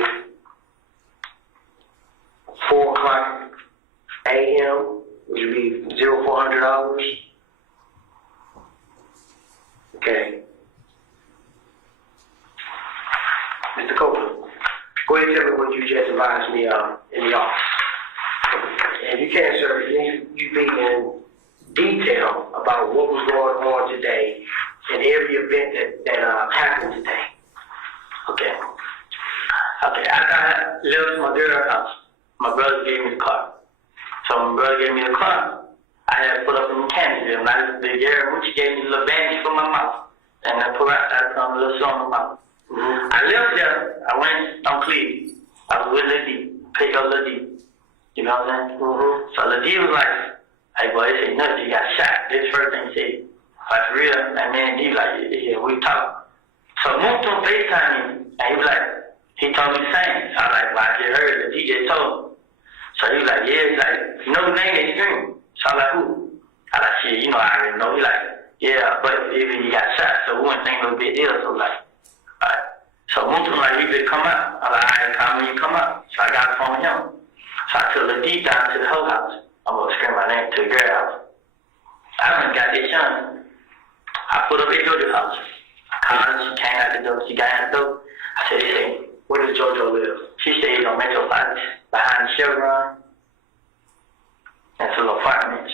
4 o'clock a.m., which would be 0400 hours. Okay. Mr. Copeland, go ahead and tell me what you just advised me of in the office. And you can, sir, you be in detail about what was going on today and every event that happened today. Okay. After I left my girl's house, my brother gave me the car. So when my brother gave me the car, I had to put up a mechanic. And the girl, she gave me a little bandage for my mouth. And I put a little song in my mouth. Mm-hmm. I left there, I went on Cleveland. I was with Lil D, pick up Lil D. You know what I'm saying? Mm-hmm. So Lil D was like, hey boy, they say nothing, you got shot. This first thing he said. Like, for real? And then he was like, yeah, we talk. So I moved to him FaceTime me, and he was like, he told me the same. I was like, well, I just heard the DJ told me. So he was like, yeah, he's like, you know the name that he's screaming? So I was like, who? I was like, shit, you know, I already know. He like, yeah, but even he got shot, so we wouldn't think it was a big deal. So like, alright. So moved to him like, you could come out. I was like, alright, come when you come out. So I got the phone with him. So I took Lil D down to the whole house. I'm gonna scream my name to the girl house. I done got this young. I put up at Georgia's house. I called her, she came out the door, she got out the door. I said, hey, where does JoJo live? She stayed on Metro 5 behind the Chevron. That's a little apartment.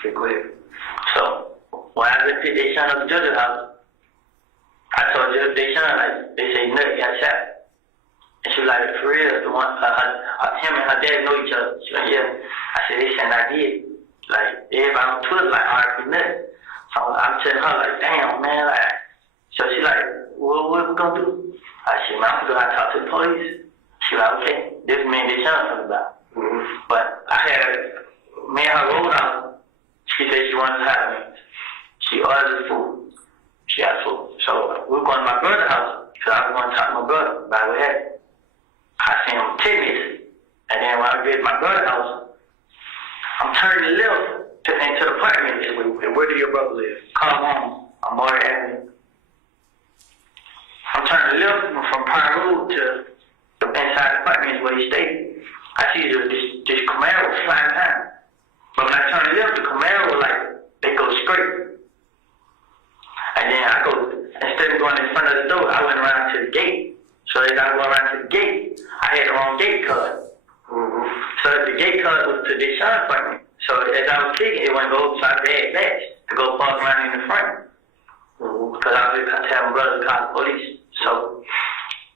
Okay, go ahead. So, when I went to the son of the judge's house, I told Judge they son, like, they say Nut got shot. And she was like, for real, the one, him and her dad know each other. She was like, yeah. I said, they said I did. Like, everybody on Twitter, like, R.I.P. Nut. So I'm telling her, like, damn, man, like, so she like, what we gonna do? I said, man, I'm gonna go out and talk to the police. She like, okay, this man they son something about. Mm-hmm. But I had, me and her rolled out. She said she wanted to have me. She ordered food. She got food. So we were going to my brother's house, because I was going to talk to my brother about what happened. I seen him tennis. And then when I get to my brother's house, I'm turning left into the apartment. And where do your brother live? Come home. I'm Maury Avenue. I'm turning left from Pine Road to the inside the apartment where he stayed. I see this Camaro flying down. But when I turn left, the Camaro was like, they go straight. And then I go, instead of going in front of the door, I went around to the gate. So as I went around to the gate, I had the wrong gate card. Mm-hmm. So the gate card was to the shine apartment. So as I was kicking, it went go upside the head back to go park around in the front. Because I was going to tell my brother to call the police. So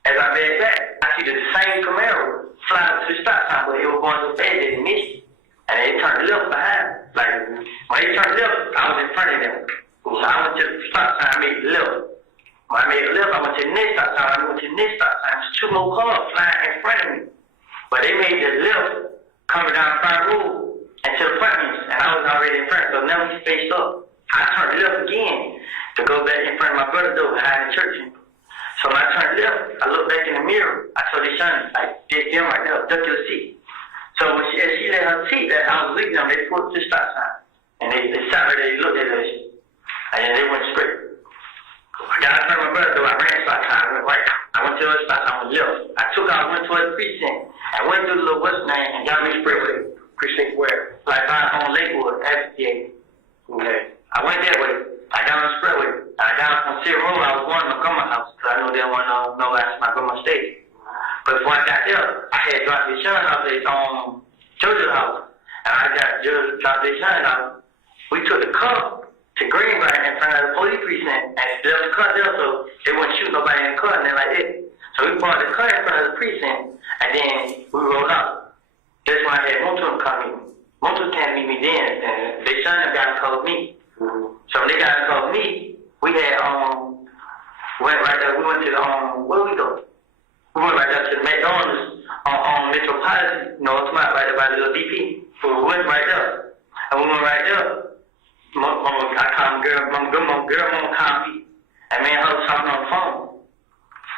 As I read back, I see the same Camaro fly up to the stop sign, but it was going so fast that it missed it. And they turned left behind. Like, when they turned left, I was in front of them. So I went to the stop sign, I made the left. When I made the left, I went to the next stop sign. I went to the next stop sign. There's two more cars flying in front of me. But they made the left coming down Front Road and to the front of me, and I was already in front, so now we spaced up. I turned left again to go back in front of my brother's door behind the church. So when I turned left, I looked back in the mirror. I told his son, like, them right there, duck your seat. So when she let her seat that I was leaving them, they pulled up to the stop sign. And they sat right there, they looked at us, and then they went straight. I got in front of my brother's door, I ran stop sign, I went right. I went to the stop sign, I went left. I took off, went towards the precinct. I went through the little what's name and got me Freeway, precinct where? Like on Lakewood, FTA. Okay. I went that way. I got on the expressway. I got on City Road. I was going to my grandma's house because I knew they didn't want to know that's my grandma's state. But before I got there, I had dropped his son off at Judge's house. And I got Judge dropped his son off. We took the car to Greenbrier in front of the police precinct. And there was a car there, so they wouldn't shoot nobody in the car and then like that. So we parked the car in front of the precinct, and then we rolled out. That's when I had Motul come meet me. Motul can't meet me then, and they son got to call me. So when they got to call me, we had went right there. We went to the where we go? We went right there to the McDonald's on Metropolitan, you know, it's right there by the little DP. So we went right there, and we went right there. I called my girl, mama called me, and me and her was talking on the phone.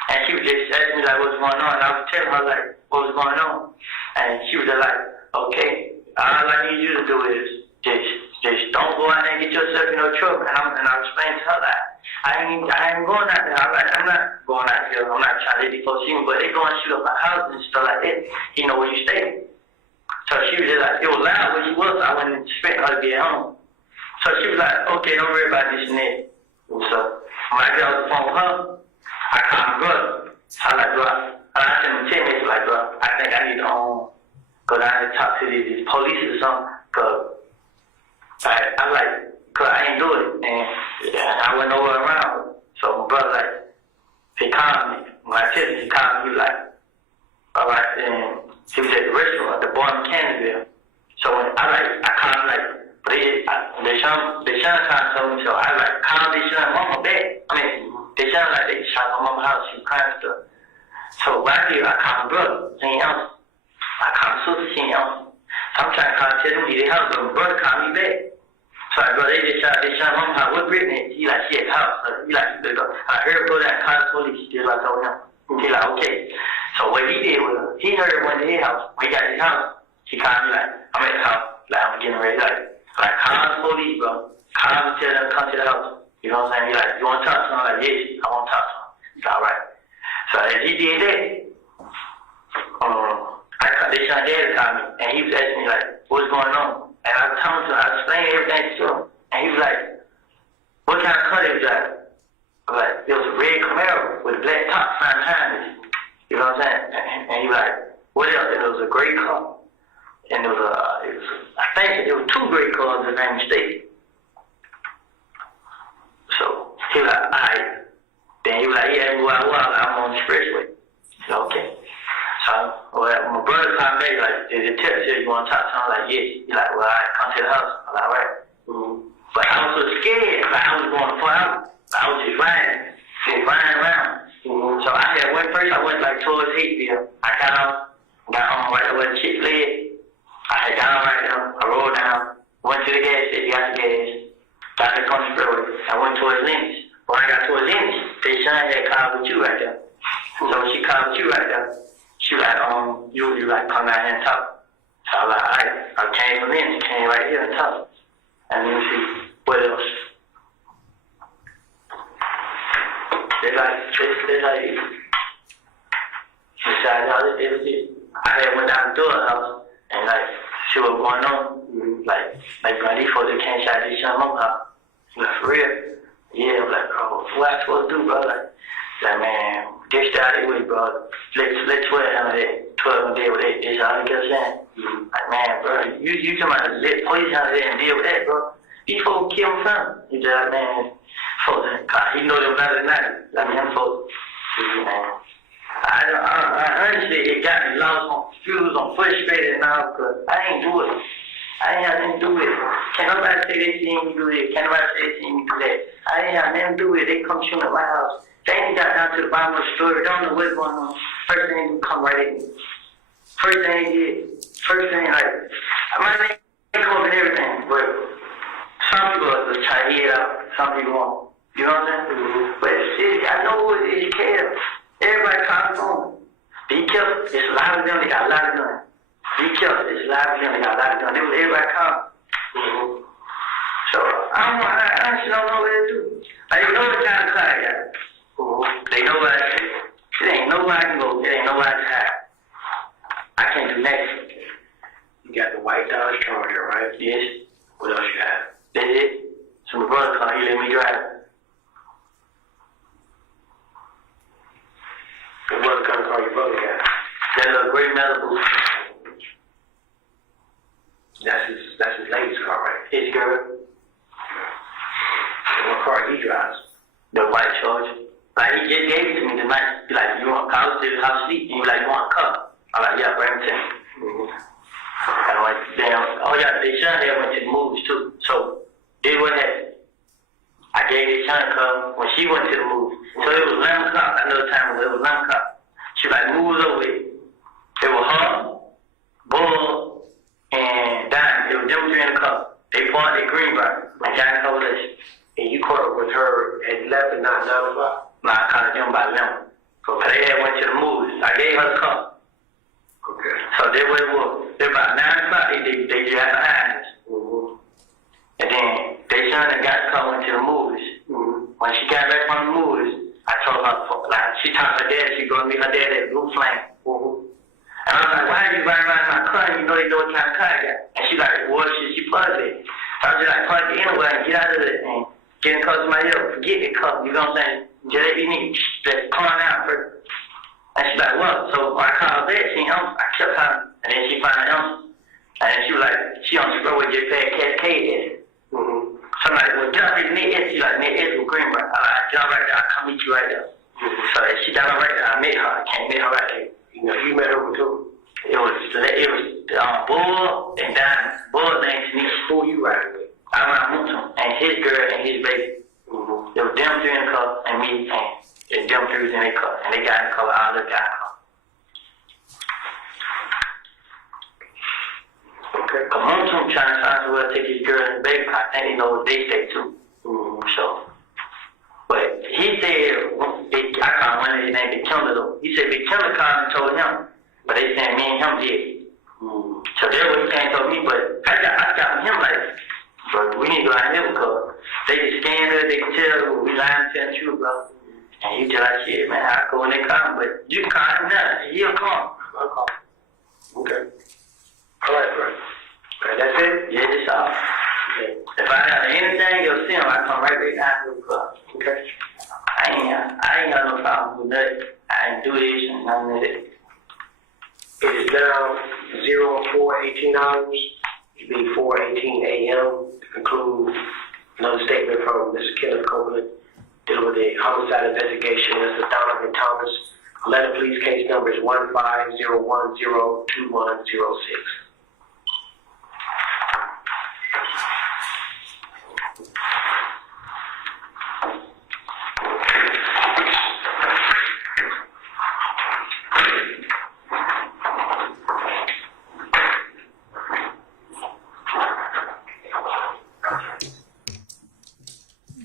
And she was just asking me like what's going on, and I was telling her like what was going on, and she was just like, okay, all I need you to do is just don't go out there and get yourself in no trouble. And I explained to her that I ain't going out there. I'm not going out here. I'm not trying to let these folks see me, but they go and shoot up my house and stuff like that. You know where you stay. So she was just like, it was loud where she was. So I wasn't expecting her to be at home. So she was like, okay, don't worry about this and that. So when I get off the phone with her, I called my brother. I was like, bro, I sent him 10 minutes, like, bro, I think I need to go down and talk to these police or something, cause I like, cause I ain't do it, and I wasn't nowhere around. So my brother, like, he called me. When I tell him, he called me, he was like, all right, and he was at the restaurant, the bar in Canada. So when I called him, like, but they shot me, so I like called they shot mama back. I mean, they shot like they shot my mama's house, she was crying and stuff. So right here, I called my brother, he ain't answer. I called my sister, she ain't answer. So I'm trying to call and tell them, they house, but my brother called me back. So I go, they shot mama's house, what Brittany? He like, she at the house. He like, I heard her go down and call the police, just like I told him. He like, okay. So what he did was, he heard her went to his house. When he got to his house, he called me like, I'm at the house, like I'm getting ready, like call the police, bro. Call them and tell them to come to the house. You know what I'm saying? He like, you want to talk to him? I'm like, yes, I want to talk to him. He's all right. So as he did that, they shot dad called me, and he was asking me like, what's going on? And I was telling him, I explained everything to him, and he was like, what kind of car did you drive? I was like, there was a red Camaro with a black top sign behind it. You know what I'm saying? And he was like, what else? And it was a gray car. And I think there were two gray cars, if I'm mistaken. So he was like, all right. Then he was like, yeah, I'm on the expressway. I said, okay. So my brother called me, like, did it tell you want to talk to him? I'm like, yes. He's like, well, all right, come to the house. I'm like, all right. But I was so scared. Like, I was going far out. I was just riding around. So I went like towards Hateville. I got on right where the chick led. I had got on right there. I rolled down, went to the gas station, got the gas, got the country road. I went towards Lenny's. When I got towards Lenny's, they shine had called with you right there. So when she called with you right there, she like, you like come out here and talk. So I was like, all right. I came from Lenny's, came right here and talk. And then see what else. They like, besides all this, I had went down the door house and like, see what going on. Like these folks, they can't shot this young mom house. Like, for real? Yeah, I'm like, bro, what I supposed to do, bro? Like man, this out of the way, bro. Let 12 handle that. 12 and deal with that. That's all they kept saying. Like, man, bro, you talking about let police handle that and deal with that, bro. These folks kill him from. He just like, man, folks, he know them better than that. Like, them folks, man. I honestly, it got me lost on confused, on frustrated now, because I ain't do it. I ain't have nothing to do with it. Can't nobody say they seen me do this. Can't nobody say they seen me do that. I ain't have nothing to do with it. They come shooting at my house. They ain't got down to the bottom of the story. Don't know what's going on. First thing, come right at me. First thing they did. First thing, like, my name comes and everything, but some people will try to hear it out. Some people won't. You know what I'm saying? Mm-hmm. But shit, I know who it is. He cares. Everybody calls on him. Be careful. It's a lot of them. They got a lot of guns. Be careful. It's a lot of them. They got a lot of guns. It was everybody calling. Mm-hmm. So I don't know. I honestly don't know what to do. Like, they know the kind of car I got. Mm-hmm. They know what I say. It ain't nobody can go. It ain't nobody can hide. I can't do nothing. You got the white Dodge Charger, right? Yes. What else you have? That's it. So my brother car, he let me drive. What kind of car your brother got? That little gray Malibu. That's his lady's car, right? His girl. And what car he drives? The white Charger. Like, he just gave it to me tonight. He like, you want, I was still in house sleep, and he like, you want a cup? I'm like, yeah, bring it to me. Mm-hmm. I'm like, damn, oh yeah, they son there went to the movies too. So, this what happened. I gave this son a cup when she went to the movies. So it was 11 o'clock. I know the time it was 11 o'clock. She like, moves over it. It was her, Bull, and Diamond. It was them three in the cup. They bought their Greenbrier and got in coalition. And you caught up with her at 11, not 9 o'clock? Nah, I caught them by 11. So they had went to the movies. I gave her the cup. Okay. So they what it was. They about 9 o'clock, they just had behind us. Mm-hmm. And then they son that got the cup went to the movies. Mm-hmm. When she got back from the movies, I told her, like, she talked to her dad, she going to meet her dad at Blue Flame. Mm-hmm. And I was like, why are you riding around in my car? You know they know what kind of car I got. And she like, well, she plugged it. So I was just like, plug it anyway and get out of it and get in close to my ear. Forget the cup, you know what I'm saying? Just you need just calling out first. And she's like, what? So when I called back, she answered. I kept calling. And then she finally answered. And then she was like, she on the road with just past Cascade S. Mm-hmm. So I'm like, well, get up in the net S. She like, net S with Greenbrier. I'm like, get up right there. I'll come meet you right there. Mm-hmm. So she got up right there. I met her. I can't meet her right there. You know, you met her with who? It was Bull and Diamond. Bull named Tanisha. Who you riding with? I ran with him and his girl and his baby. Mm-hmm. It was them three in the car and me and them three was in their car. And they got in the car. All the got in the car. Okay. Cause one of them trying to find somewhere to take his girl and baby. I think he knows they stay too. Mm-hmm. So, but he said, I called one of his name, Big Killer though. He said Big Killer called and told him, but they saying me and him did. Mm-hmm. So that's what he came and told me, but I got with him like, bro, we need to go out here because they can scan us, they can tell we lying to tell the truth, bro. And he just like, shit, man, I go when they come, but you can call him now, he'll come. I'll call. Okay. All right, bro. Okay, that's it? Yeah, that's all. Okay. If I have anything, you'll see him, I come right back down to the club. Okay. I ain't got no problem with nothing. I ain't do this and none of that. It is now 04:18 hours. It be 4:18 a.m. to conclude another statement from Mr. Kenneth Copeland dealing with the homicide investigation of Mr. Donovan Thomas. Letter please case number is 150102106.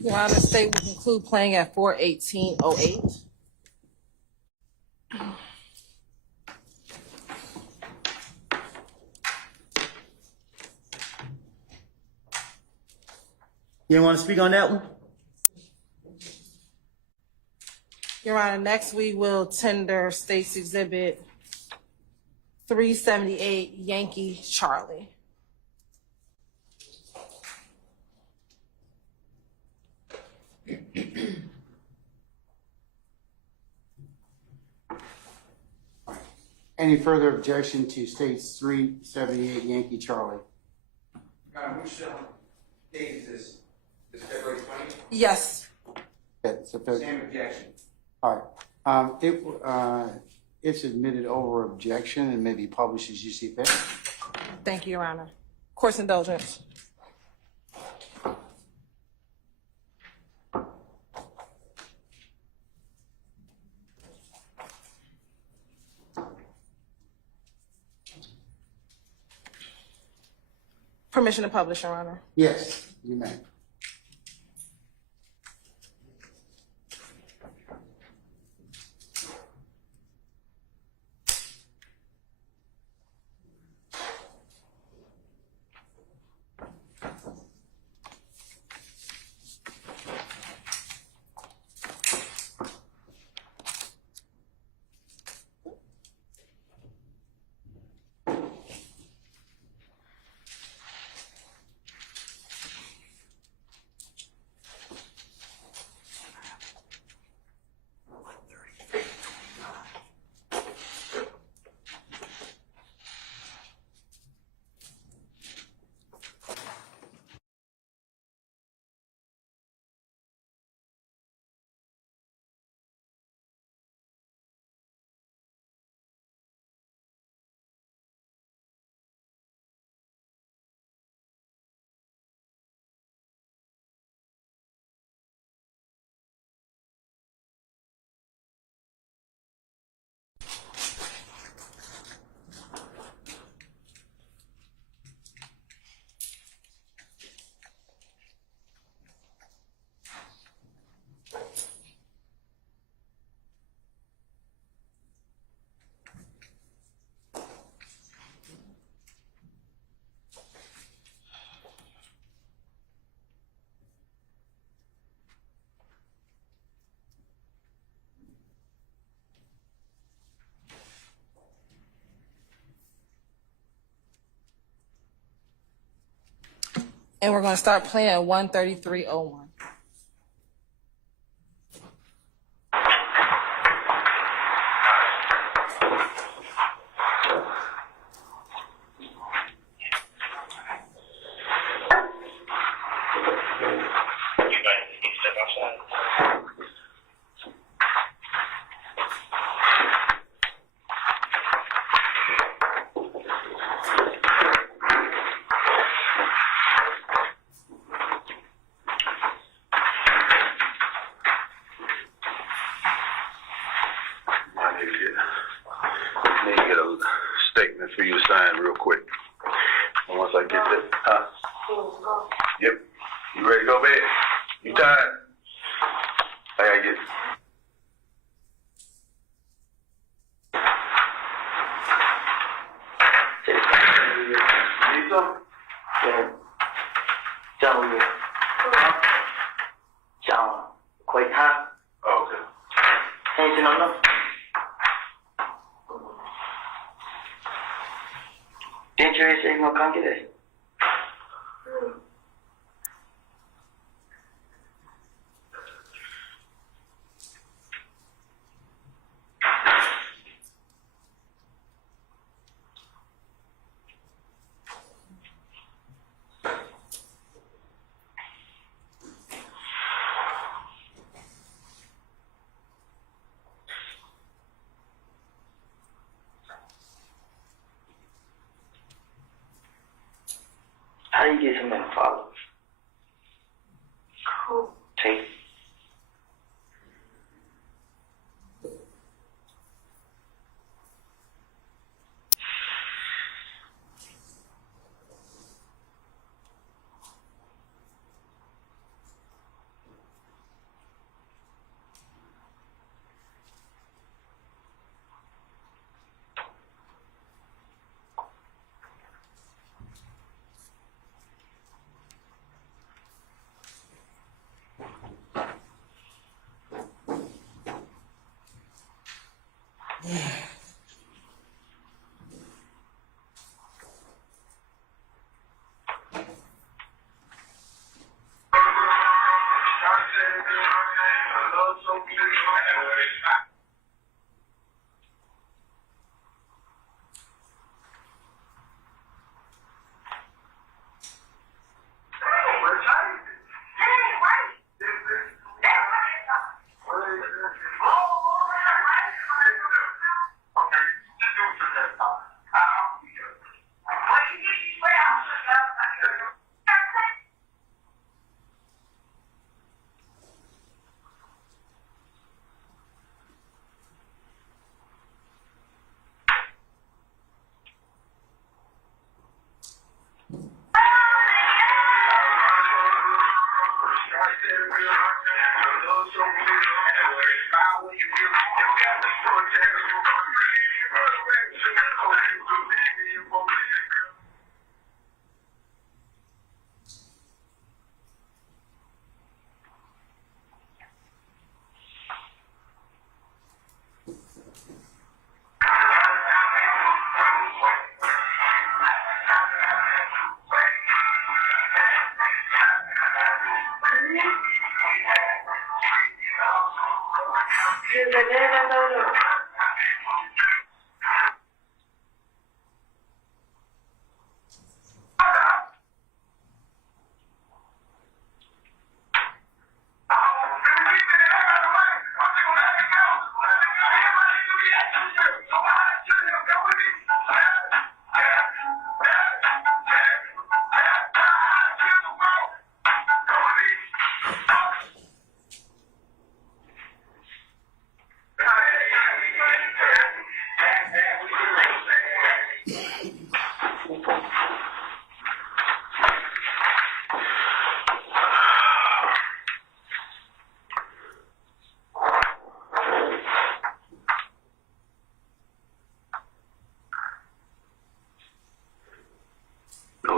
Your Honor, state will conclude playing at 4:18:08. You don't want to speak on that one? Your Honor, next we will tender State's Exhibit 378, Yankee Charlie. Any further objection to State's 378 Yankee Charlie? Which date is this? This February 20th? Yes. Okay, so Same objection. all right. It's admitted over objection and may be published as you see fit. Thank you, Your Honor. Court's indulgence. Permission to publish, Your Honor. Yes, you may. And we're going to start playing 13301. Need to get a statement for you to sign real quick. And once I get that, Yep. You ready to go, babe? You tired? I gotta get. Need some? Oh, okay. Dangerous ain't gonna come get it. How do you get so many followers? Cool. Take.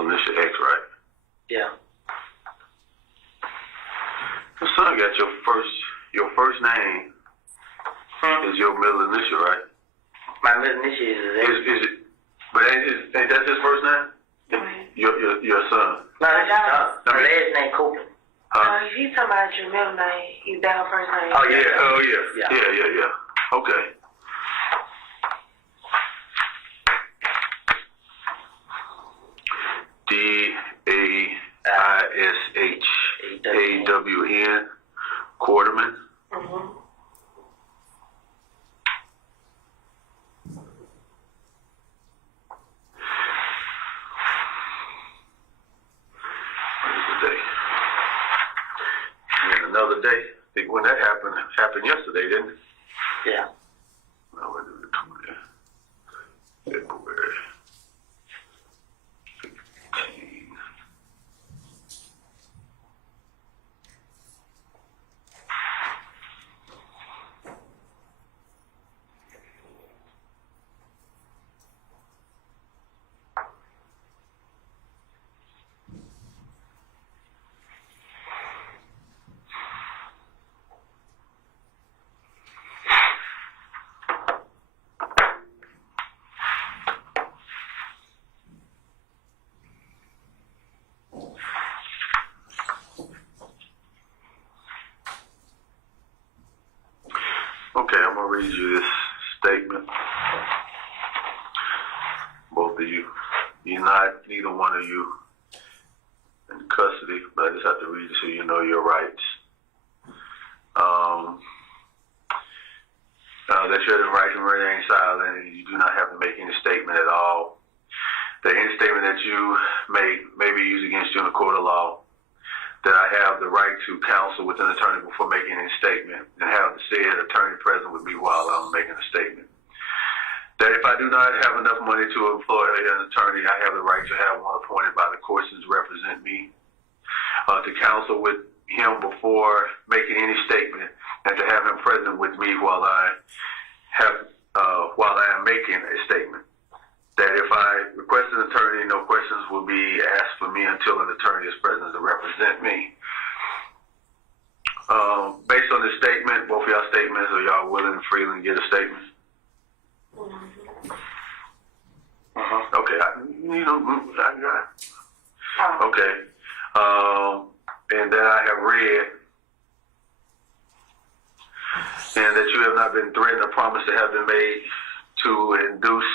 middle initial X, right? Yeah. Your son got your first name is your middle initial, right? My middle initial is X. Is it? But ain't that his first name? Your son. No, that's his son. My last name Copeland. Huh? He's talking about your middle name. Is that her first name? Oh, yeah. Yeah. Oh yeah. Yeah. Okay. DAISHAWN, Quarterman. Mm-hmm. Another day. I think when that happened yesterday, didn't it? Yeah. No, it was the 20th February 15. Okay, I'm gonna read you this statement. Both of you. Neither one of you in custody, but I just have to read it so you know your rights. That you're the right to remain silent, and you do not have to make any statement at all. That any statement that you make may be used against you in a court of law. That I have the right to counsel with an attorney before making any statement, and have the said attorney present with me while I'm making a statement. That if I do not have enough money to employ an attorney, I have the right to have one appointed by the courts to represent me, to counsel with him before making any statement, and to have him present with me while I am making a statement. That if I request an attorney, no questions will be asked for me until an attorney is present to represent me. Based on this statement, both of y'all statements, are y'all willing and freely to get a statement? Okay, I got it. Okay. And that I have read, and that you have not been threatened or promised to have been made to induce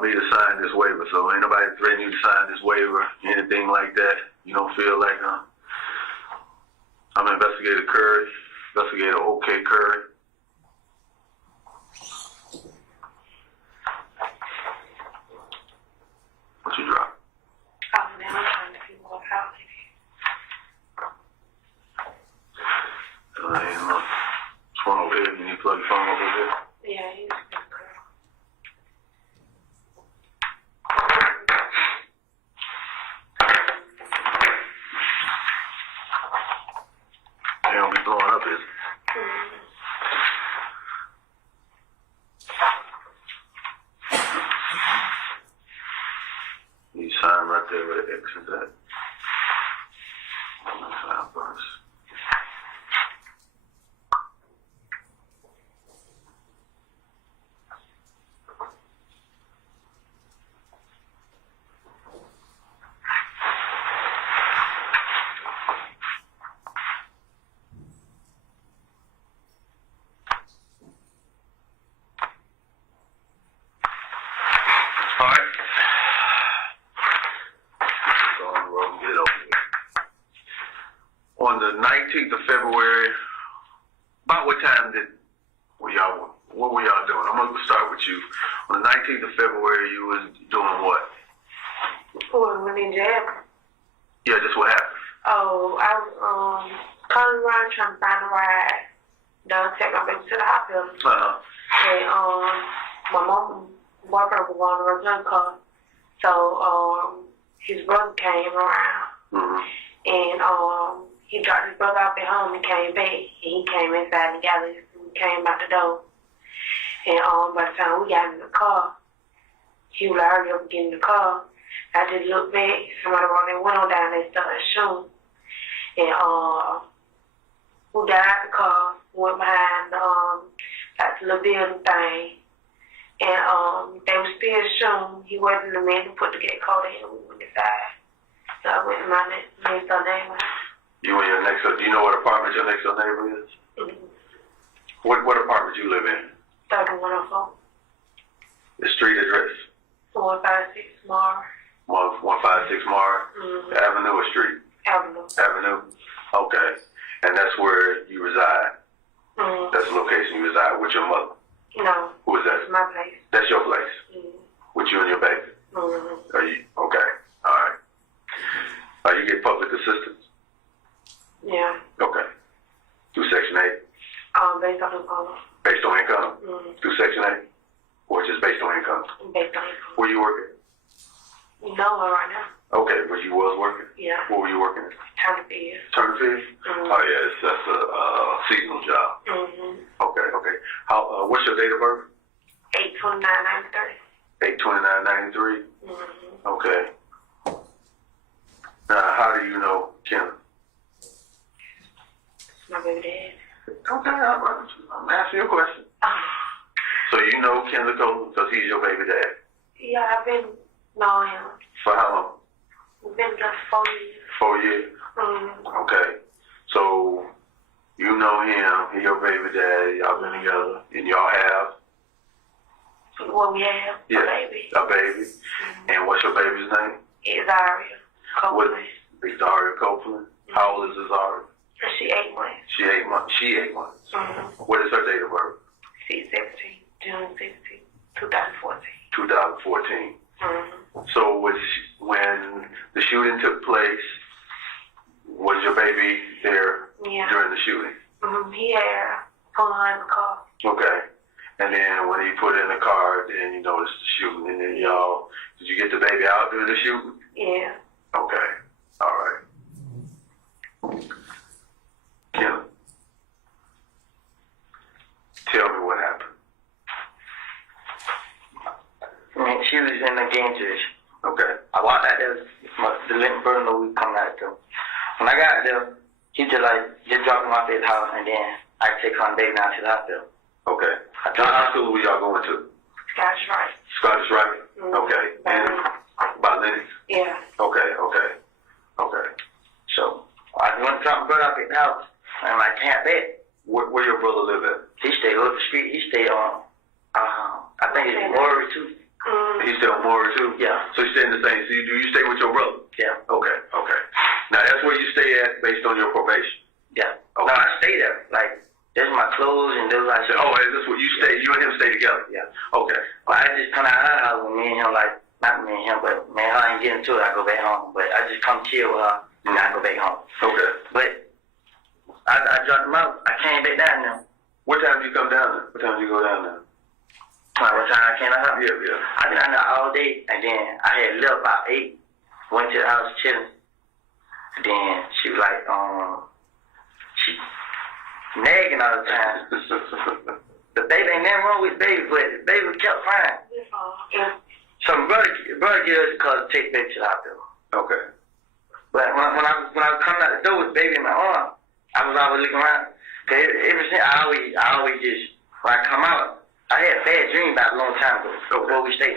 me to sign this waiver. So ain't nobody threatening you to sign this waiver, anything like that. You don't feel like I'm Investigator Curry, Investigator OK Curry. What you drop? Oh, now I'm trying to figure out how it What's wrong over here? You need to plug your phone over here? is. Yeah, he's good. They don't be blowing up, is it? You sign right there where the X is at. I'm gonna sign first. All right. Go on the road and get it over with. On the 19th of February, about what time what were y'all doing? I'm gonna start with you. On the 19th of February, you was doing what? When in jail. Yeah, just what happened. Oh, I was calling around trying to find a ride to take my baby to the hospital. And my mom boyfriend was on the return car. So his brother came around. And he dropped his brother off at home and came back. And he came inside the gallery and came out the door. And by the time we got in the car, he was like, hurry up and get in the car. I just looked back, somebody brought their window down, they started shooting. And, we got out the car, went behind, got the little building thing. And, they were still shooting. He wasn't the man who put the gate code in, we went inside. So I went to my next door neighbor. You and your next door, do you know what apartment your next door neighbor is? Mm-hmm. What apartment you live in? 3104. The street address? 156 Mar. 156 Mar? Mm-hmm. Avenue or street? Avenue. Avenue? Okay. And that's where you reside? Mm-hmm. That's the location you reside with your mother? No. Who is that? It's my place. That's your place? Mm-hmm. With you and your baby? Mm-hmm. Are you, okay. All right. You get public assistance? Yeah. Okay. Through Section 8? Based on income. Based on income? Mm-hmm. Through Section 8? Or just based on income? Based on income. Where you working? Nowhere right now. Okay, but you was working? Yeah. Where were you working at? Turnerfield. Turnerfield? Mm-hmm. Oh, yes, that's a seasonal job. Mm-hmm. Okay, okay. What's your date of birth? 8/29/93. 8/29/93? Mm-hmm. Okay. Now, how do you know Kenneth? My baby dad. Okay, I'm asking you a question. So you know Kenneth Copeland because he's your baby dad? Yeah, I've been knowing him. For how long? We've been together 4 years. 4 years? Mm-hmm. Okay. So you know him, he your baby daddy, y'all been together, and y'all have? What we have? A baby. A baby. Mm-hmm. And what's your baby's name? Azaria Copeland. Azaria Copeland. How old is Azaria? She 8 months. She 8 months. She 8 months. Mm-hmm. What is her date of birth? 6/17, June 16, 2014. 2014. Mm-hmm. So when the shooting took place, was your baby there during the shooting? Mm-hmm. He had pulled behind the car. Okay. And then when he put in the car, then you noticed the shooting. And then y'all, did you get the baby out during the shooting? Yeah. Okay. All right. Kim, tell me what happened. She was in the game church. Okay. I walked out there, the little bird know we coming out there. When I got there, he just dropped him off at his house, and then I take her and baby down to the hospital. Okay. What high school were y'all going to? Scottish Rite. Scottish Rite? Mm-hmm. Okay. And by Lennox? Yeah. Okay, okay. Okay. So I went to drop my brother off at the house, and I'm like, can't bet. Where your brother live at? He stayed over the street. He stayed on, I think it's Maury too. Mm-hmm. He stay on Maury too? Yeah. So you stay in the same, do you stay with your brother? Yeah. Okay, okay. Now that's where you stay at based on your probation? Yeah. Okay. No, I stay there. Like, there's my clothes and there's like. Oh, is this where you stay? You and him stay together? Yeah. Okay. Well, I just come out of her house with me and him, like, not me and him, but man, I ain't getting to it. I go back home. But I just come chill with her and I go back home. Okay. But I dropped him out. I came back down there. What time do you come down there? What time do you go down there? What time I came out? Yeah, yeah. I been out there all day, and then I had left about 8, went to the house chilling. Then she was like, she nagging all the time. The baby ain't nothing wrong with the baby, but the baby kept crying. Yeah. So my brother gave us a call to take the baby to the hospital. Okay. But when I was coming out the door with the baby in my arm, I was always looking around. Cause ever since I always just, when I come out, I had a bad dream about a long time ago before we stayed.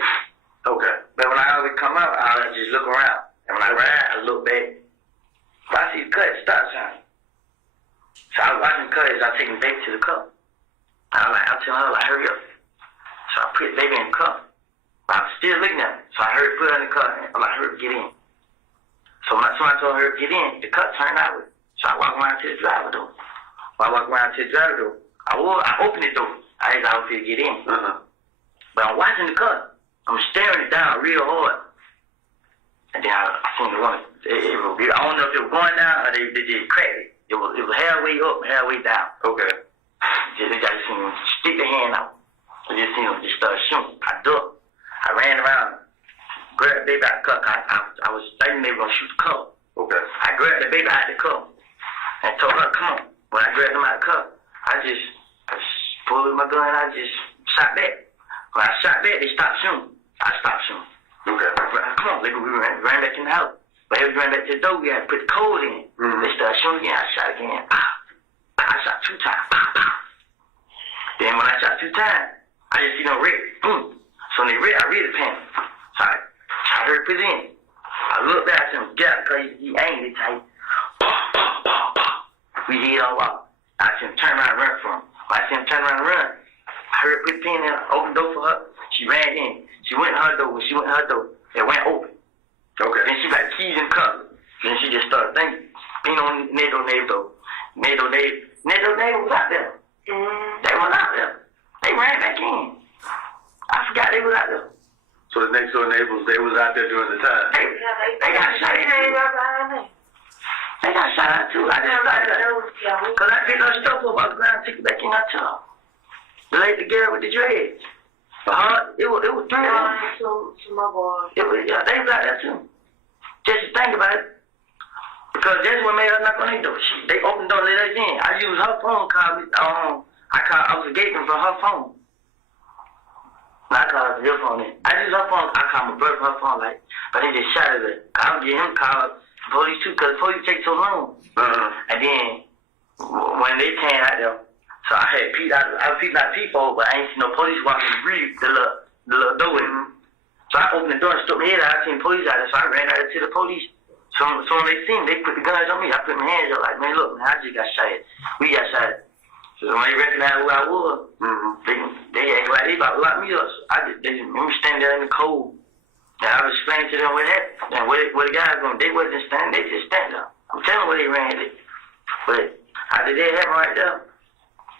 Okay. But when I always come out, I always just look around. And when I ride, I look back. If I see the cut, stop sign. So I was watching the cut as I take the baby to the cup. I'm telling her, like, hurry up. So I put the baby in the cup. But I was still looking at her. So I heard put her in the cup. I'm like, hurry up, get in. So when I told her to get in, the cut turned outward. So I walked around to the driver door. When I walked around to the driver door, I opened the door. I didn't know if to get in. But I'm watching the cut. I'm staring it down real hard. And then I seen the one. I don't know if it was going down or they just cracked it. It was halfway up, halfway down. Okay. They just seen him stick their hand out. I just seen him just start shooting. I ducked. I ran around, grabbed the baby out the cup. I was thinking they were going to shoot the cup. Okay. I grabbed the baby out the cup and told her, come on. When I grabbed him out the cup, I just pulled my gun and I just shot back. When I shot back, they stopped shooting. I stopped shooting. Okay. come on, we ran back in the house. But as we ran back to the door, we had to put the code in. They started shooting again. I shot again. I shot 2 times. Then when I shot 2 times, I just see them red. Boom. So when they red, I really panicked. So I heard put it in. I looked back at him, because he angry tight. We did all out. I see him turn around and run from him. When I see him turn around and run, I heard her put the pin in, open the door for her. She ran in. She went to her door. When she went to her door, it went open. Okay. Then she got keys in the cupboard. Then she just started thinking. Being on NATO was out there. They was out there. They ran back in. I forgot they was out there. So the next door neighbors, they was out there during the time. They got shot too. They got shot too. I just like that. Because I picked her stuff up off the ground and took it back in her truck. The lady girl with the dreads. For her, it was 3 of them. To my boy. They was out there too. Just to think about it. Because that's what made her knock on their door. They opened the door, let us in. I used her phone, I was engaging from her phone. I called your phone in. I used her phone. I called my brother from her phone, but they just shot at her. I would get him called the police too, because the police take so long. And then, when they came out there, so I had peeped out, I was peeping out people, but I ain't seen no police walking the little door with me. So I opened the door and stuck my head out. I seen police out there, so I ran out to the police. So when they seen me, they put the guns on me. I put my hands up like, man, look, man, I just got shot at. We got shot at. So when they recognized who I was, they acted like they about to lock me up. So they me standing there in the cold. And I was explaining to them what happened. And where the guys going, they wasn't standing, they just standing there. I'm telling them where they ran it. But after that happened right there,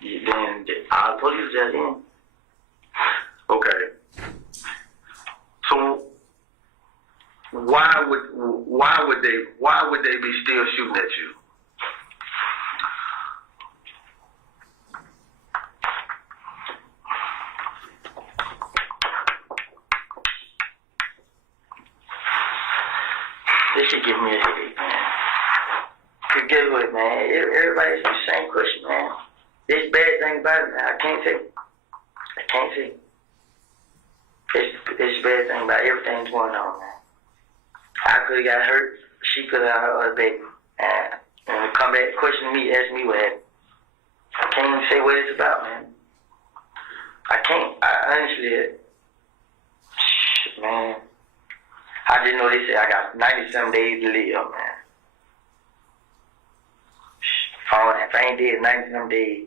then all the police was there then. Okay. So why would they be still shooting at you? This should give me a headache, man. Cause guess what, man? Everybody's the same question, man. This bad thing about it, man, I can't say. It's a bad thing about everything that's going on, man. I could have got hurt. She could have hurt her baby. And come back, question me, ask me what happened. I can't even say what it's about, man. I can't. I honestly, man. I just know they say I got 97 days to live, man. If I ain't dead 97 days,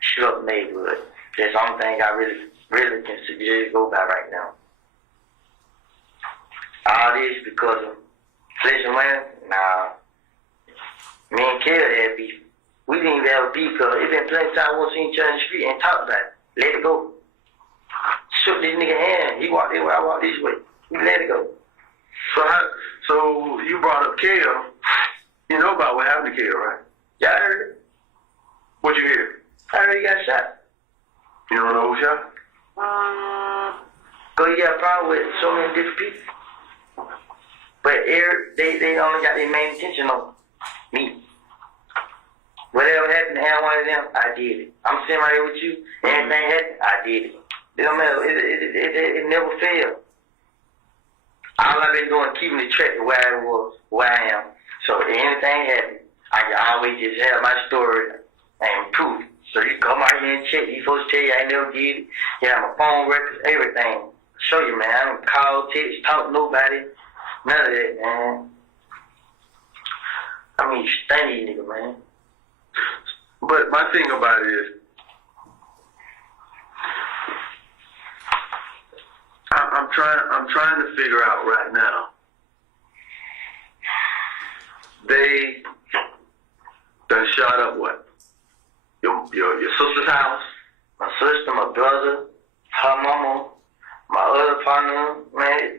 shoot up the neighborhood. That's the only thing I really can suggest go by right now. All this because of flesh and land? Nah. Me and Kelly had beef. We didn't even have a beef because it been plenty of time we seen each other in the street and talked about it. Let it go. Shook this nigga hand. He walked this way, I walked this way. We let it go. So you brought up Kale. You know about what happened to Kale, right? Yeah, I heard it. What'd you hear? I heard he got shot. You don't know who shot? Because he got a problem with so many different people. But they only got their main attention on me. Whatever happened to any one of them, I did it. I'm sitting right here with you. Anything happened, I did it. It don't matter. It never failed. All I've been doing, keeping the track of where I was, where I am. So if anything happened, I can always just have my story and proof. So you come out here and check. You supposed to tell you I never did it. You have my phone records, everything. Show you, man. I don't call, text, talk to nobody. None of that, man. I mean, you stingy nigga, man. But my thing about it is, I'm trying to figure out right now. They done shot up what? Your sister's house? My sister, my brother, her mama, my other partner, man,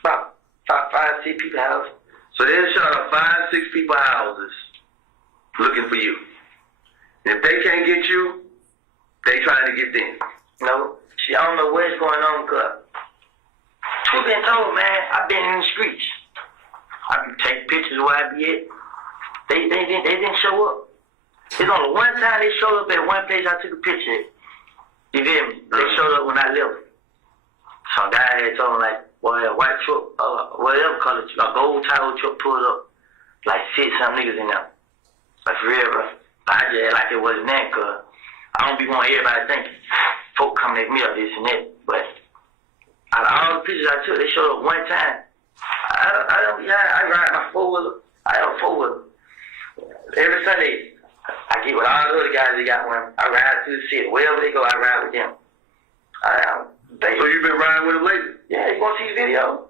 about 5, 6 people's house. So they shot up 5, 6 people's houses looking for you. And if they can't get you, they trying to get them. No, I don't know what's going on, cause truth been told, man, I've been in the streets. I be taking pictures where I be at. They didn't show up. It's only one time they showed up at one place I took a picture at. You feel me? They showed up when I left. So some guy had told him like, boy, a white truck, whatever color, a gold title truck pulled up, like 6-some niggas in there. Like for real, bro. I just act like it wasn't that, cause I don't be wanting everybody thinking folk coming at me or this and that. But out of all the pictures I took, they showed up one time. I ride my 4-wheeler. I have a 4-wheeler. Every Sunday, I get with all the other guys that got one. I ride through the city. Wherever they go, I ride with them. So you been riding with him lately? Yeah, you want to see videos?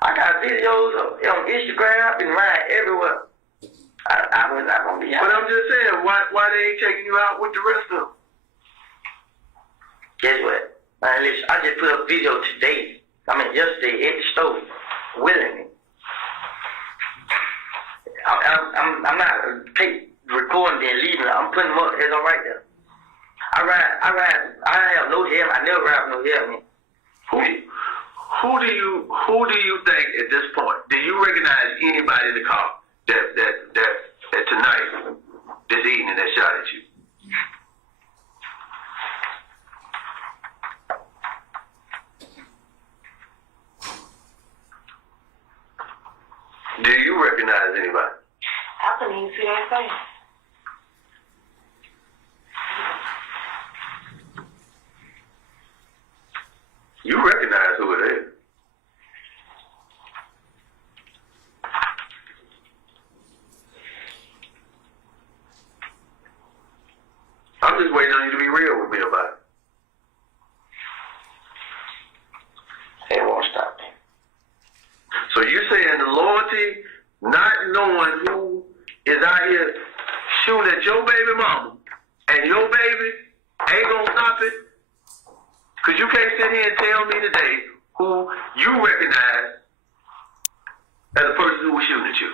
I got videos on Instagram. I've been riding everywhere. I was not going to be out. But I'm just saying, why they ain't taking you out with the rest of them? Guess what? Man, listen, I just put up a video yesterday at the store, willingly. I'm not recording and leaving. I'm putting them up as I'm right there. I have no hair. I never ride with no hair, man. Who do you think at this point? Do you recognize anybody in the car that tonight, this evening, that shot at you? Do you recognize anybody? I couldn't even see that face. You recognize who it is. I'm just waiting on you to be real with me about it. It won't stop me. So you saying the loyalty, not knowing who is out here shooting at your baby mama and your baby ain't gonna stop it? Cause you can't sit here and tell me today who you recognize as the person who was shooting at you.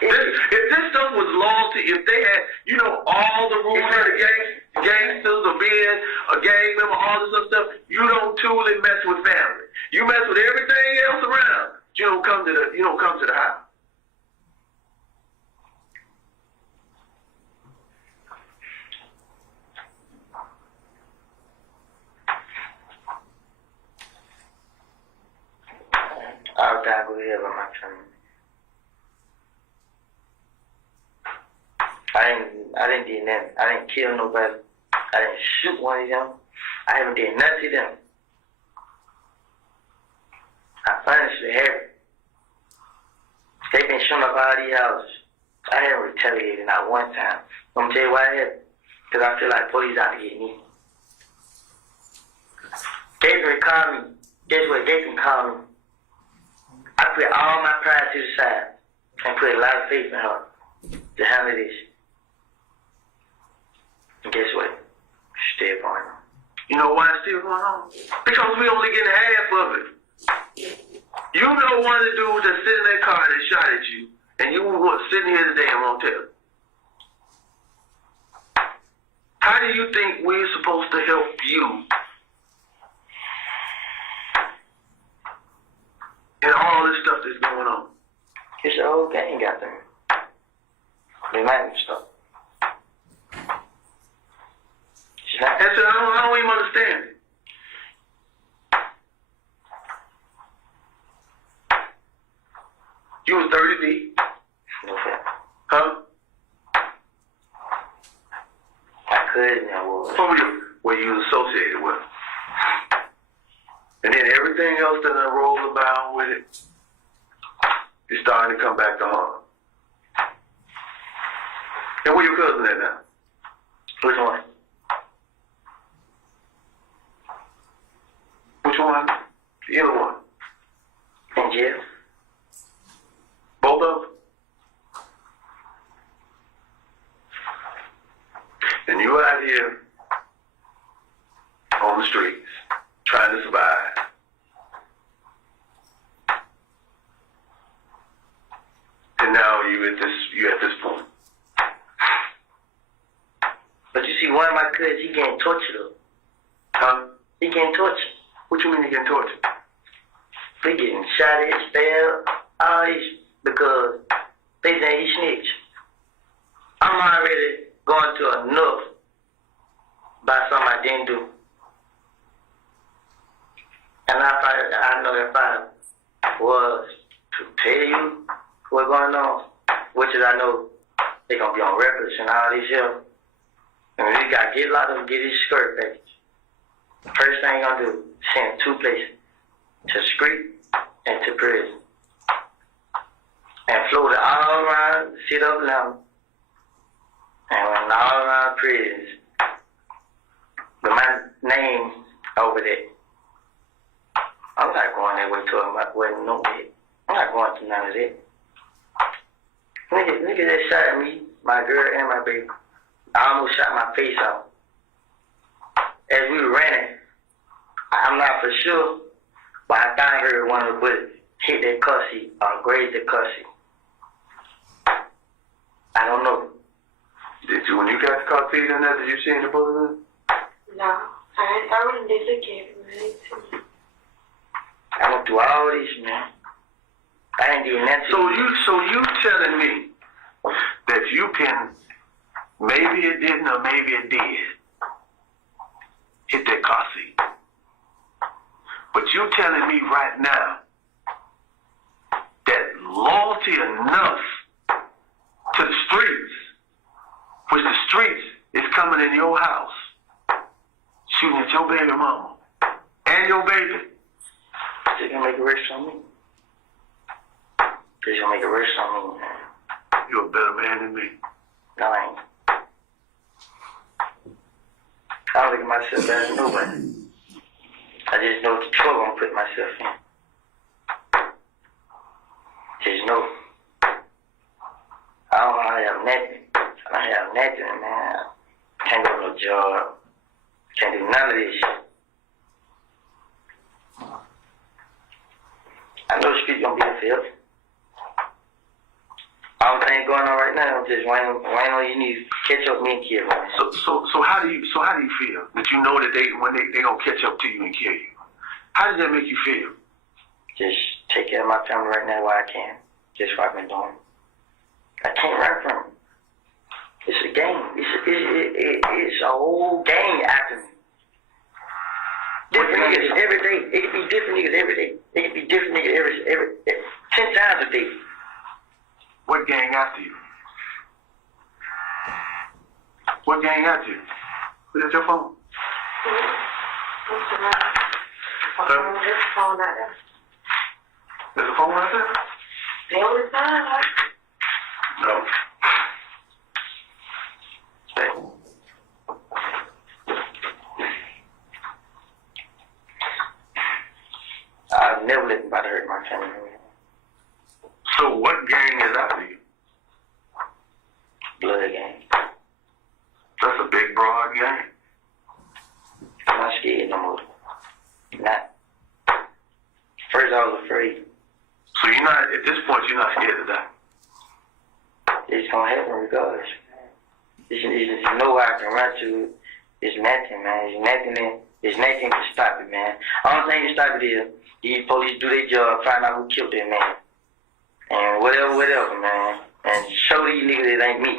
If this stuff was loyalty, if they had, all the rules of the gangsters of being a gang member, all this other stuff, you don't truly mess with family. You mess with everything else around. You don't come to the house. I'll die with hell on my family. I didn't do nothing. I didn't kill nobody. I didn't shoot one of them. I haven't done nothing to them. I honestly haven't. They've been shooting up all these houses. I haven't retaliated not one time. I'm gonna tell you why I haven't. Because I feel like police out to get me. Gabriel called me. Guess what? Gabriel called me. I put all my pride to the side and put a lot of faith in her to handle this. And guess what? Still going on. You know why it's still going on? Because we only getting half of it. You know one of the dudes that sit in that car that shot at you, and you were sitting here today and won't tell. How do you think we're supposed to help you in all this stuff that's going on? It's the whole gang got them. They might stop. And so I don't even understand it. You was 30 deep. Okay. Huh? I couldn't have was. What were you associated with? And then everything else that then rolls about with it is starting to come back to harm. And where your cousin at now? Which one? Which one? The other one. In jail. Both of them? And you out here on the streets trying to survive. And now you at this point. But you see, one of my cousins, he getting tortured though. Huh? He getting tortured. What you mean he getting tortured? He getting shot at, stabbed, all this, because they say he snitched. I'm already going to enough by something I didn't do. And I know if I was to tell you what's going on, which is I know they're going to be on records and all this here, and we got to get a lot of them, get his skirt package. First thing you're going to do, send 2 places, to street and to prison. And float it all around, sit up now, and went all around prisons with my name over there. I'm not going that way talking about wasn't no way. I'm not going to none of that. Nigga that shot at me, my girl and my baby. I almost shot my face off. As we were running, I'm not for sure, but I thought I heard one of the bullets hit that car seat or graze the car seat. I don't know. Did you, when you got the car seat in there, did you see any bullets in it? No, I wouldn't look at it. I went through all this, man. I ain't doing nothing. So you telling me that you can, maybe it didn't or maybe it did, hit that car seat. But you telling me right now that loyalty enough to the streets, which the streets is coming in your house, shooting at your baby mama and your baby. They're gonna make a rest on me. They're gonna make a rest on me, man. You're a better man than me. No, I ain't. I don't look at myself as nobody. I just know what the trouble I'm putting myself in. Just know. I don't have nothing. I don't have nothing, man. Can't go to no job. Can't do none of this shit. I know the street's gonna be a field. All the things going on right now, just waiting on you need to catch up me and kill me. So how do you feel that you know that they gonna catch up to you and kill you? How does that make you feel? Just take care of my family right now while I can. Just what I've been doing. I can't run from it. It's a game. It's a whole gang after me. Different niggas every day. It could be different niggas every day. It could be different niggas every 10 times a day. What gang after you? What gang after you? Where's your phone? There's a phone out there. There's a phone out there? The only time, No. I've never let anybody hurt my family. So what gang is after you? Blood gang. That's a big, broad gang. I'm not scared no more. Not. First I was afraid. So you're not, at this point, you're not scared of that? It's gonna happen regardless. There's nowhere I can run to. It's nothing, man. There's nothing to stop it, man. Only thing to stop it is these police do their job, find out who killed that man. And whatever, man. And show these niggas it ain't me.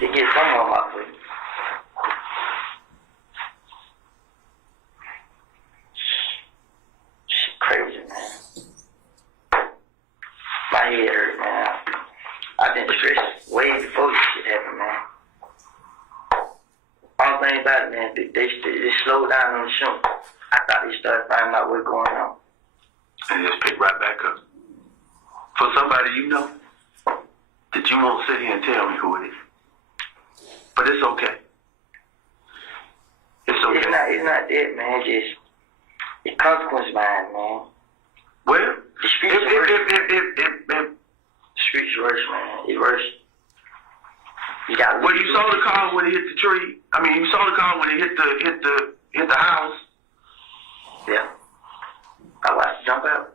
They get some of them off with it. Shit crazy, man. My head hurt, man. I've been stressed way before this shit happened, man. Only thing about it, man, they slowed down on the show. I thought they started finding out what's going on. And just pick right back up. For somebody you know, that you won't sit here and tell me who it is. But it's okay. It's okay. It's not that, man. It's consequence behind, man. Well, The streets are worse. The streets are worse, man. It's worse. Well, you saw the car when it hit the tree. I mean, you saw the car when it hit the house. Yeah. I watched it jump out.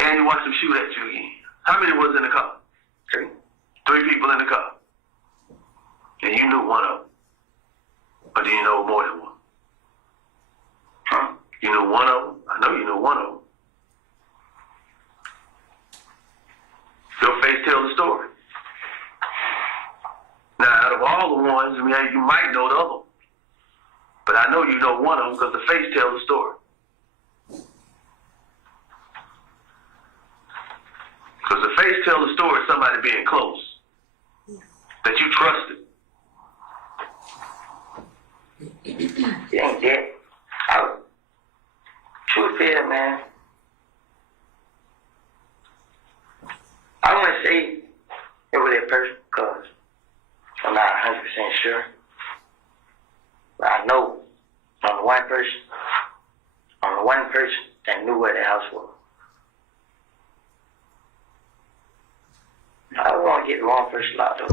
And you watched them shoot at you again. How many was in the car? 3. 3 people in the car. And you knew one of them. Or do you know more than one? Huh? You knew one of them? I know you knew one of them. Your face tells the story. Now, out of all the ones, I mean, you might know the other one. But I know you know one of them because the face tells the story. Because the face tells the story of somebody being close. That you trusted. It ain't that. Truth is, man, I want to say it was that person because I'm not 100% sure. But I know I'm the one person that knew where the house was. I don't want to get the wrong person locked up.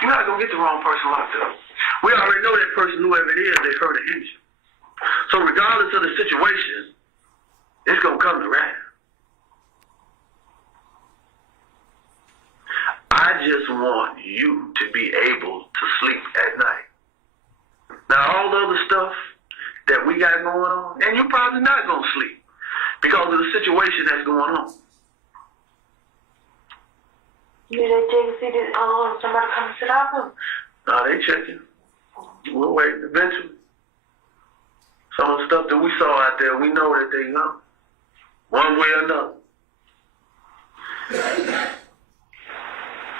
You're not going to get the wrong person locked up. We already know that person, whoever it is, they hurt or injured. So regardless of the situation, it's going to come to rap. I just want you to be able to sleep at night. Now, all the other stuff that we got going on, and you're probably not going to sleep because of the situation that's going on. Did they check to see that somebody come to the office? No, they checking. We'll wait eventually. Some of the stuff that we saw out there, we know that they know. One way or another.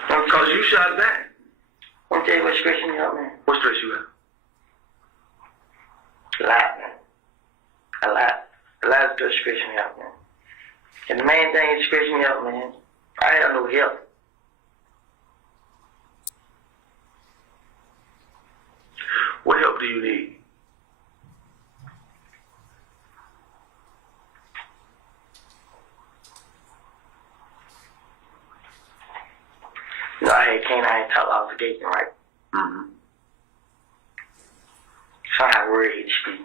Because you shot back. I'll tell you what stressing me out, man. What stress you out? A lot, man. A lot of stuff stressing me out, man. And the main thing that's stressing me out, man, I have no help. What help do you need? You know, I had canine talk obligation, right? Mm-hmm. Somehow word hit the street.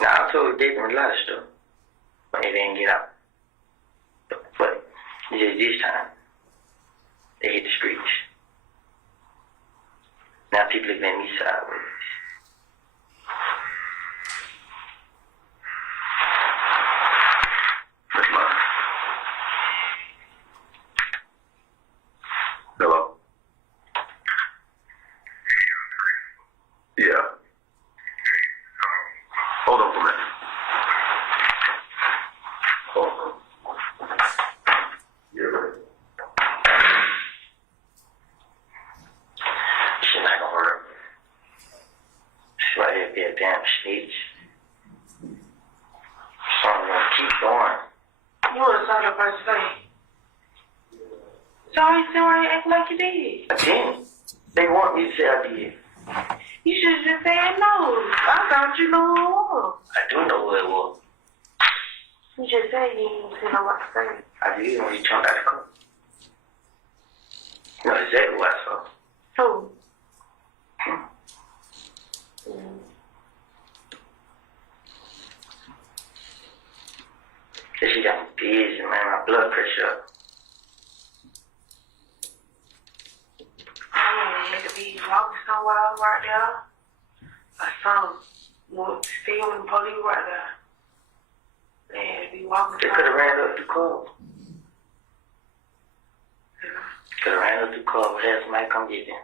Now, I told Gaten a lot of stuff, but they didn't get out. But just this time, they hit the streets. Now people looking at me sideways. That's mine. Hello? Yeah. Hold on for a minute. Hold on. You're right. Shit not gonna work. This right here be a damn snitch. So I'm gonna keep going. You want to start the first thing. So you still want to act like you did? Again, they want me to say I did. You should have just said no. I thought you knew who it was. I do know who it was. You just said you didn't know what to say. I did when you jumped out the car. You know exactly what I saw. Who? She got me busy, man. My blood pressure up. I had to be walking somewhere right there. I saw him still in the police right there. They had to be walking They could have ran up the car. Could have ran up the car. But had somebody come get them.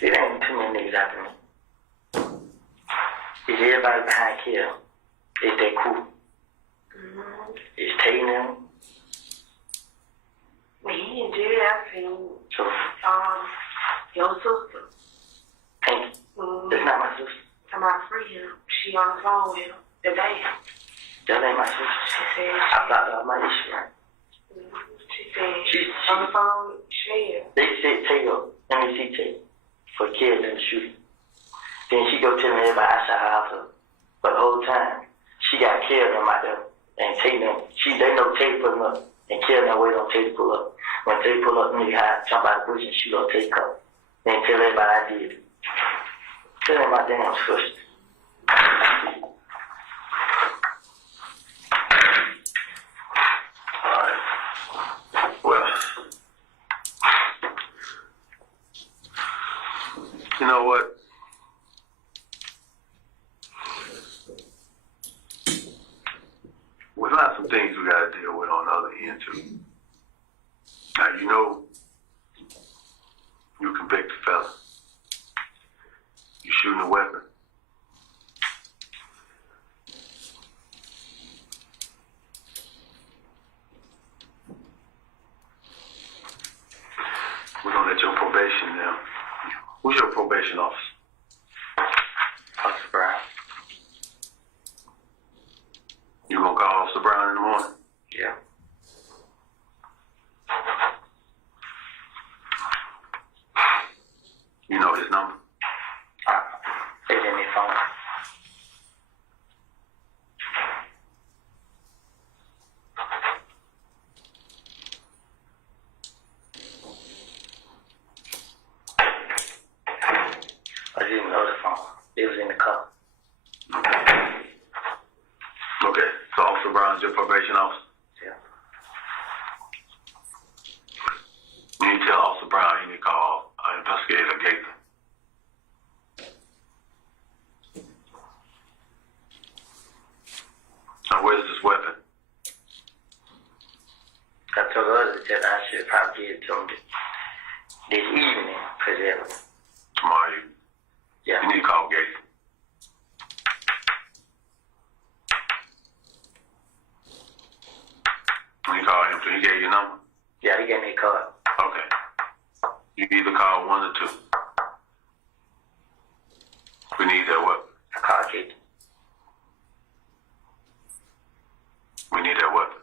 It ain't too many niggas after me. It's everybody behind Kill. It's that cool. It's taking them. Me and Jerry, I seen So, your sister. thank you. That's not my sister. Somebody free him. She on the phone with him today. That ain't my sister. She said I blocked out my issue, right? she said She- on the phone with Shell. They said take her, MEC take for kids in the shooting. Then she go telling everybody outside her house. But the whole time, she got killed them out there and taking them. They know Tate put them up and kill them wait on Tate to pull up. When Tate pull up, nigga hide, jump out the bush and shoot on Tate cup. Then tell everybody I did it. Tell them my damn sister. Well, what? We got some things we gotta deal with on the other end too. Now you know you convicted fella. You shooting a weapon. We're gonna let your probation now. Who's your probation officer? Officer Brown. You gonna call Officer Brown in the morning? Yeah. You know his number? It's in his phone. I didn't know the phone. It was in the car. Okay, so Officer Brown's your probation officer? Yeah. You need to tell Officer Brown he need to call Investigator Gaither. Now where's this weapon? I told others that I should probably give it to him this evening, because Tomorrow yeah. you need to call Gaither. When you call him, so he gave you a number? Yeah, he gave me a card. Okay. You either call one or two. We need that weapon. I called Kate. We need that weapon.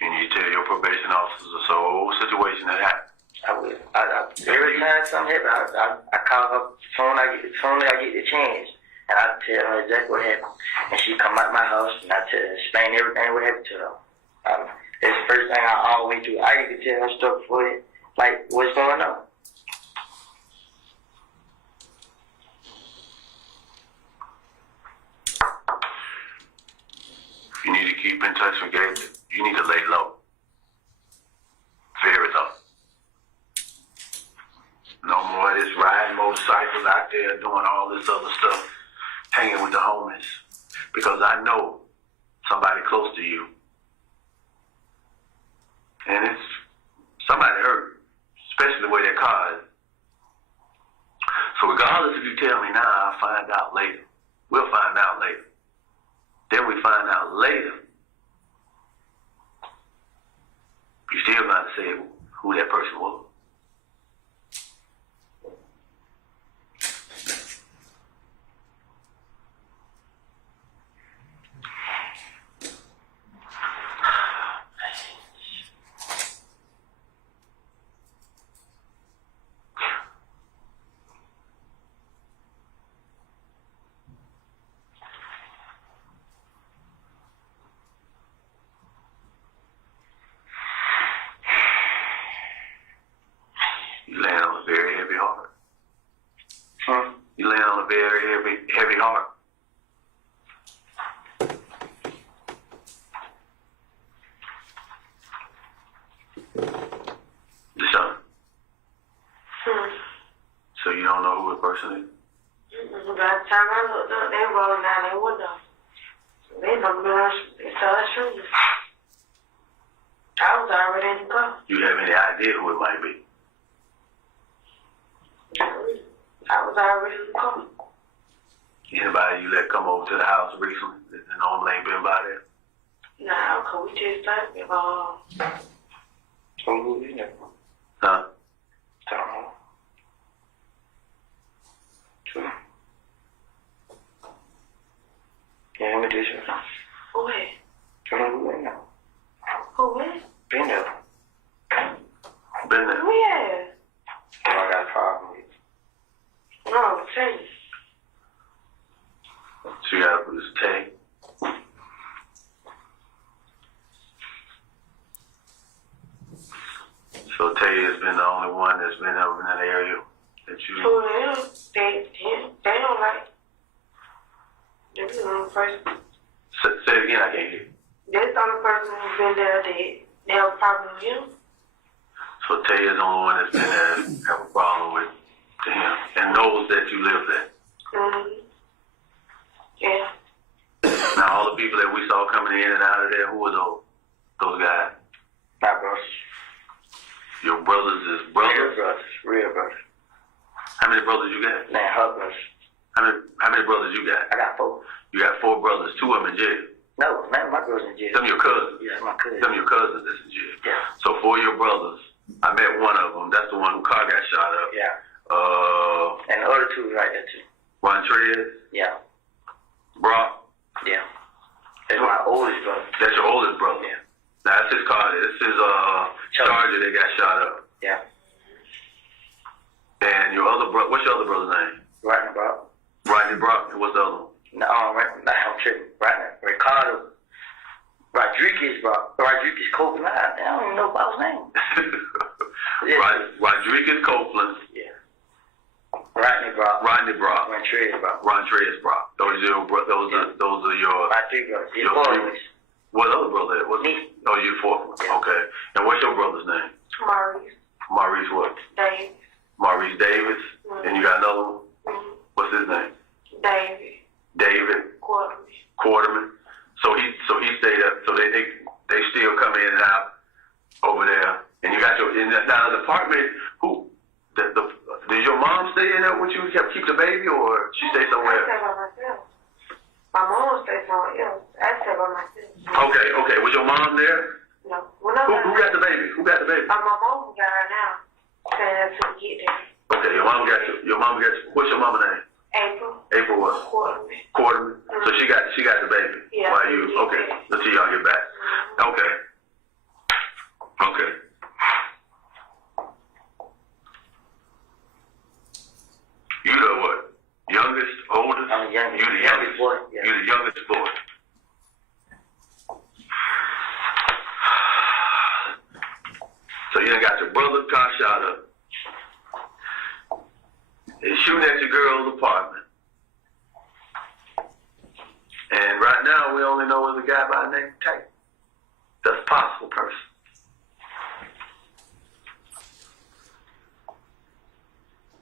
You need to tell your probation officers the whole situation that happened. I will. Every time something happens, I call her soon as I get the chance, and I tell her exactly what happened. And she come out my house, and I explain everything what happened to her. It's the first thing I always do. I get to tell her stuff for it, like what's going on. You need to keep in touch with Gator. You need to lay low. Very low. No more of this riding motorcycles out there doing all this other stuff, hanging with the homies. Because I know somebody close to you. And it's somebody hurt, especially the way their car is. So regardless if you tell me now, I'll find out later. We'll find out later. Then we find out later. You still got to say who that person was. You land on a very heavy heart. You land on a very heavy heart. Deshaun. So you don't know who the person is? By the time I looked up, they rolling down their window. They know they started shooting. I was already in the car. You have any idea who it might be? I was already in the car. Anybody you let come over to the house recently that normally ain't been by there? Nah, cause we just started. Who you know? Huh? Don't know. Yeah, let me do something. Who is? Don't know who you know. Who is? Been there. Been there. Who is? I got a problem with. No, tell you. So you gotta put this tag. So Tay has been the only one that's been over in that area that you. Who is? They don't like. They're the only person. Say it again, I can't hear. That's the only person who's been there dead. They have a problem with him. So Tay is the only one that's been there have a problem with him and knows that you live there. Mm-hmm. Yeah. Now all the people that we saw coming in and out of there, who were those guys? My brothers. Your brothers is Real brothers? brothers. Real brothers. How many brothers you got? Man, her brothers. How many brothers you got? I got 4. You got 4 brothers, 2 of them in jail. No, none of my brothers in jail. Them your cousins. Yeah, my cousin. Them your cousins that's in jail. Yeah. So 4 of your brothers, I met one of them. That's the one who car got shot up. Yeah. And the other 2 right there too. Montrez, Yeah. Brock. Yeah. That's my oldest brother. That's your oldest brother. Yeah. Now that's his car. This is Charger that got shot up. Yeah. And your other brother, what's your other brother's name? Right now, bro. Rodney Brock. And what's the other one? No, I'm tripping. Right now. Ricardo. Rodriguez, bro. Rodriguez Copeland. I don't even know about his name. Yeah. Rodriguez Copeland. Yeah. Rodney Brock. Rodney Brock. Montrez Brock. Rontrez Brock. Those are your those are your My 3 brothers. His your boys. What other brother? What's Me. Oh, you 4th one. Yeah. Okay. And what's your brother's name? Maurice. Maurice what? David. Maurice Davis. Mhm. And you got another one? Mm-hmm. What's his name? David. David Quarterman. Quarterman. So he stayed up. So they still come in and out over there. And you got now the apartment. Who? Did your mom stay in there when you kept keep the baby, or she stay somewhere? I stay by myself. My mom stays somewhere else. I stay by myself. Okay. Was your mom there? No. Who got the baby? Who got the baby? My mom got her now. Saying to get there. Okay, your mom got what's your mama name? April. April what? Quarterman. Quarterman. So she got the baby. Yeah. While you okay. Until y'all get back. Okay. You the what? Youngest, oldest? I'm the youngest. You the youngest boy. Yeah. You the youngest boy. So you done got your brother's car shot up. They're shooting at your girl's apartment. And right now, we only know there's a guy by the name of Tay. That's a possible person.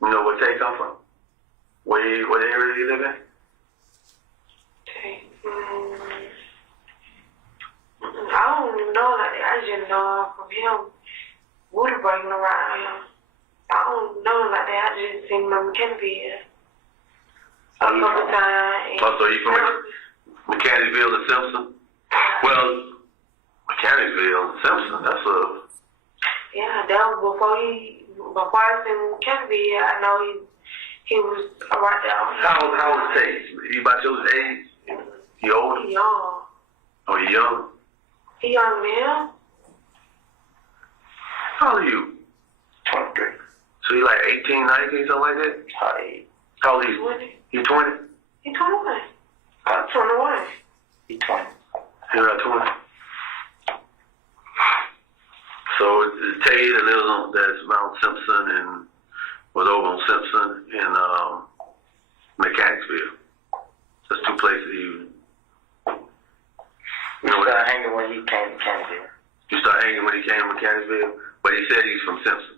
You know where Tay come from? What area you live in? I don't even know like that. I just know from him, Woody breaking around him. I don't know like that. I just seen him in Kenneth a couple times. Oh, so you from Mechanicsville and Simpson? Well, Mechanicsville and Simpson, that's a... Yeah, that was before I seen Kenneth, I know he was right there. How old is Tay? He about your age? He older? He young. Oh, he young? He young man. How old are you? 23. So you like 18, 19, something like that? How old are you? 20. You 20? He 21. I'm 21. He 20. You're about 20. So it's Tay that lives on that's Mount Simpson and was over on Simpson in Mechanicsville. That's 2 places he. We started hanging when he came to Kenneth. You started hanging when he came to Mechanicsville, but he said he's from Simpson.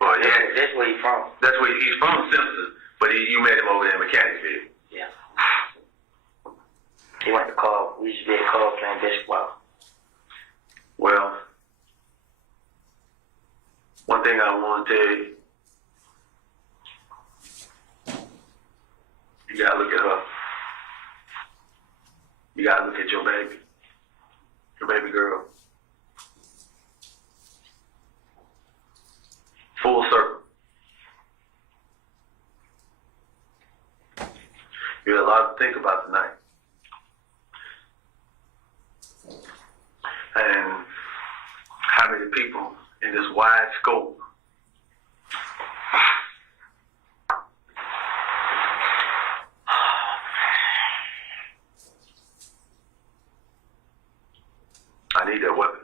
Well, yeah, That's where he's from. that's where he's from Simpson, but you met him over there in Mechanicsville. Yeah. He went to call. We used to be at call playing basketball. Well, one thing I want to tell you, you gotta look at her. You gotta look at your baby girl. Full circle. You had a lot to think about tonight. And how many people in this wide scope I need that weapon.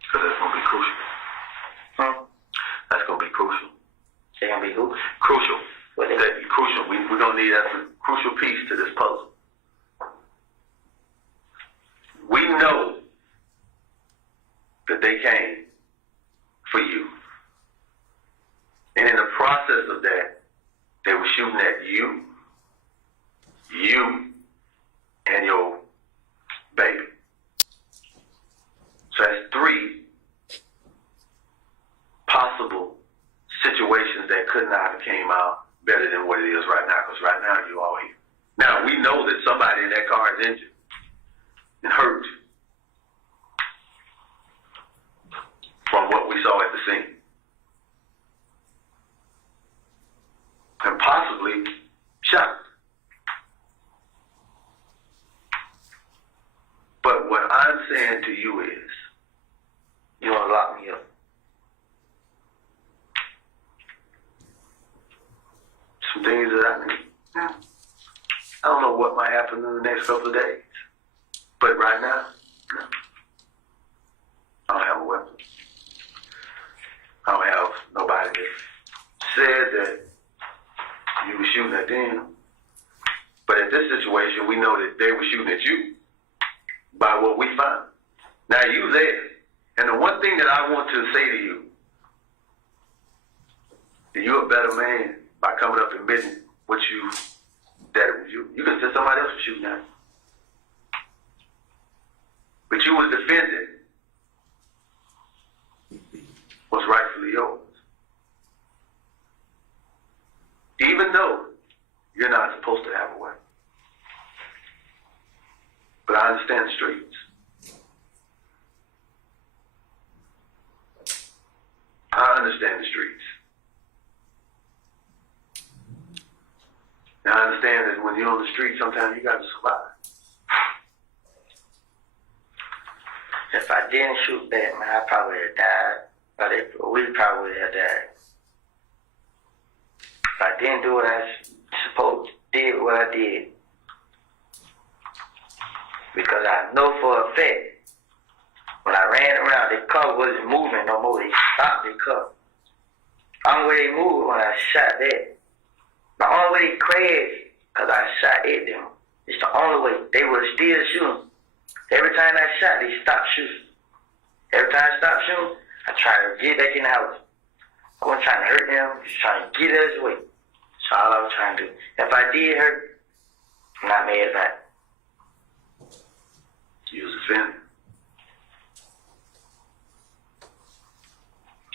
Because that's going to be crucial. That's going to be crucial. Say crucial. Crucial. We're gonna need that's a crucial piece to this puzzle. We know that they came for you. And in the process of that, they were shooting at you and your baby. So that's 3 possible situations that could not have came out better than what it is right now, because right now you all here. Now, we know that somebody in that car is injured and hurt from what we saw at the scene. And possibly shot. But what I'm saying to you is, you want to lock me up. Some things that I don't know what might happen in the next couple of days. But right now, no. I don't have a weapon. I don't have nobody that said that you were shooting at them. But in this situation, we know that they were shooting at you by what we found. Now you there. And the one thing that I want to say to you, that you're a better man by coming up and admitting that it was you. You could say somebody else was shooting at you. But you was defending what's rightfully yours. Even though you're not supposed to have a weapon. But I understand the streets. I understand the streets. And I understand that when you're on the street, sometimes you got to survive. If I didn't shoot back, man, I probably would have died. But we probably would have died. If I didn't do what I did what I did. Because I know for a fact, when I ran around, the car wasn't moving no more. They stopped the car. The only way they moved when I shot that. The only way they crashed, because I shot at them. It's the only way. They were still shooting. Every time I shot, they stopped shooting. Every time I stopped shooting, I tried to get back in the house. I wasn't trying to hurt them, just trying to get us away. That's all I was trying to do. If I did hurt, I'm not mad about it. You was offended.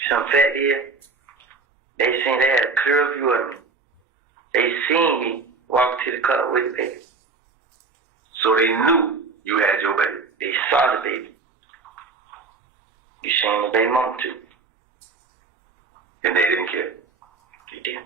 Some fact is, they had a clear view of me. They seen me walk to the car with the baby. So they knew you had your baby. They saw the baby. You seen the baby mama too. And they didn't care. They did.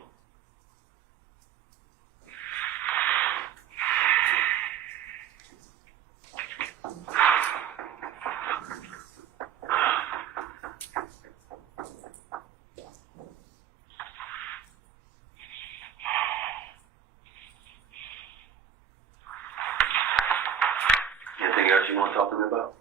Anything else you want to talk to me about?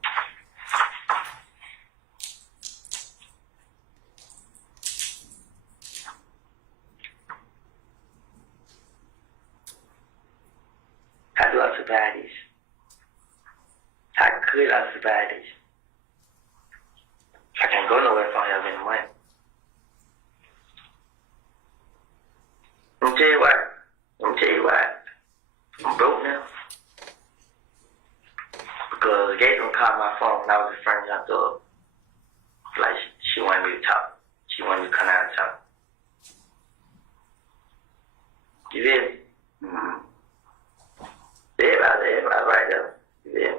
How do I survive this? How could I survive this? I can't go nowhere if I don't have any money. Let me tell you what. I'm broke now. Because Gabriel called my phone when I was in front of the door. Like, she wanted me to talk. She wanted me to come out and talk. You feel me? Mm-hmm. Everybody right there. You feel me?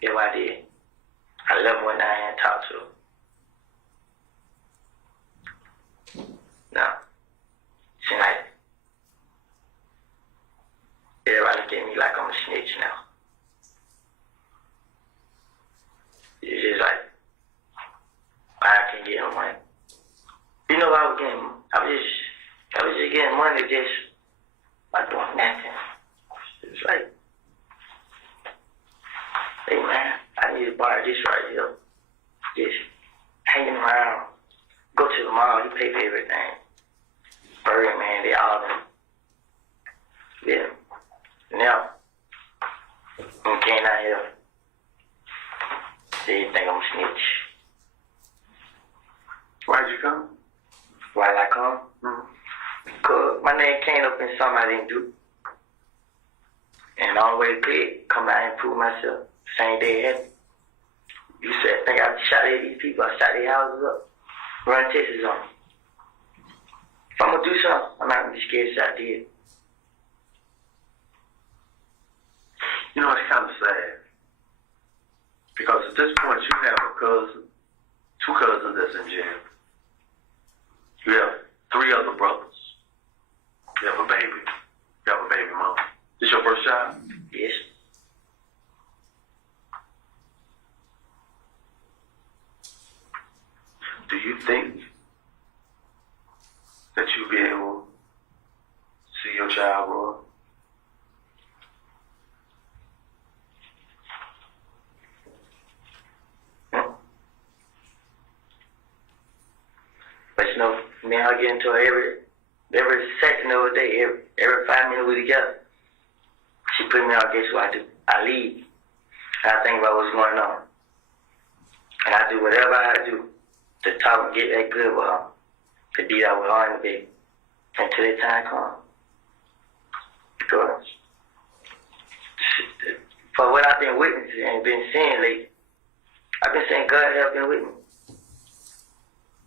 Here's what I did. I left one down here and talked to her. Now, she like, everybody look at me like I'm a snitch now. It's just like, I can get money. You know, I was just getting money just by doing nothing. It's like, hey man, I need to buy this right here. Just hanging around. Go to the mall, you pay for everything. Birdman, they all them. Yeah. Now, I'm came out here. They think I'm a snitch. Why'd you come? Why I come? Because my name came up in something I didn't do. And the only way to quit, come out and prove myself. Same day it happened. You said, think I shot at these people, I shot their houses up, run Texas on them. If I'm going to do something, I'm not going to be scared to shot dead. You know, it's kind of sad. Because at this point, you have a cousin, 2 cousins that's in jail. You have 3 other brothers. You have a baby. You have a baby mama. This your first child? Yes. Do you think that you'll be able to see your child grow up? But you know, me and her get into it every second of the day, every 5 minutes we together. She put me out, guess what I do? I leave. And I think about what's going on. And I do whatever I do to talk and get that good with her. To be out with her and the baby. Until that time comes. Because for what I've been witnessing and been seeing lately, I've been saying God has been with me.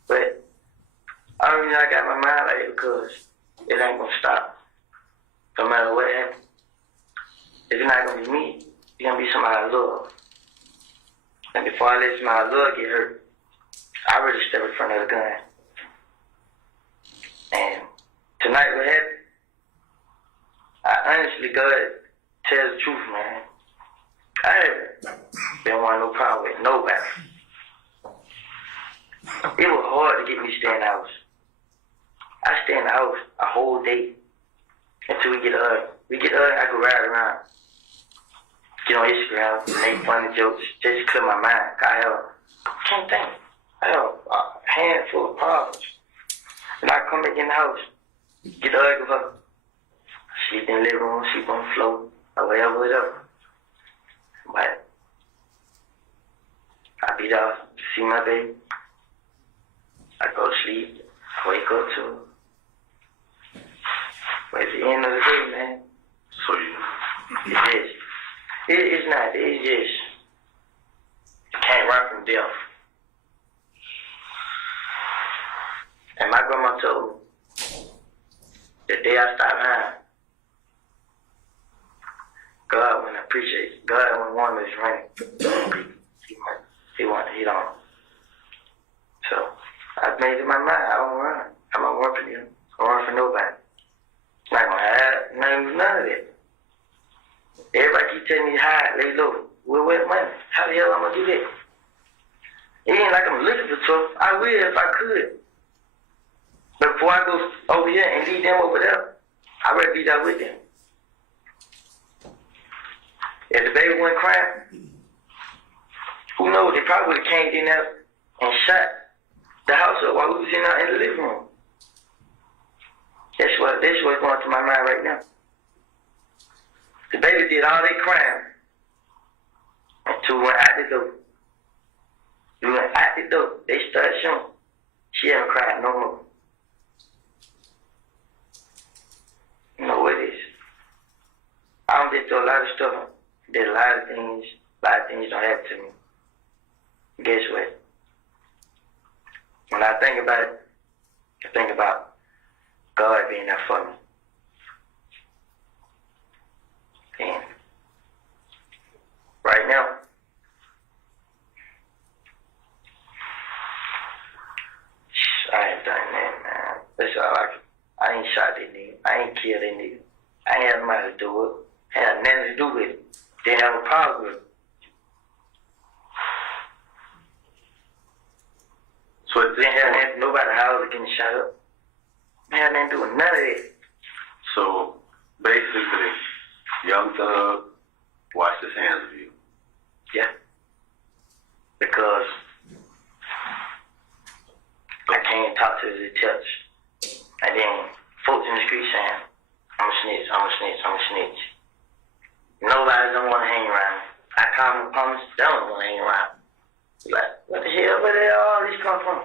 But I don't know I got my mind like it because it ain't gonna stop. No matter what happens. It's not gonna be me, it's gonna be somebody I love. And before I let somebody I love get hurt, I really step in front of the gun. And tonight what happened, I honestly, God tells the truth, man. I haven't been wanting no problem with nobody. It was hard to get me to stay in the house. I stay in the house a whole day until we get up. We get up, I go ride around. Get on Instagram, make funny jokes, just clear my mind. I can't think. I have a handful of problems. And I come back in the house, get ugly with her. Sleep in the living room, sleep on the floor, or whatever. But I be there, see my baby. I go to sleep, I wake up to her. But at the end of the day, man, So you... it's just, it's not, it's just, you can't run from death. And my grandma told me, the day I stopped lying, God wouldn't appreciate it. God wouldn't want me to running. He don't. So, I made it in my mind, I don't run. I'm not run for you. I don't run for nobody. Not gonna have none of it. Everybody keep telling me hide, lay low. We'll win money. How the hell I'm gonna do that? It ain't like I'm looking for trouble. I will if I could. But before I go over here and leave them over there, I'd rather be there with them. If the baby wasn't crying, who knows? They probably would have came in there and shot the house up while we was in there in the living room. That's what's going through my mind right now. The baby did all their crime until we went out the door. We went out the door. They started showing. She haven't cried no more. You know what it is? I don't get through a lot of stuff. Did a lot of things don't happen to me. Guess what? When I think about it, I think about God being there for me. And right now, I ain't done that, man. That's all I ain't shot that nigga. I ain't killed that nigga. I ain't had nobody to do it. I had nothing to do with it. Didn't have a problem with it. So at this Didn't have point, nothing, nobody house getting shot up. I had nothing to do with none of that. so basically, Young Thug washed his hands of you. Yeah. Because I came and talked to the judge. And then folks in the street saying, I'm a snitch, I'm a snitch, I'm a snitch. Nobody don't want to hang around me. I call them opponents, they don't want to hang around me. Like, what the hell, where the hell all this come from?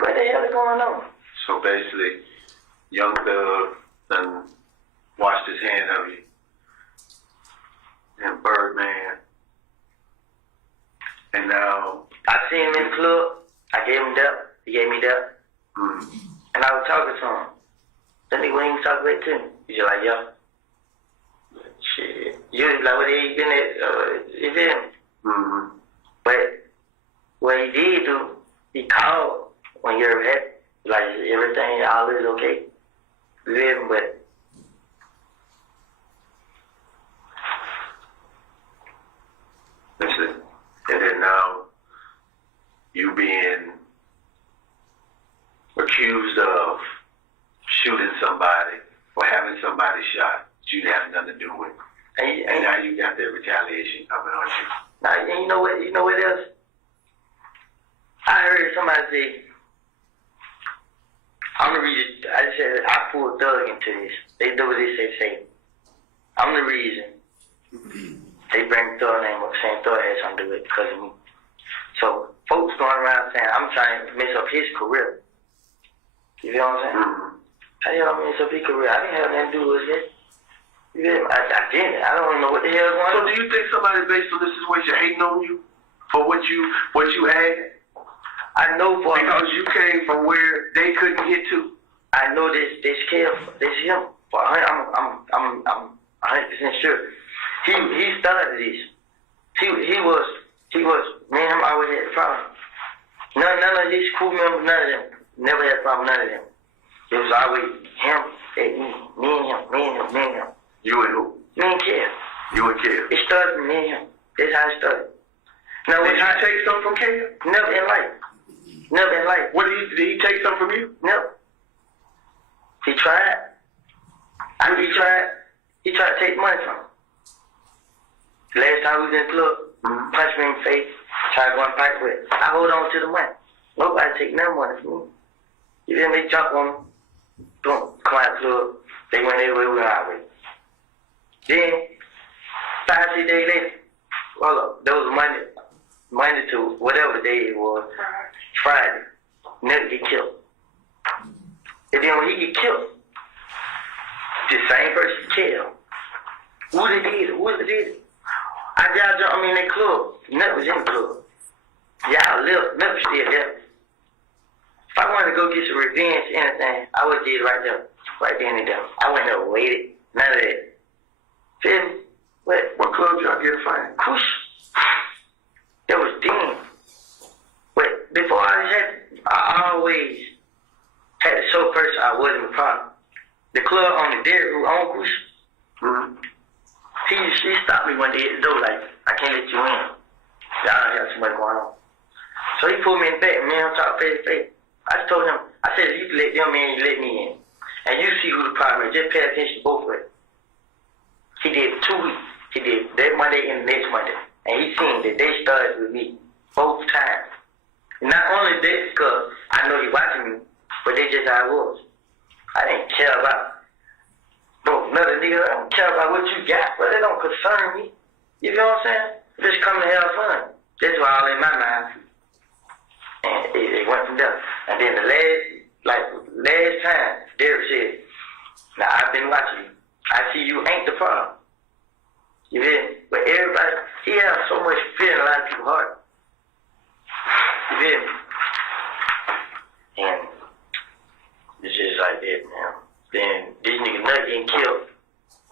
What the hell is going on? So basically, Young Thug done washed his hands of you. And Birdman. And now, I seen him in the club, I gave him that, he gave me that. And I was talking to him. Then he wouldn't even talk back to me. He's just like, yo. Shit. You was like, what the hell you been at? You feel me? But what he did do, he called when you're happy. Like, everything, all is okay. You feel me? But listen, and then now, you being accused of shooting somebody or having somebody shot that you have nothing to do with. And now you got that retaliation coming on you. now, and you know what else? I heard somebody say, I'm the reason, I said, I pulled Doug into this. They do what they say. I'm the reason they bring Thug's name up, saying Thug had something to do with it because of me. So, folks going around saying, I'm trying to mess up his career. You know what I'm saying? How the hell I mess up his career? I didn't have nothing to do with it. You know, I didn't. I don't know what the hell is going on. So do you think somebody based on this situation hating on you for what you had? I know for because you came from where they couldn't get to. I know this him. But I'm 100% sure. He started this. He was me and him always had a problem. None of his crew members, none of them never had a problem. None of them. It was always him and me and him. You and who? Me and Kev. You and Kev. It started with me and him. That's how it started. Now, did you take something from Kev? Never in life. Never in life. What did he take something from you? Never. He tried. He tried to take money from him. Last time we was in the club, punched me in the face, tried to go and fight with it. I hold on to the money. Nobody take no money from me. You feel me? They jump on me. Boom. Come out of the club. They went their way, we went our way. Then, 5-6 days later, there was Monday to whatever day it was, Friday. Nigga get killed. And then when he get killed, the same person killed. Who did it? I got jumped in that club. Nigga was in the club. Y'all left. Nigga still there. If I wanted to go get some revenge, anything, I would have did it right there. Right then and there. I wouldn't have waited. None of that. Feel me? What club y'all get a fight? Kush. That was Dean. But before all this happened, I always had to show person I wasn't a problem. The club on the dead who owned Kush, he stopped me one day at the door like, I can't let you in. Y'all have too much going on. So he pulled me in the back, me and him talked face to face. I told him, I said, if you can let them in, you let me in. And you see who the problem is. Just pay attention to both ways. He did 2 weeks. He did that Monday and the next Monday. And he seen that they started with me both times. Not only that, because I know he watching me, but they just how I was. I didn't care about, another nigga, I don't care about what you got, but it don't concern me. You know what I'm saying? Just come to have fun. That's what all in my mind. And it went from there. And then the last time, Derek said, now I've been watching you. I see you ain't the problem. You feel me? But everybody, he has so much fear in a lot of people's heart. You feel me? And it's just like that, man. Then this nigga Nut getting killed.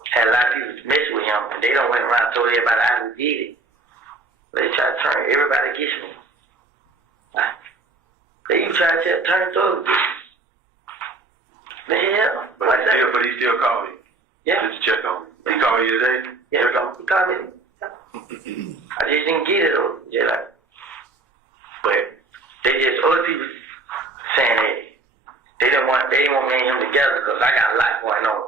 Had a lot of people mess with him, and they don't went around and told everybody I who did it. But they try to turn everybody against me. They even try to turn Thug against me. Man, But he still called you. Yeah. Just to check on me. He called you today? Yeah, he called me. I just didn't get it though. Just like, but they just other people saying that they didn't want me and him together because I got a lot going on,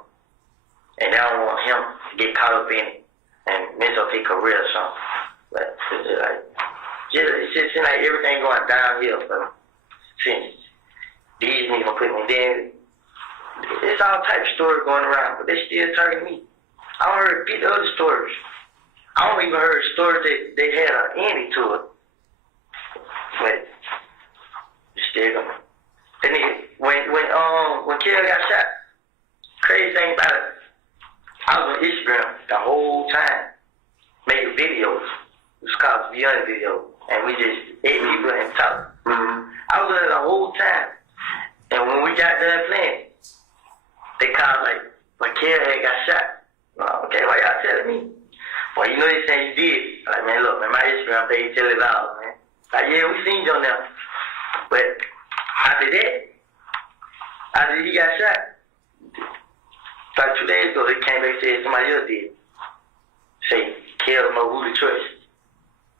and they don't want him to get caught up in it and mess up his career or something. But it's just like, it just seems like everything going downhill for me since these niggas put me. Then it's all type of stories going around, but they still target me. I don't heard 50 other stories. I don't even heard stories that they had an ending to it. But it's still going. And then when Kelly got shot, crazy thing about it, I was on Instagram the whole time making videos. It was called Beyond Video, and we just ate people and talk. I was there the whole time, and when we got done playing, they called like when Kelly had got shot. Okay, why y'all telling me? Well, you know they saying you did. I'm like, man, look, man, my Instagram page tell it all, man. Like, yeah, we seen you on there. But after that, after he got shot, like 2 days ago, they came back and said somebody else did. Say, kill him over who to trust.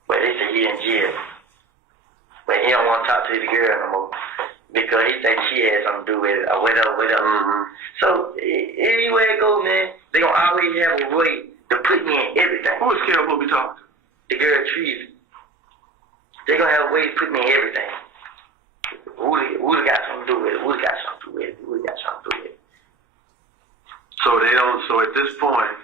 But they say he in jail. But he don't want to talk to the girl no more. Because he thinks she had something to do with it, or whatever. So, anywhere it goes, man, they gonna always have a way to put me in everything. Who is Carol will be talking to? The girl Trees. They gonna have a way to put me in everything. Woody got something to do with it. Woody got something to do with it. Woody got something to do with it. So they don't. So at this point,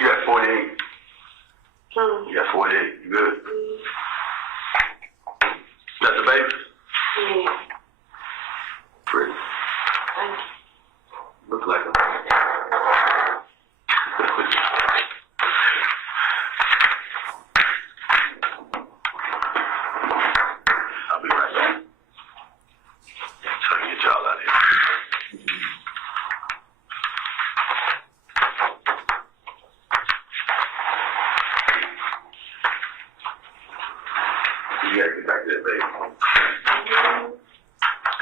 you got 48. You got 48. You good? That's the baby. Yeah. Pretty. Look like a. I'll be right back. So I can get y'all out of here. You gotta get back to that baby.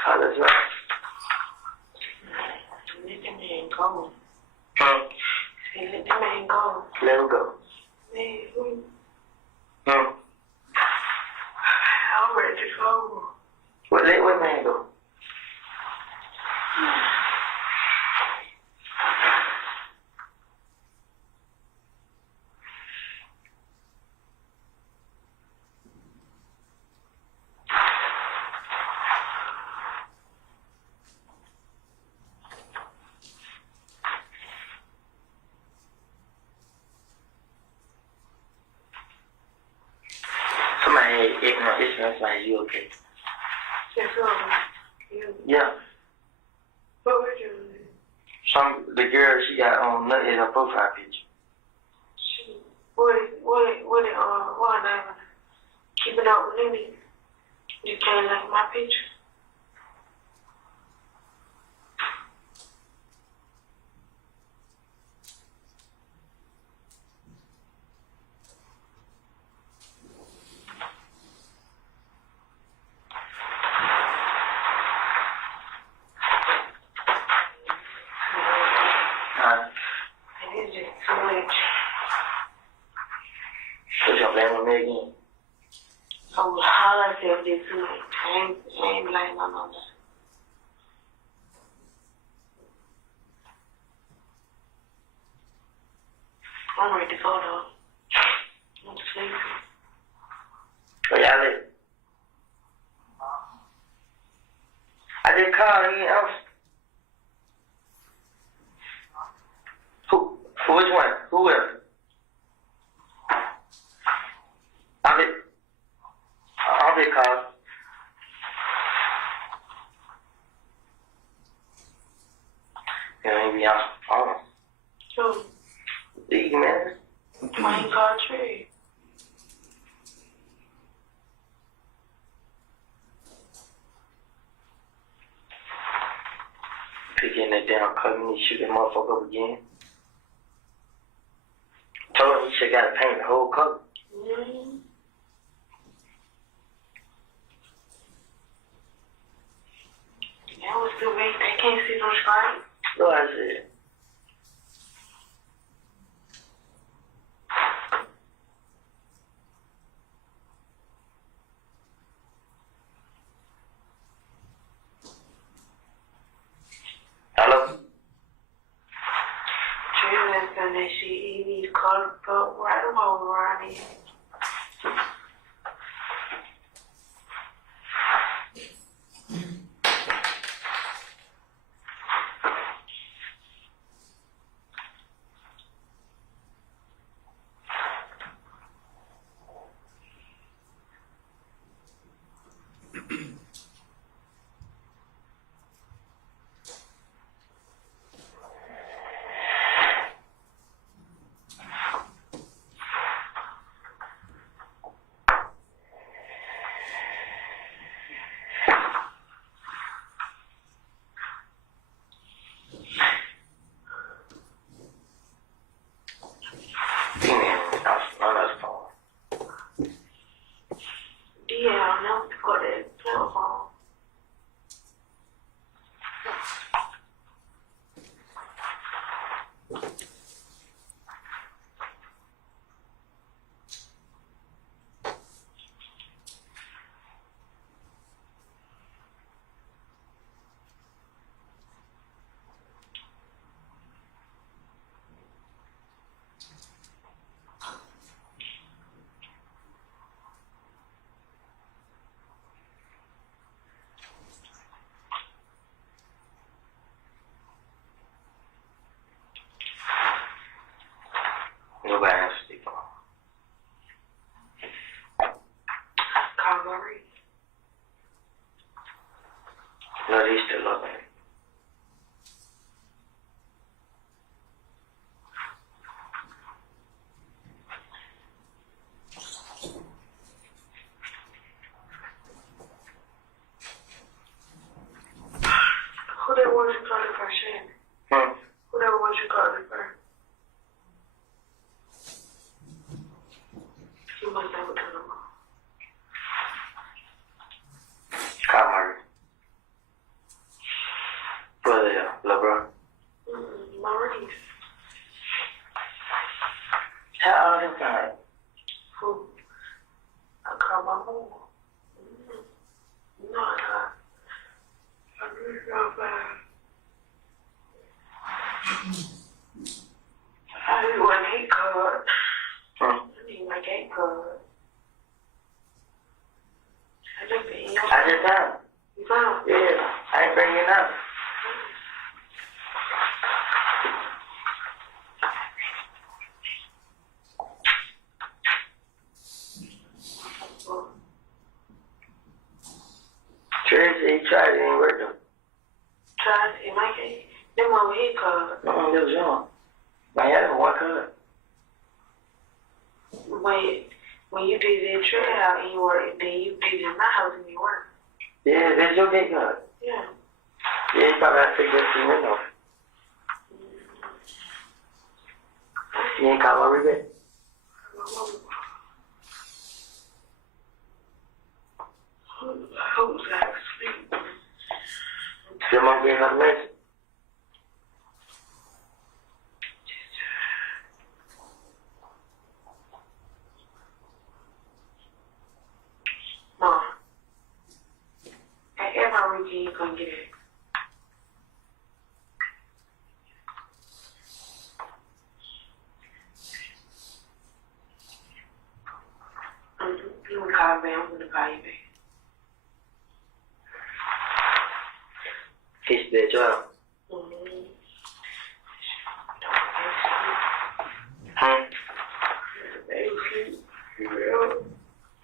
Oh, that's right. Let the man go. Huh? Hey, let the man go. Let him go. Man, who? Huh? I'm ready to go. Let what man go? Somebody had ignorant ignorance like you, okay? Yes, you. Yeah. What were you doing? The girl, she got on in her profile picture. What, keeping up with me? You can't like my picture. It is just too much. So you blame on me again? So how I feel this too much. I ain't blaming on no. I'm ready to go though. I'm sleepy. So y'all let. I just called in. Which one? Who else? I'll be called. Yeah, maybe I'll. Who? Big man. I ain't called Trey. Picking that damn cover, he shoot that motherfucker up again. Told him he should got to paint the whole cover. Mm-hmm. That was the way they can't see no screen. So I said, hello? Trey, and he needs to cut right along around here. Yeah, I know to go to the telephone. Nobody has to speak. Call Marie. No, they still love me. Who that was you calling for, Shannon? Who that was you calling for? You must have a number. Call Murray. Brother, LeBron. Maurice. How old is that? Who? I call my mom. No, I really don't bad. I need one gate card. I need my gate card. I just been in. I just found. You found? Yeah, I ain't bringing it up. Tracy, he tried it, ain't working. Tried in my gate. Them over here card. It was young. I had him one color. When you did it at your house and you worked, then you did it in my house and you worked. Yeah, that's your gate card. Yeah. Yeah, you probably have to take that to me though. You ain't call my rebate? Who's asleep? Your mom gave her the message. Mom. At every weekend you gonna get it. You can call me, I'm gonna call you back. Kiss the job. Huh? They sleep. Real.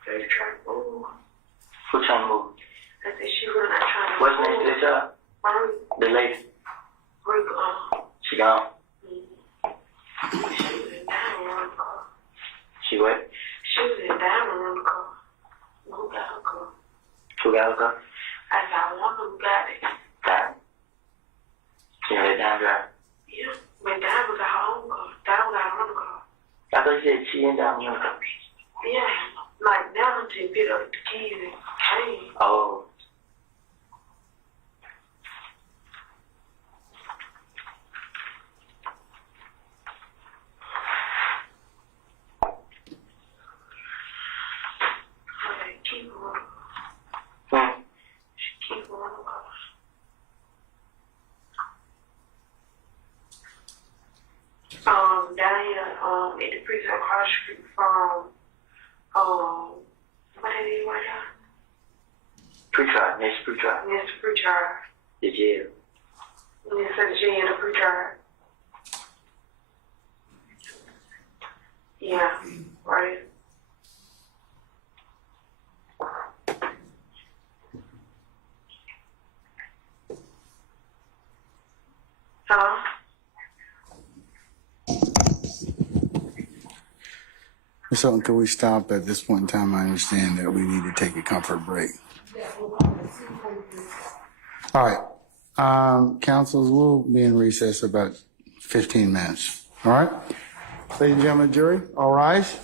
They try to move. Who trying to move? I said she really not trying to What's move. next to the job? The lady. RICO. She gone. She was in diamond on the car. She what? She was in diamond on the car. Who got her car? Who got her car? I said, I wonder who got it. Diamond. She had a diamond driver. Yeah, but Diamond got her own car. Diamond got her own car. I thought you said she and diamond on the car. Yeah, like Diamond just picked up the keys and came. Oh. Keep her on. Hmm. She keep her on the car. Down in the precinct across the street from, what is it right now? Pretrial, next pretrial. Next to pretrial. The jail. Next to the jail, the pretrial. Yeah, right. Hello? So can we stop at this point in time? I understand that we need to take a comfort break. All right, councils, we'll be in recess about 15 minutes. All right? Ladies and gentlemen, jury, all rise.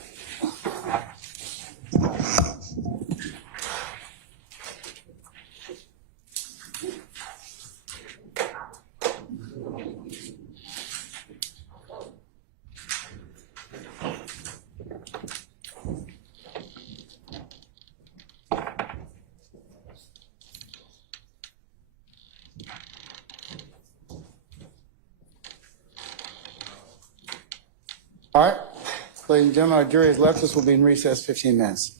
All right, ladies and gentlemen, our jury has left us. We'll be in recess 15 minutes.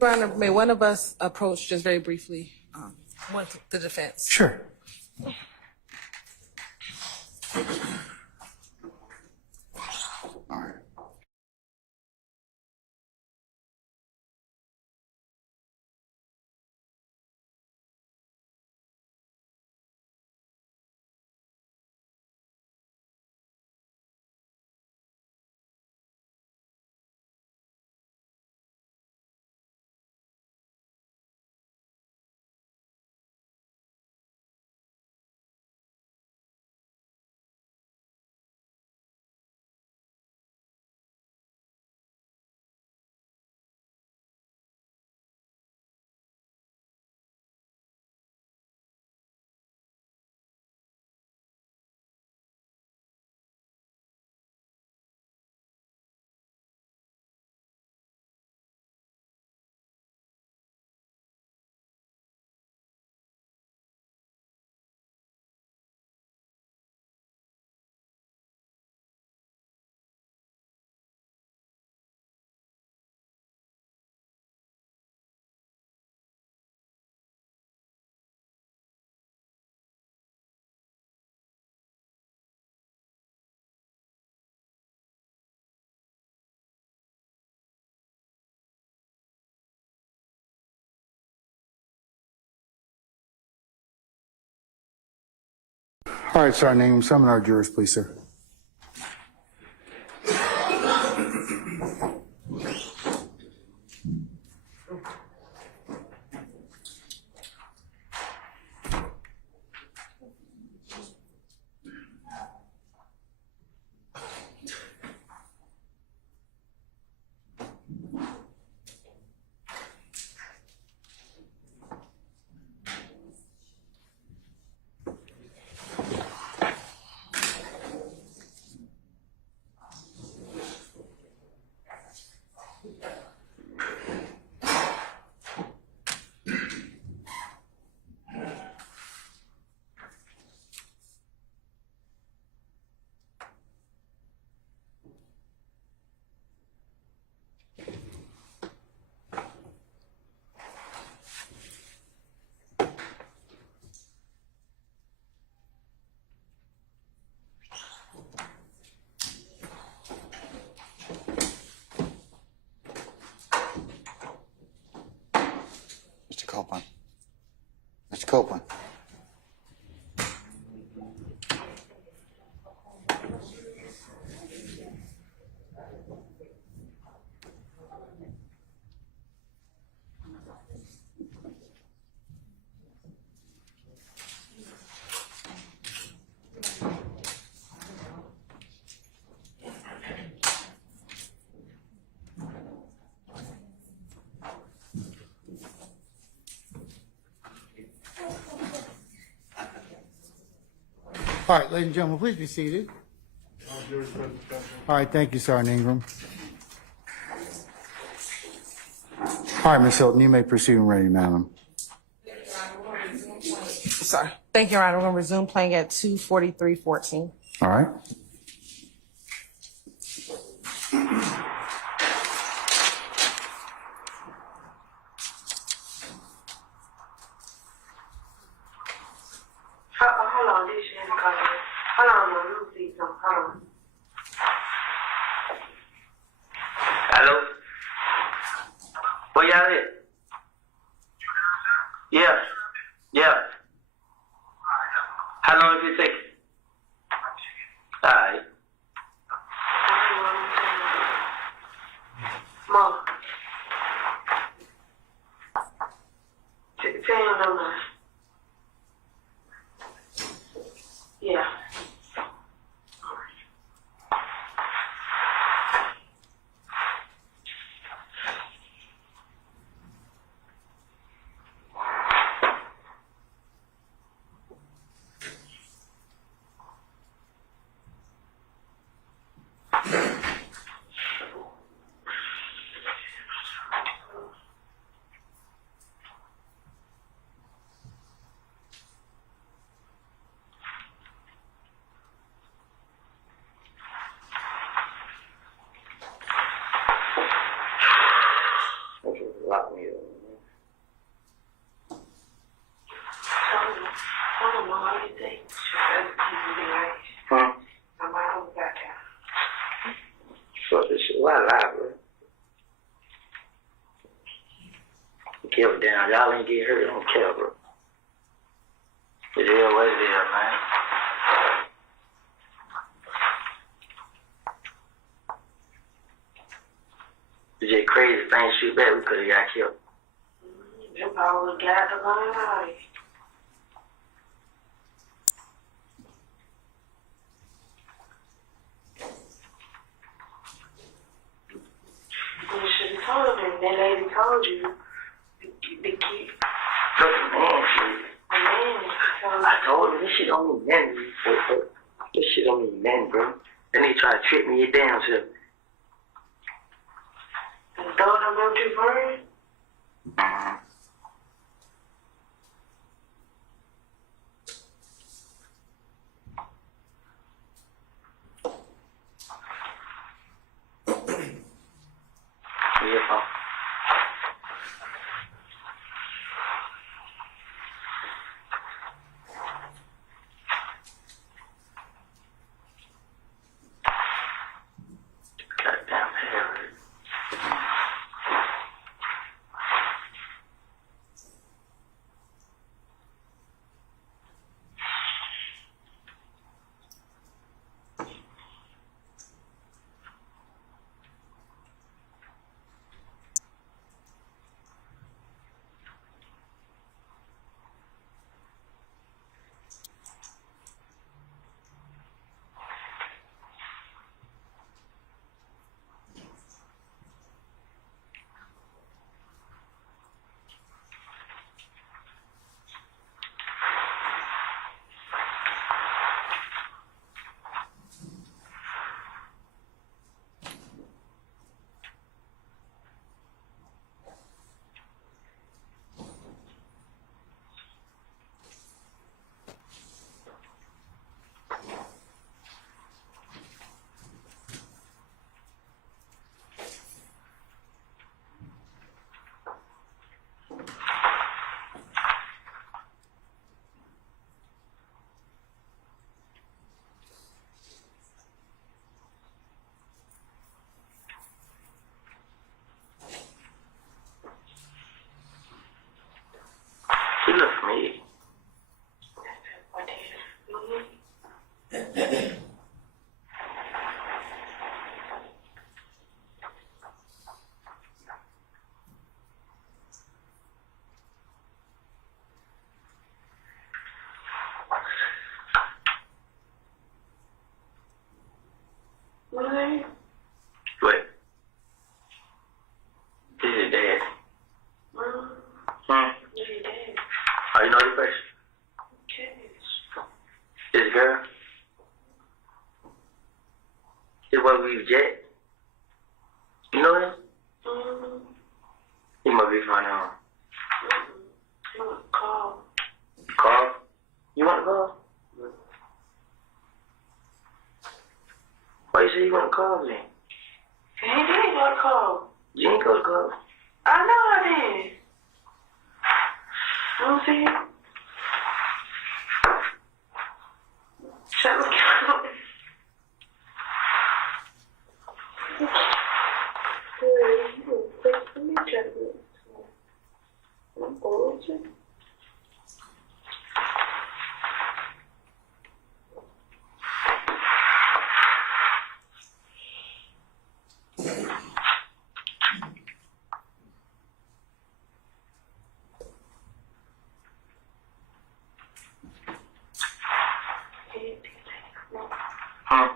Your Honor, may one of us approach just very briefly, the defense? Sure. All right. All right, Sergeant Ingram, summon our jurors, please, sir. Mr. Copeland. Mr. Copeland. All right, ladies and gentlemen, please be seated. All right, thank you, Sergeant Ingram. All right, Ms. Hilton, you may proceed when ready, madam. Sorry. Thank you, Your Honor. We're going to resume playing at 2:43:14. All right. Hold on, this is hold on, let me see something. Hold on. Hello? Where y'all at? Yeah. Yeah. How long did it take? Alright. Mom. Tell him no more. Yeah. lock me up. I don't know how you think. Huh? I'm out of the back out. Fuck this shit. Why lie, bro? Give it down. Y'all ain't get hurt. I don't care, bro. It is what it is, man. It's just crazy things shoot back. We could have got killed. They probably got the gun out. You should have told them. That lady told you. The kid. Fucking man shit. The man told I told him this shit don't mean nothing. This shit don't mean nothing, bro. Then they try to trick me down to. and throw them empty bird. Yeah, huh? Goddamn hair. She looked familiar. Really? What? This is dad. Hmm? This is dead. Oh, you know the person? Kenneth. This girl? This what we jet? You know him? He must be from Call. Carl? You want to call? Why you say you want to call me? He did go to call. You ain't go to call. I know I did. You don't see it? Shut me down. I'm bored. Huh?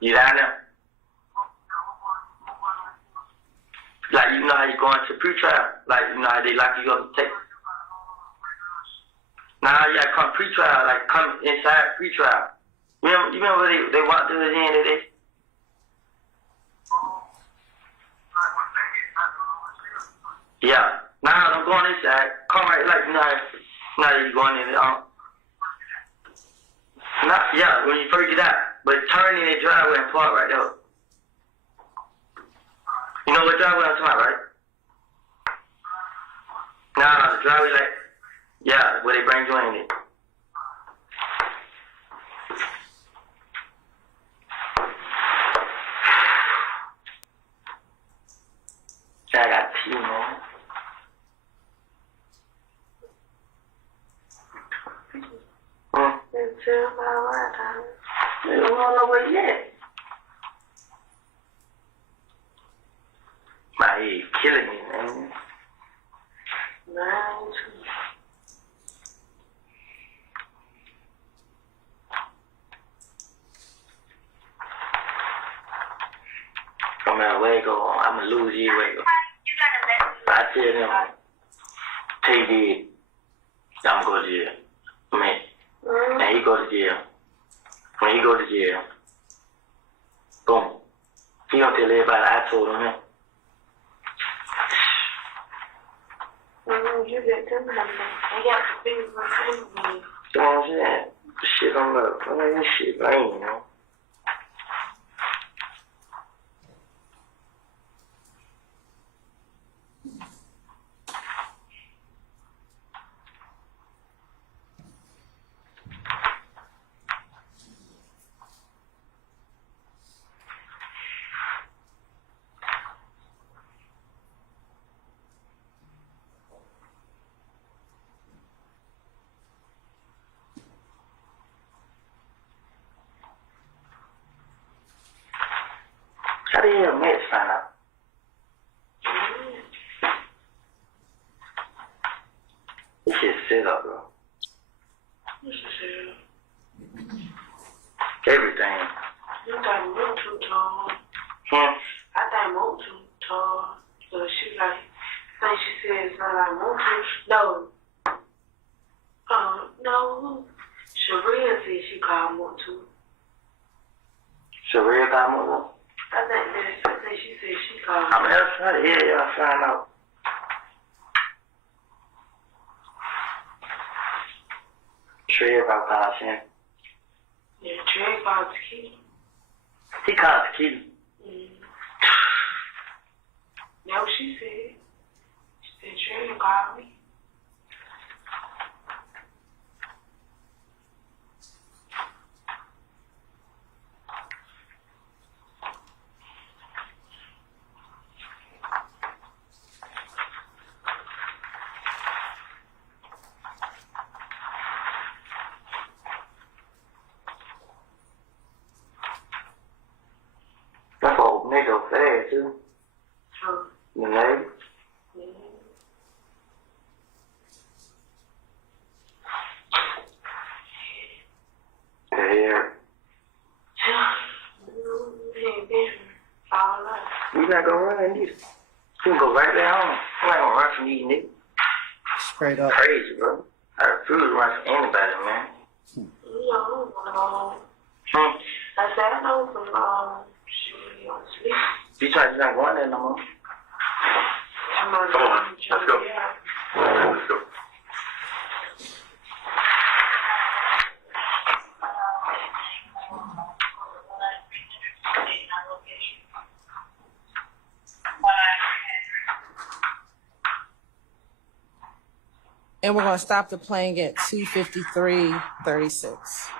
You down there? Like, you know how you going to pre-trial? Like, you know how they lock you up to take? Now you gotta come pre-trial, like come inside pre-trial. You remember they walked through the end of this? Yeah. Now I'm going inside. right, like, now you going in, yeah, when you first get out, but turn in the driveway and park right there. You know what driveway I'm talking about, right? Nah, the driveway, like, yeah, where they bring you in it. I got pee, man. Until my right time. You don't know where yet. My head killing me, man. 9 2. No matter where it go, I'ma lose you where it go. I tell them, take it, I'm going to jail. I mean, and he go to jail. When he go to jail, boom. He gonna tell everybody I told him, man. You get them numbers. I got the big one. You know what I'm saying? Shit on up. I mean, this shit lame, you know. How the hell Max find out? This shit set up, bro. What's the shit? Everything. You think I'm too tall? I think I'm too tall. So she like, I think she said something like, no. No. Sharia said she called Motu. Sharia got more? I think she said she called I mean, that's how the hell y'all find out. Trey about caution. Yeah, Trey called Tequila. He called Tequila. That's what she said. She said Trey called me. That old nigga fast, too. You know? Yeah. You not gonna run either. You can go right there home. I'm not gonna run from you, nigga. Straight up. Crazy, bro. I refuse to run from anybody, man. I said, I know from, she really on sleep. You try to not going there no more. Come on, let's go. Let's go. And we're going to stop the playing at 2:53:36.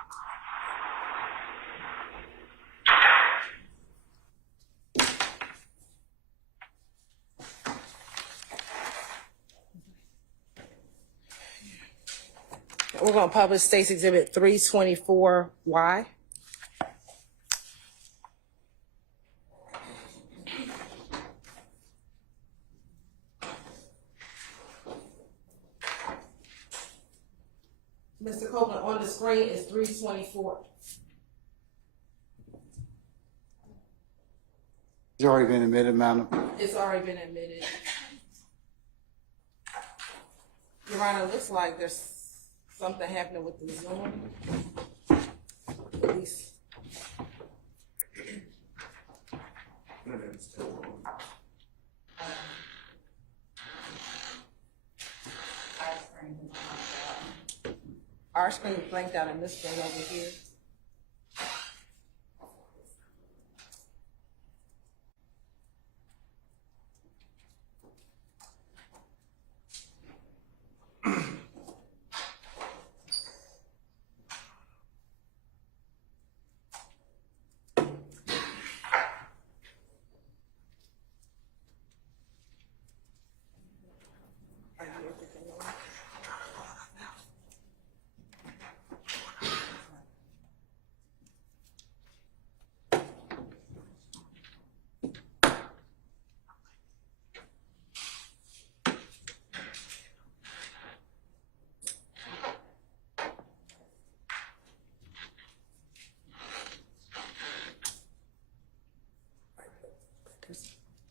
We're going to publish State's Exhibit 324Y. Mr. Copeland, on the screen is 324. It's already been admitted, madam. It's already been admitted. Your Honor, it looks like there's something happening with the Zoom. At least. our screen blanked out and this screen over here.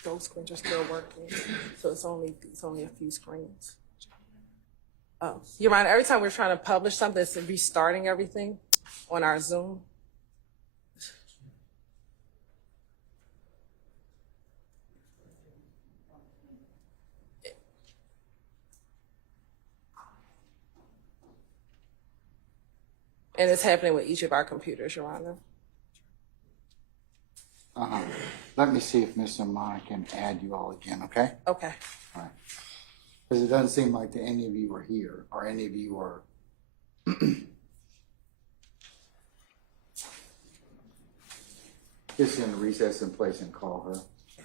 Those screens are still working, so it's only a few screens. Oh, Your Honor, every time we're trying to publish something, it's restarting everything on our Zoom. And it's happening with each of our computers, Your Honor. Let me see if Mr. Amon can add you all again, okay? Okay. All right. Because it doesn't seem like that any of you are here or any of you are. Just gonna recess in place and call her.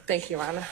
Thank you, Your Honor.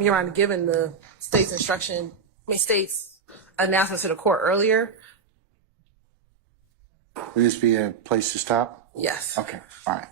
Your Honor, given the state's state's announcement to the court earlier. Would this be a place to stop? Yes. Okay, all right.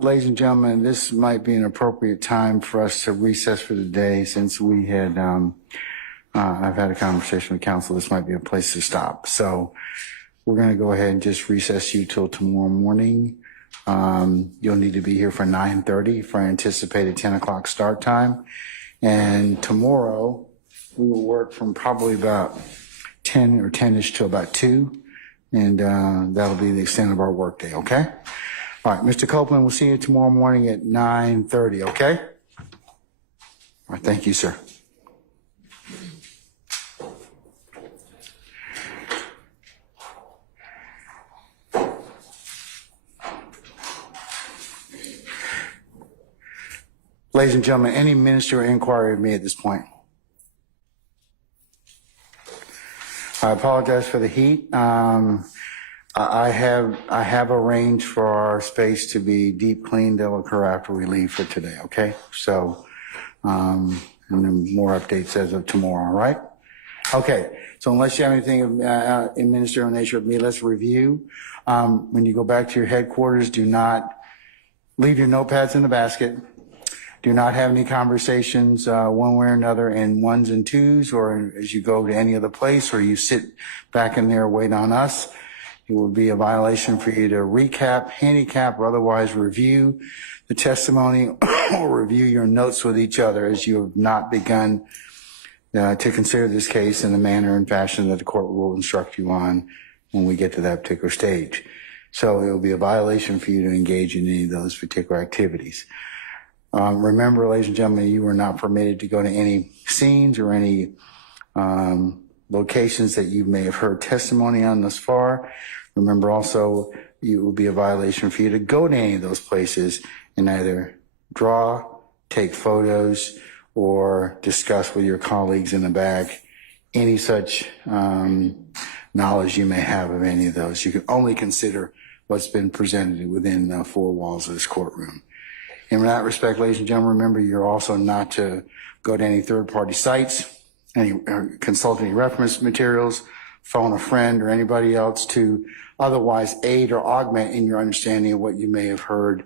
Ladies and gentlemen, this might be an appropriate time for us to recess for the day since we had, I've had a conversation with counsel. This might be a place to stop. So we're going to go ahead and just recess you till tomorrow morning. You'll need to be here for 9:30 for anticipated 10 o'clock start time. And tomorrow we will work from probably about 10 or 10-ish to about 2. And that'll be the extent of our workday, okay? All right, Mr. Copeland, we'll see you tomorrow morning at 9:30, okay? All right, thank you, sir. Ladies and gentlemen, any ministerial inquiry of me at this point? I apologize for the heat. I have arranged for our space to be deep cleaned. That'll occur after we leave for today, okay? So, and then more updates as of tomorrow, all right? Okay, so unless you have anything in ministerial nature of me, let's review. When you go back to your headquarters, do not leave your notepads in the basket. Do not have any conversations one way or another in ones and twos, or as you go to any other place, or you sit back in there wait on us. It would be a violation for you to recap, handicap, or otherwise review the testimony or review your notes with each other as you have not begun to consider this case in the manner and fashion that the court will instruct you on when we get to that particular stage. So it will be a violation for you to engage in any of those particular activities. Remember, ladies and gentlemen, you are not permitted to go to any scenes or any locations that you may have heard testimony on thus far. Remember also, it will be a violation for you to go to any of those places and either draw, take photos, or discuss with your colleagues in the back any such knowledge you may have of any of those. You can only consider what's been presented within the four walls of this courtroom. In that respect, ladies and gentlemen, remember you're also not to go to any third-party sites, consult any reference materials, phone a friend or anybody else to otherwise aid or augment in your understanding of what you may have heard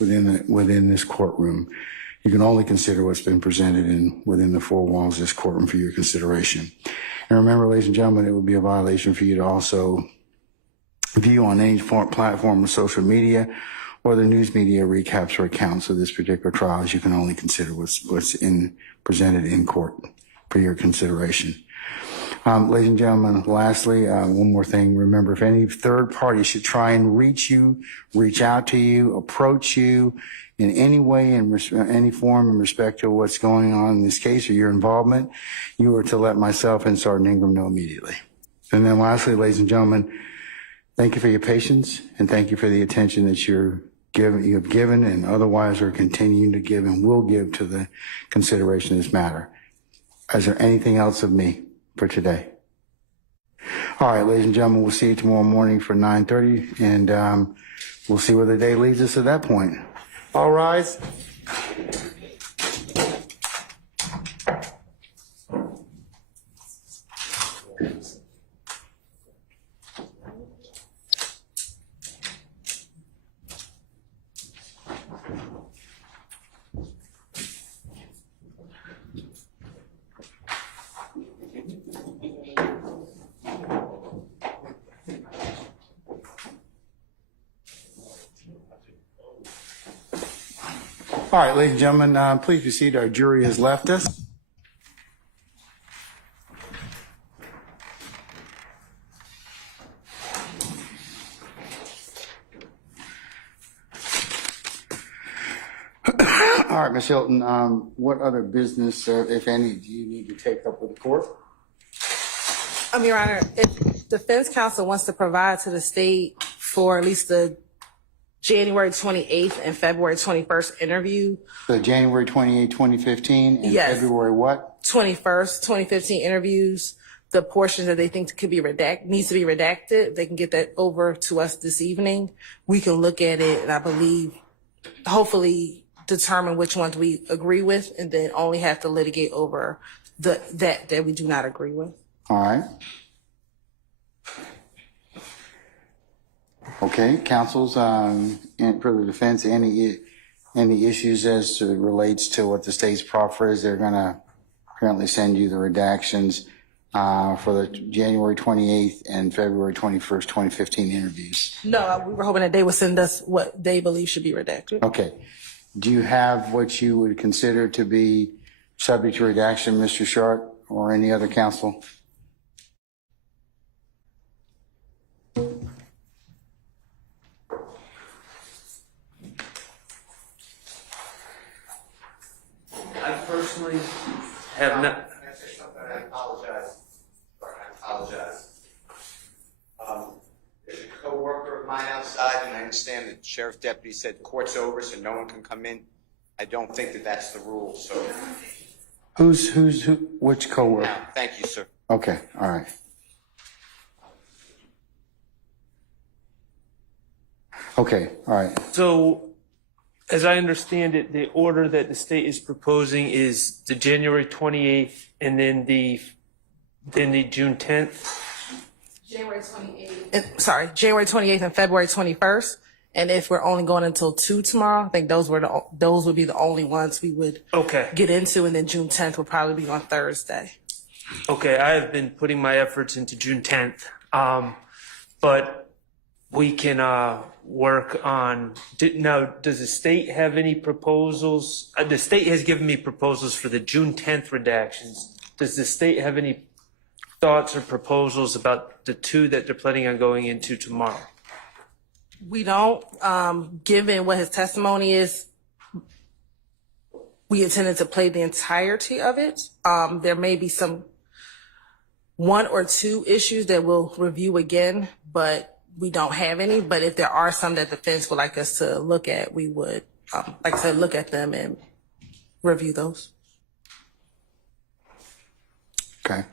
within this courtroom. You can only consider what's been presented within the four walls of this courtroom for your consideration. And remember, ladies and gentlemen, it would be a violation for you to also view on any platform of social media or the news media recaps or accounts of this particular trial, as you can only consider what's presented in court for your consideration. Ladies and gentlemen, lastly, one more thing. Remember, if any third party should try and reach out to you, approach you in any way, in any form, in respect to what's going on in this case or your involvement, you are to let myself and Sergeant Ingram know immediately. And then lastly, ladies and gentlemen, thank you for your patience and thank you for the attention that you have given and otherwise are continuing to give and will give to the consideration of this matter. Is there anything else of me for today? All right, ladies and gentlemen, we'll see you tomorrow morning for 9:30, and we'll see where the day leads us at that point. All rise. All right, ladies and gentlemen, please be seated. Our jury has left us. All right, Ms. Hilton, what other business, if any, do you need to take up with the court? Your Honor, if defense counsel wants to provide to the state for at least the January 28th and February 21st interview. The January 28, 2015 and Yes. February what? 21st, 2015 interviews, the portions that they think could be needs to be redacted, they can get that over to us this evening. We can look at it and I believe, hopefully determine which ones we agree with and then only have to litigate over that we do not agree with. All right. Okay, counsels, and for the defense, any issues as to relates to what the state's proffer is? They're going to apparently send you the redactions for the January 28th and February 21st, 2015 interviews. No, we were hoping that they would send us what they believe should be redacted. Okay. Do you have what you would consider to be subject to redaction, Mr. Sharp, or any other counsel? I personally have not. Can I say something? I apologize. Sorry, I apologize. There's a co-worker of mine outside, and I understand the sheriff's deputy said court's over, so no one can come in. I don't think that that's the rule, so. Which coworker? Now, thank you, sir. Okay, all right. Okay, all right. So, as I understand it, the order that the state is proposing is the January 28th and then the June 10th. January 28th and February 21st. And if we're only going until 2 tomorrow, I think those would be the only ones we would get into. And then June 10th would probably be on Thursday. Okay, I have been putting my efforts into June 10th. But we can work on, now, does the state have any proposals? The state has given me proposals for the June 10th redactions. Does the state have any thoughts or proposals about the 2 that they're planning on going into tomorrow? We don't, given what his testimony is, we intended to play the entirety of it. There may be 1 or 2 issues that we'll review again, but we don't have any. But if there are some that the defense would like us to look at, we would, like I said, look at them and review those. Okay.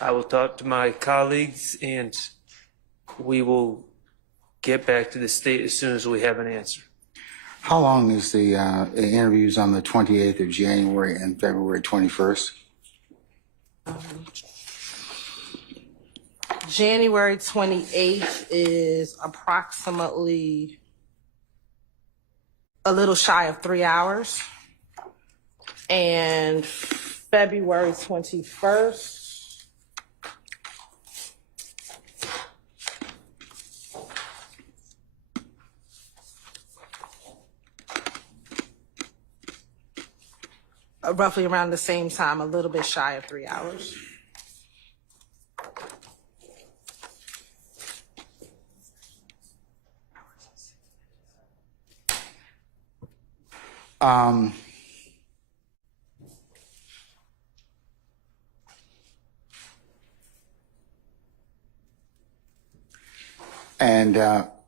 I will talk to my colleagues and we will get back to the state as soon as we have an answer. How long is the interviews on the 28th of January and February 21st? January 28th is approximately a little shy of 3 hours. And February 21st, roughly around the same time, a little bit shy of 3 hours. And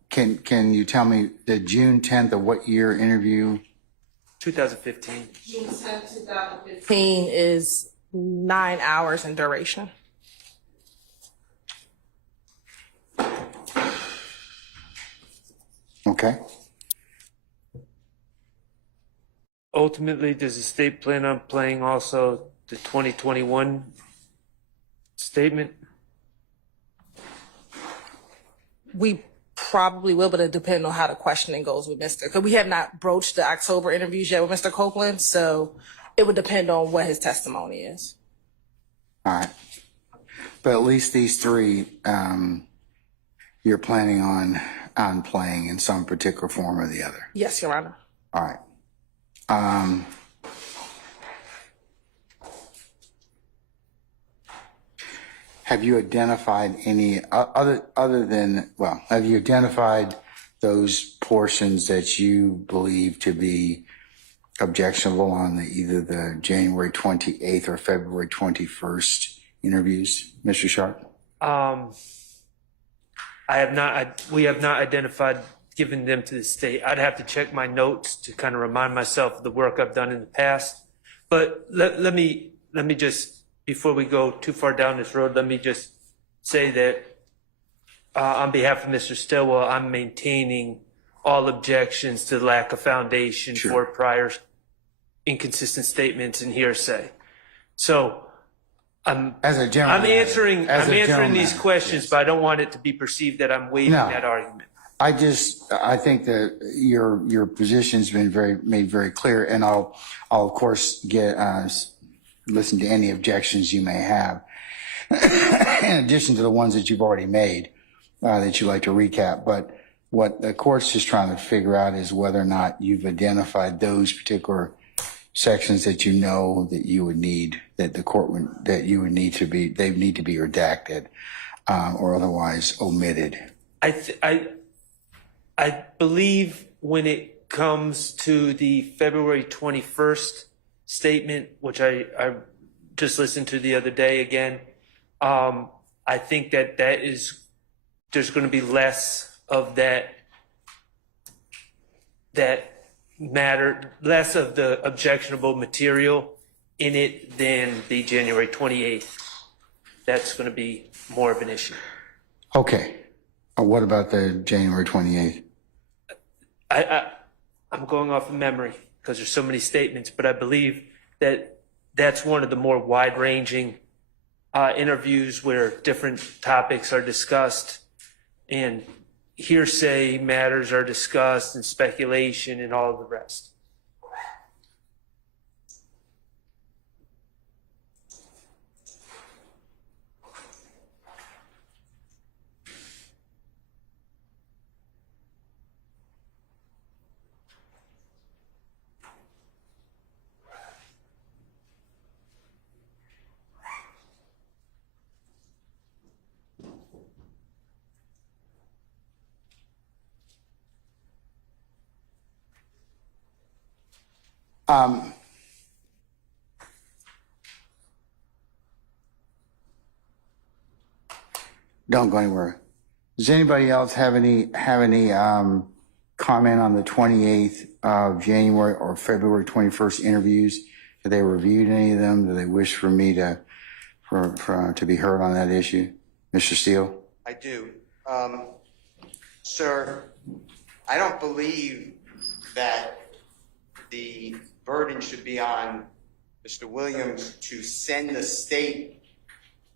can you tell me the June 10th of what year interview? 2015. June 10th, 2015 is 9 hours in duration. Okay. Ultimately, does the state plan on playing also the 2021 statement? We probably will, but it depends on how the questioning goes with Mr. Because we have not broached the October interviews yet with Mr. Copeland, so it would depend on what his testimony is. All right. But at least these three, you're planning on playing in some particular form or the other. Yes, Your Honor. All right. Have you identified any other than, well, have you identified those portions that you believe to be objectionable on either the January 28th or February 21st interviews, Mr. Sharp? We have not identified giving them to the state. I'd have to check my notes to kind of remind myself of the work I've done in the past. But let me just, before we go too far down this road, let me just say that on behalf of Mr. Stillwell, I'm maintaining all objections to the lack of foundation for prior inconsistent statements and hearsay. So I'm answering these questions, but I don't want it to be perceived that I'm waiving that argument. I think that your position's been made very clear, and I'll of course listen to any objections you may have, in addition to the ones that you've already made, that you'd like to recap. But what the court's just trying to figure out is whether or not you've identified those particular sections that you know that you would need, that the court would, that you would need to be, they need to be redacted, or otherwise omitted. I believe when it comes to the February 21st statement, which I just listened to the other day again, I think that there's going to be less of that matter, less of the objectionable material in it than the January 28th. That's going to be more of an issue. Okay. What about the January 28th? I'm going off of memory because there's so many statements, but I believe that that's one of the more wide-ranging interviews where different topics are discussed and hearsay matters are discussed and speculation and all of the rest. Don't go anywhere. Does anybody else have any comment on the 28th of January or February 21st interviews Have they reviewed any of them? Do they wish for me to be heard on that issue? Mr. Steele? I do. Sir, I don't believe that the burden should be on Mr. Williams to send the state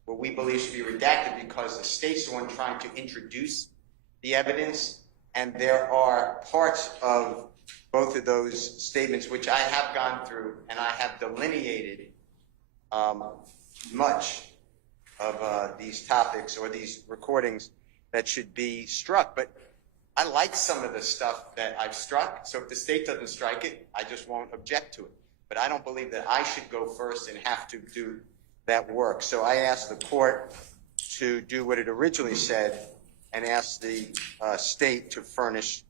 what we believe should be redacted, because the state's the one trying to introduce the evidence, and there are parts of both of those statements which I have gone through, and I have delineated much of these topics or these recordings that should be struck. But I like some of the stuff that I've struck, so if the state doesn't strike it, I just won't object to it. But I don't believe that I should go first and have to do that work. So I asked the court to do what it originally said and ask the state to furnish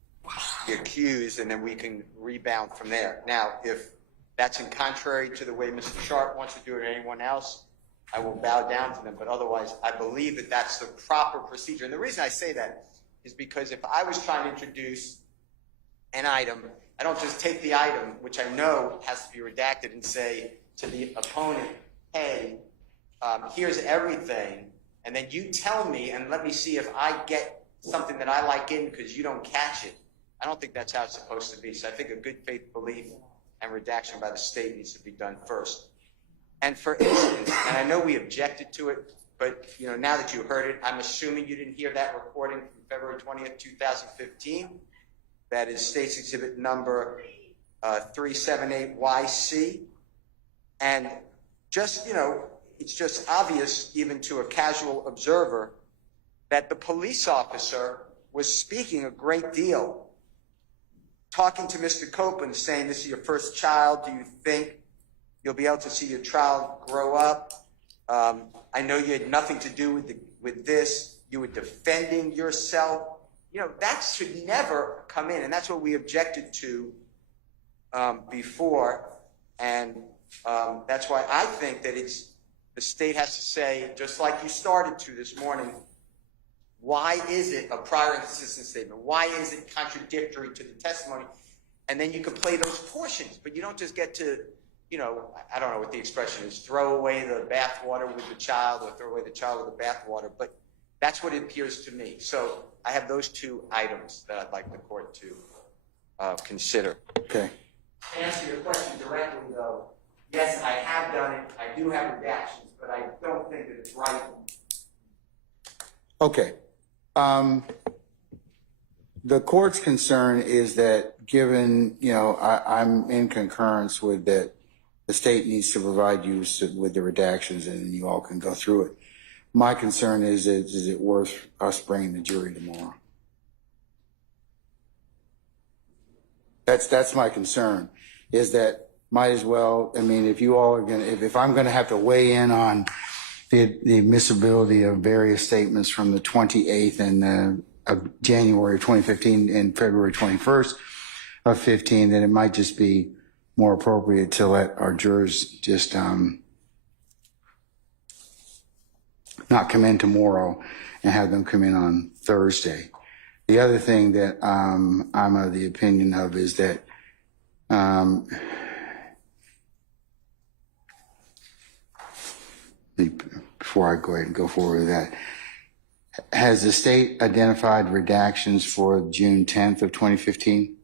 the accused, and then we can rebound from there. Now, if that's in contrary to the way Mr. Sharp wants to do it or anyone else, I will bow down to them. But otherwise, I believe that that's the proper procedure. And the reason I say that is because if I was trying to introduce an item, I don't just take the item, which I know has to be redacted, and say to the opponent, hey, here's everything, and then you tell me and let me see if I get something that I like in because you don't catch it. I don't think that's how it's supposed to be. So I think a good faith belief and redaction by the state needs to be done first. And for instance, and I know we objected to it, but now that you heard it, I'm assuming you didn't hear that recording from February 20th, 2015. That is State's Exhibit number 378YC. And just, it's just obvious even to a casual observer that the police officer was speaking a great deal, talking to Mr. Copeland, saying, this is your first child. Do you think you'll be able to see your child grow up? I know you had nothing to do with this. You were defending yourself. That should never come in, and that's what we objected to before. And that's why I think that the state has to say, just like you started to this morning, why is it a prior inconsistent statement? Why is it contradictory to the testimony? And then you can play those portions, but you don't just get to, I don't know what the expression is, throw away the bathwater with the child or throw away the child with the bathwater, but that's what it appears to me. So I have those two items that I'd like the court to consider. Okay. To answer your question directly, though, yes, I have done it. I do have redactions, but I don't think that it's right. Okay. The court's concern is that given, I'm in concurrence with that the state needs to provide you with the redactions and you all can go through it. My concern is it worth us bringing the jury tomorrow? That's my concern, is that might as well, if you all are if I'm gonna have to weigh in on the admissibility of various statements from the 28th and of January 2015 and February 21st of 15, then it might just be more appropriate to let our jurors just not come in tomorrow and have them come in on Thursday. The other thing that I'm of the opinion of is that before I go ahead and go forward with that, has the state identified redactions for June 10th of 2015?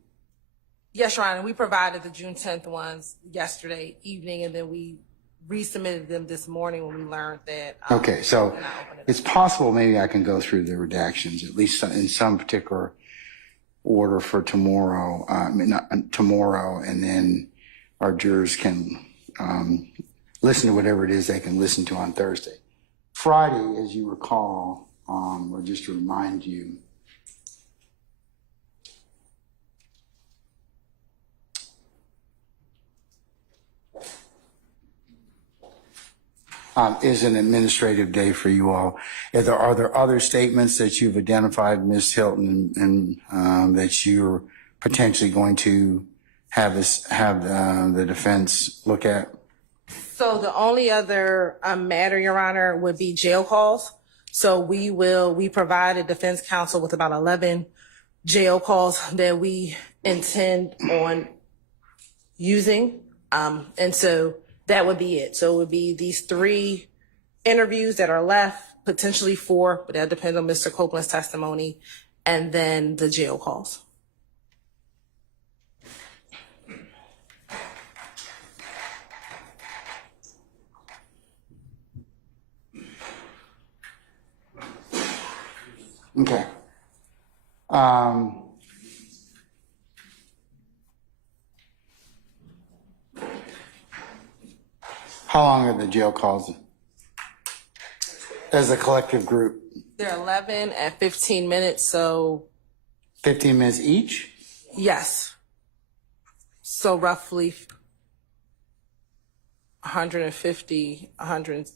Yes, Your Honor. We provided the June 10th ones yesterday evening, and then we resubmitted them this morning when we learned that. Okay, so it's possible maybe I can go through the redactions, at least in some particular order for tomorrow, tomorrow, and then our jurors can listen to whatever it is they can listen to on Thursday. Friday, as you recall, or just to remind you, is an administrative day for you all. Are there other statements that you've identified, Ms. Hilton, and that you're potentially going to have the defense look at? So the only other matter, Your Honor, would be jail calls. So we provided defense counsel with about 11 jail calls that we intend on using. And so That would be it. So it would be these 3 interviews that are left, potentially 4, but that depends on Mr. Copeland's testimony, and then the jail calls. Okay. How long are the jail calls as a collective group? They're 11 and 15 minutes, so 15 minutes each? yes. So roughly 150, 100,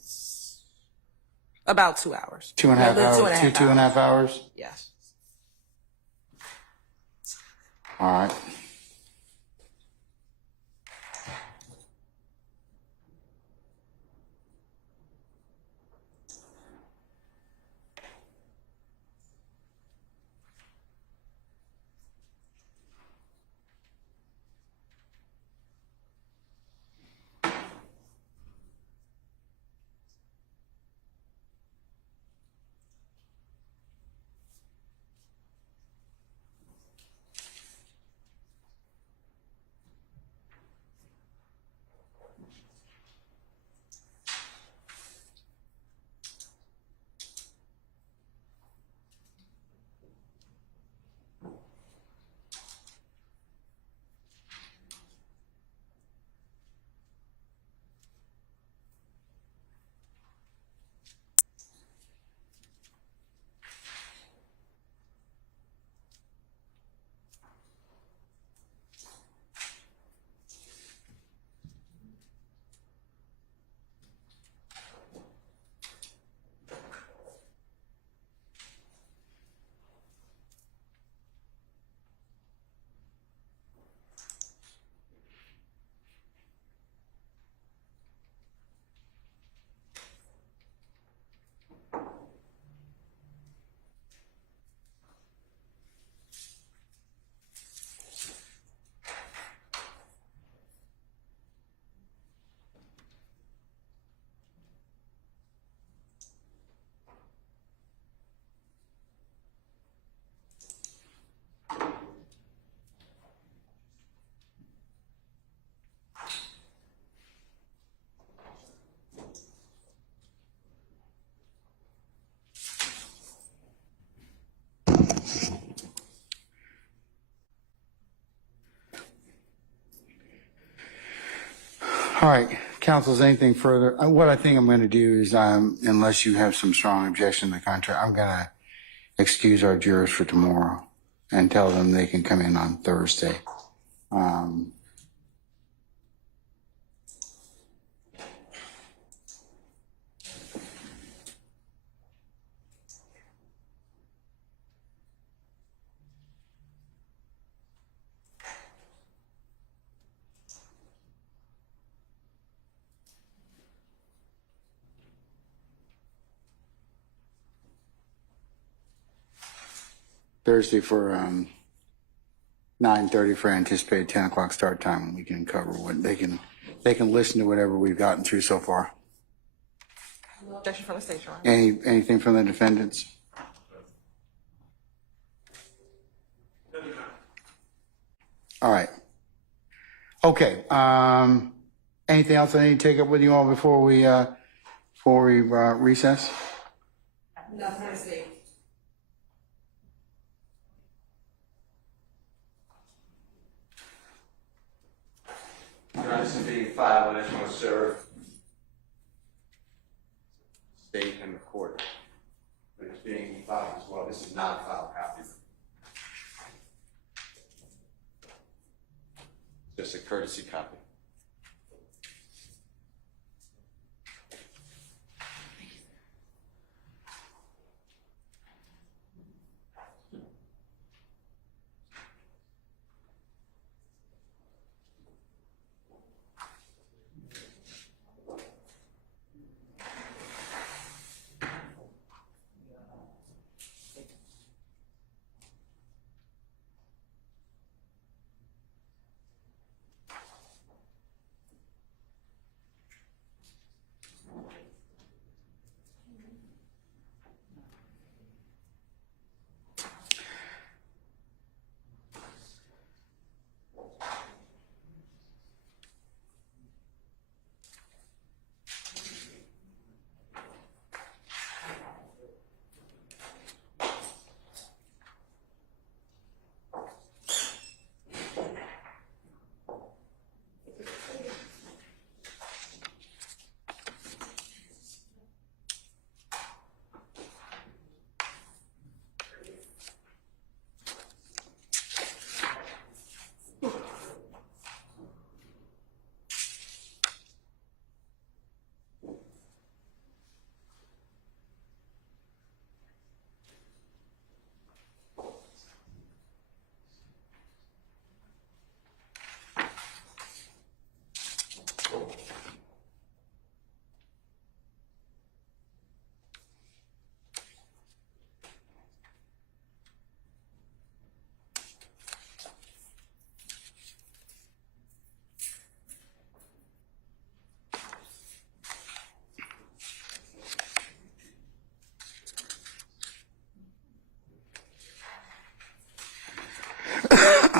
about 2 hours. 2.5 hours? Two and a half hours? Yes. All right. All right, counsel, is anything further? What I think I'm going to do is, unless you have some strong objection to the contract, I'm going to excuse our jurors for tomorrow and tell them they can come in on Thursday. Thursday for 9:30 for anticipated 10 o'clock start time, and we can cover what they can listen to whatever we've gotten through so far. No objection from the state, Your Honor. Anything from the defendants? All right. Okay. Anything else I need to take up with you all before we recess? Nothing from the state. This is being filed, and it's going to serve state and the court. But it's being filed as well. This is not a filed copy. Just a courtesy copy.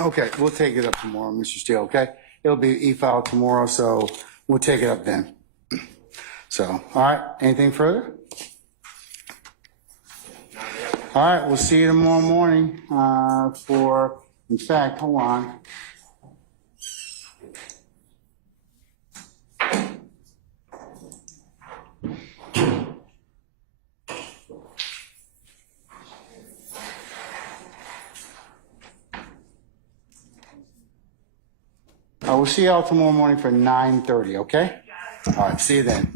Okay, we'll take it up tomorrow, Mr. Steele, okay? It'll be e-filed tomorrow, so we'll take it up then. So, all right, anything further? All right, we'll see you tomorrow morning in fact, hold on. We'll see y'all tomorrow morning for 9:30, okay? All right, see you then.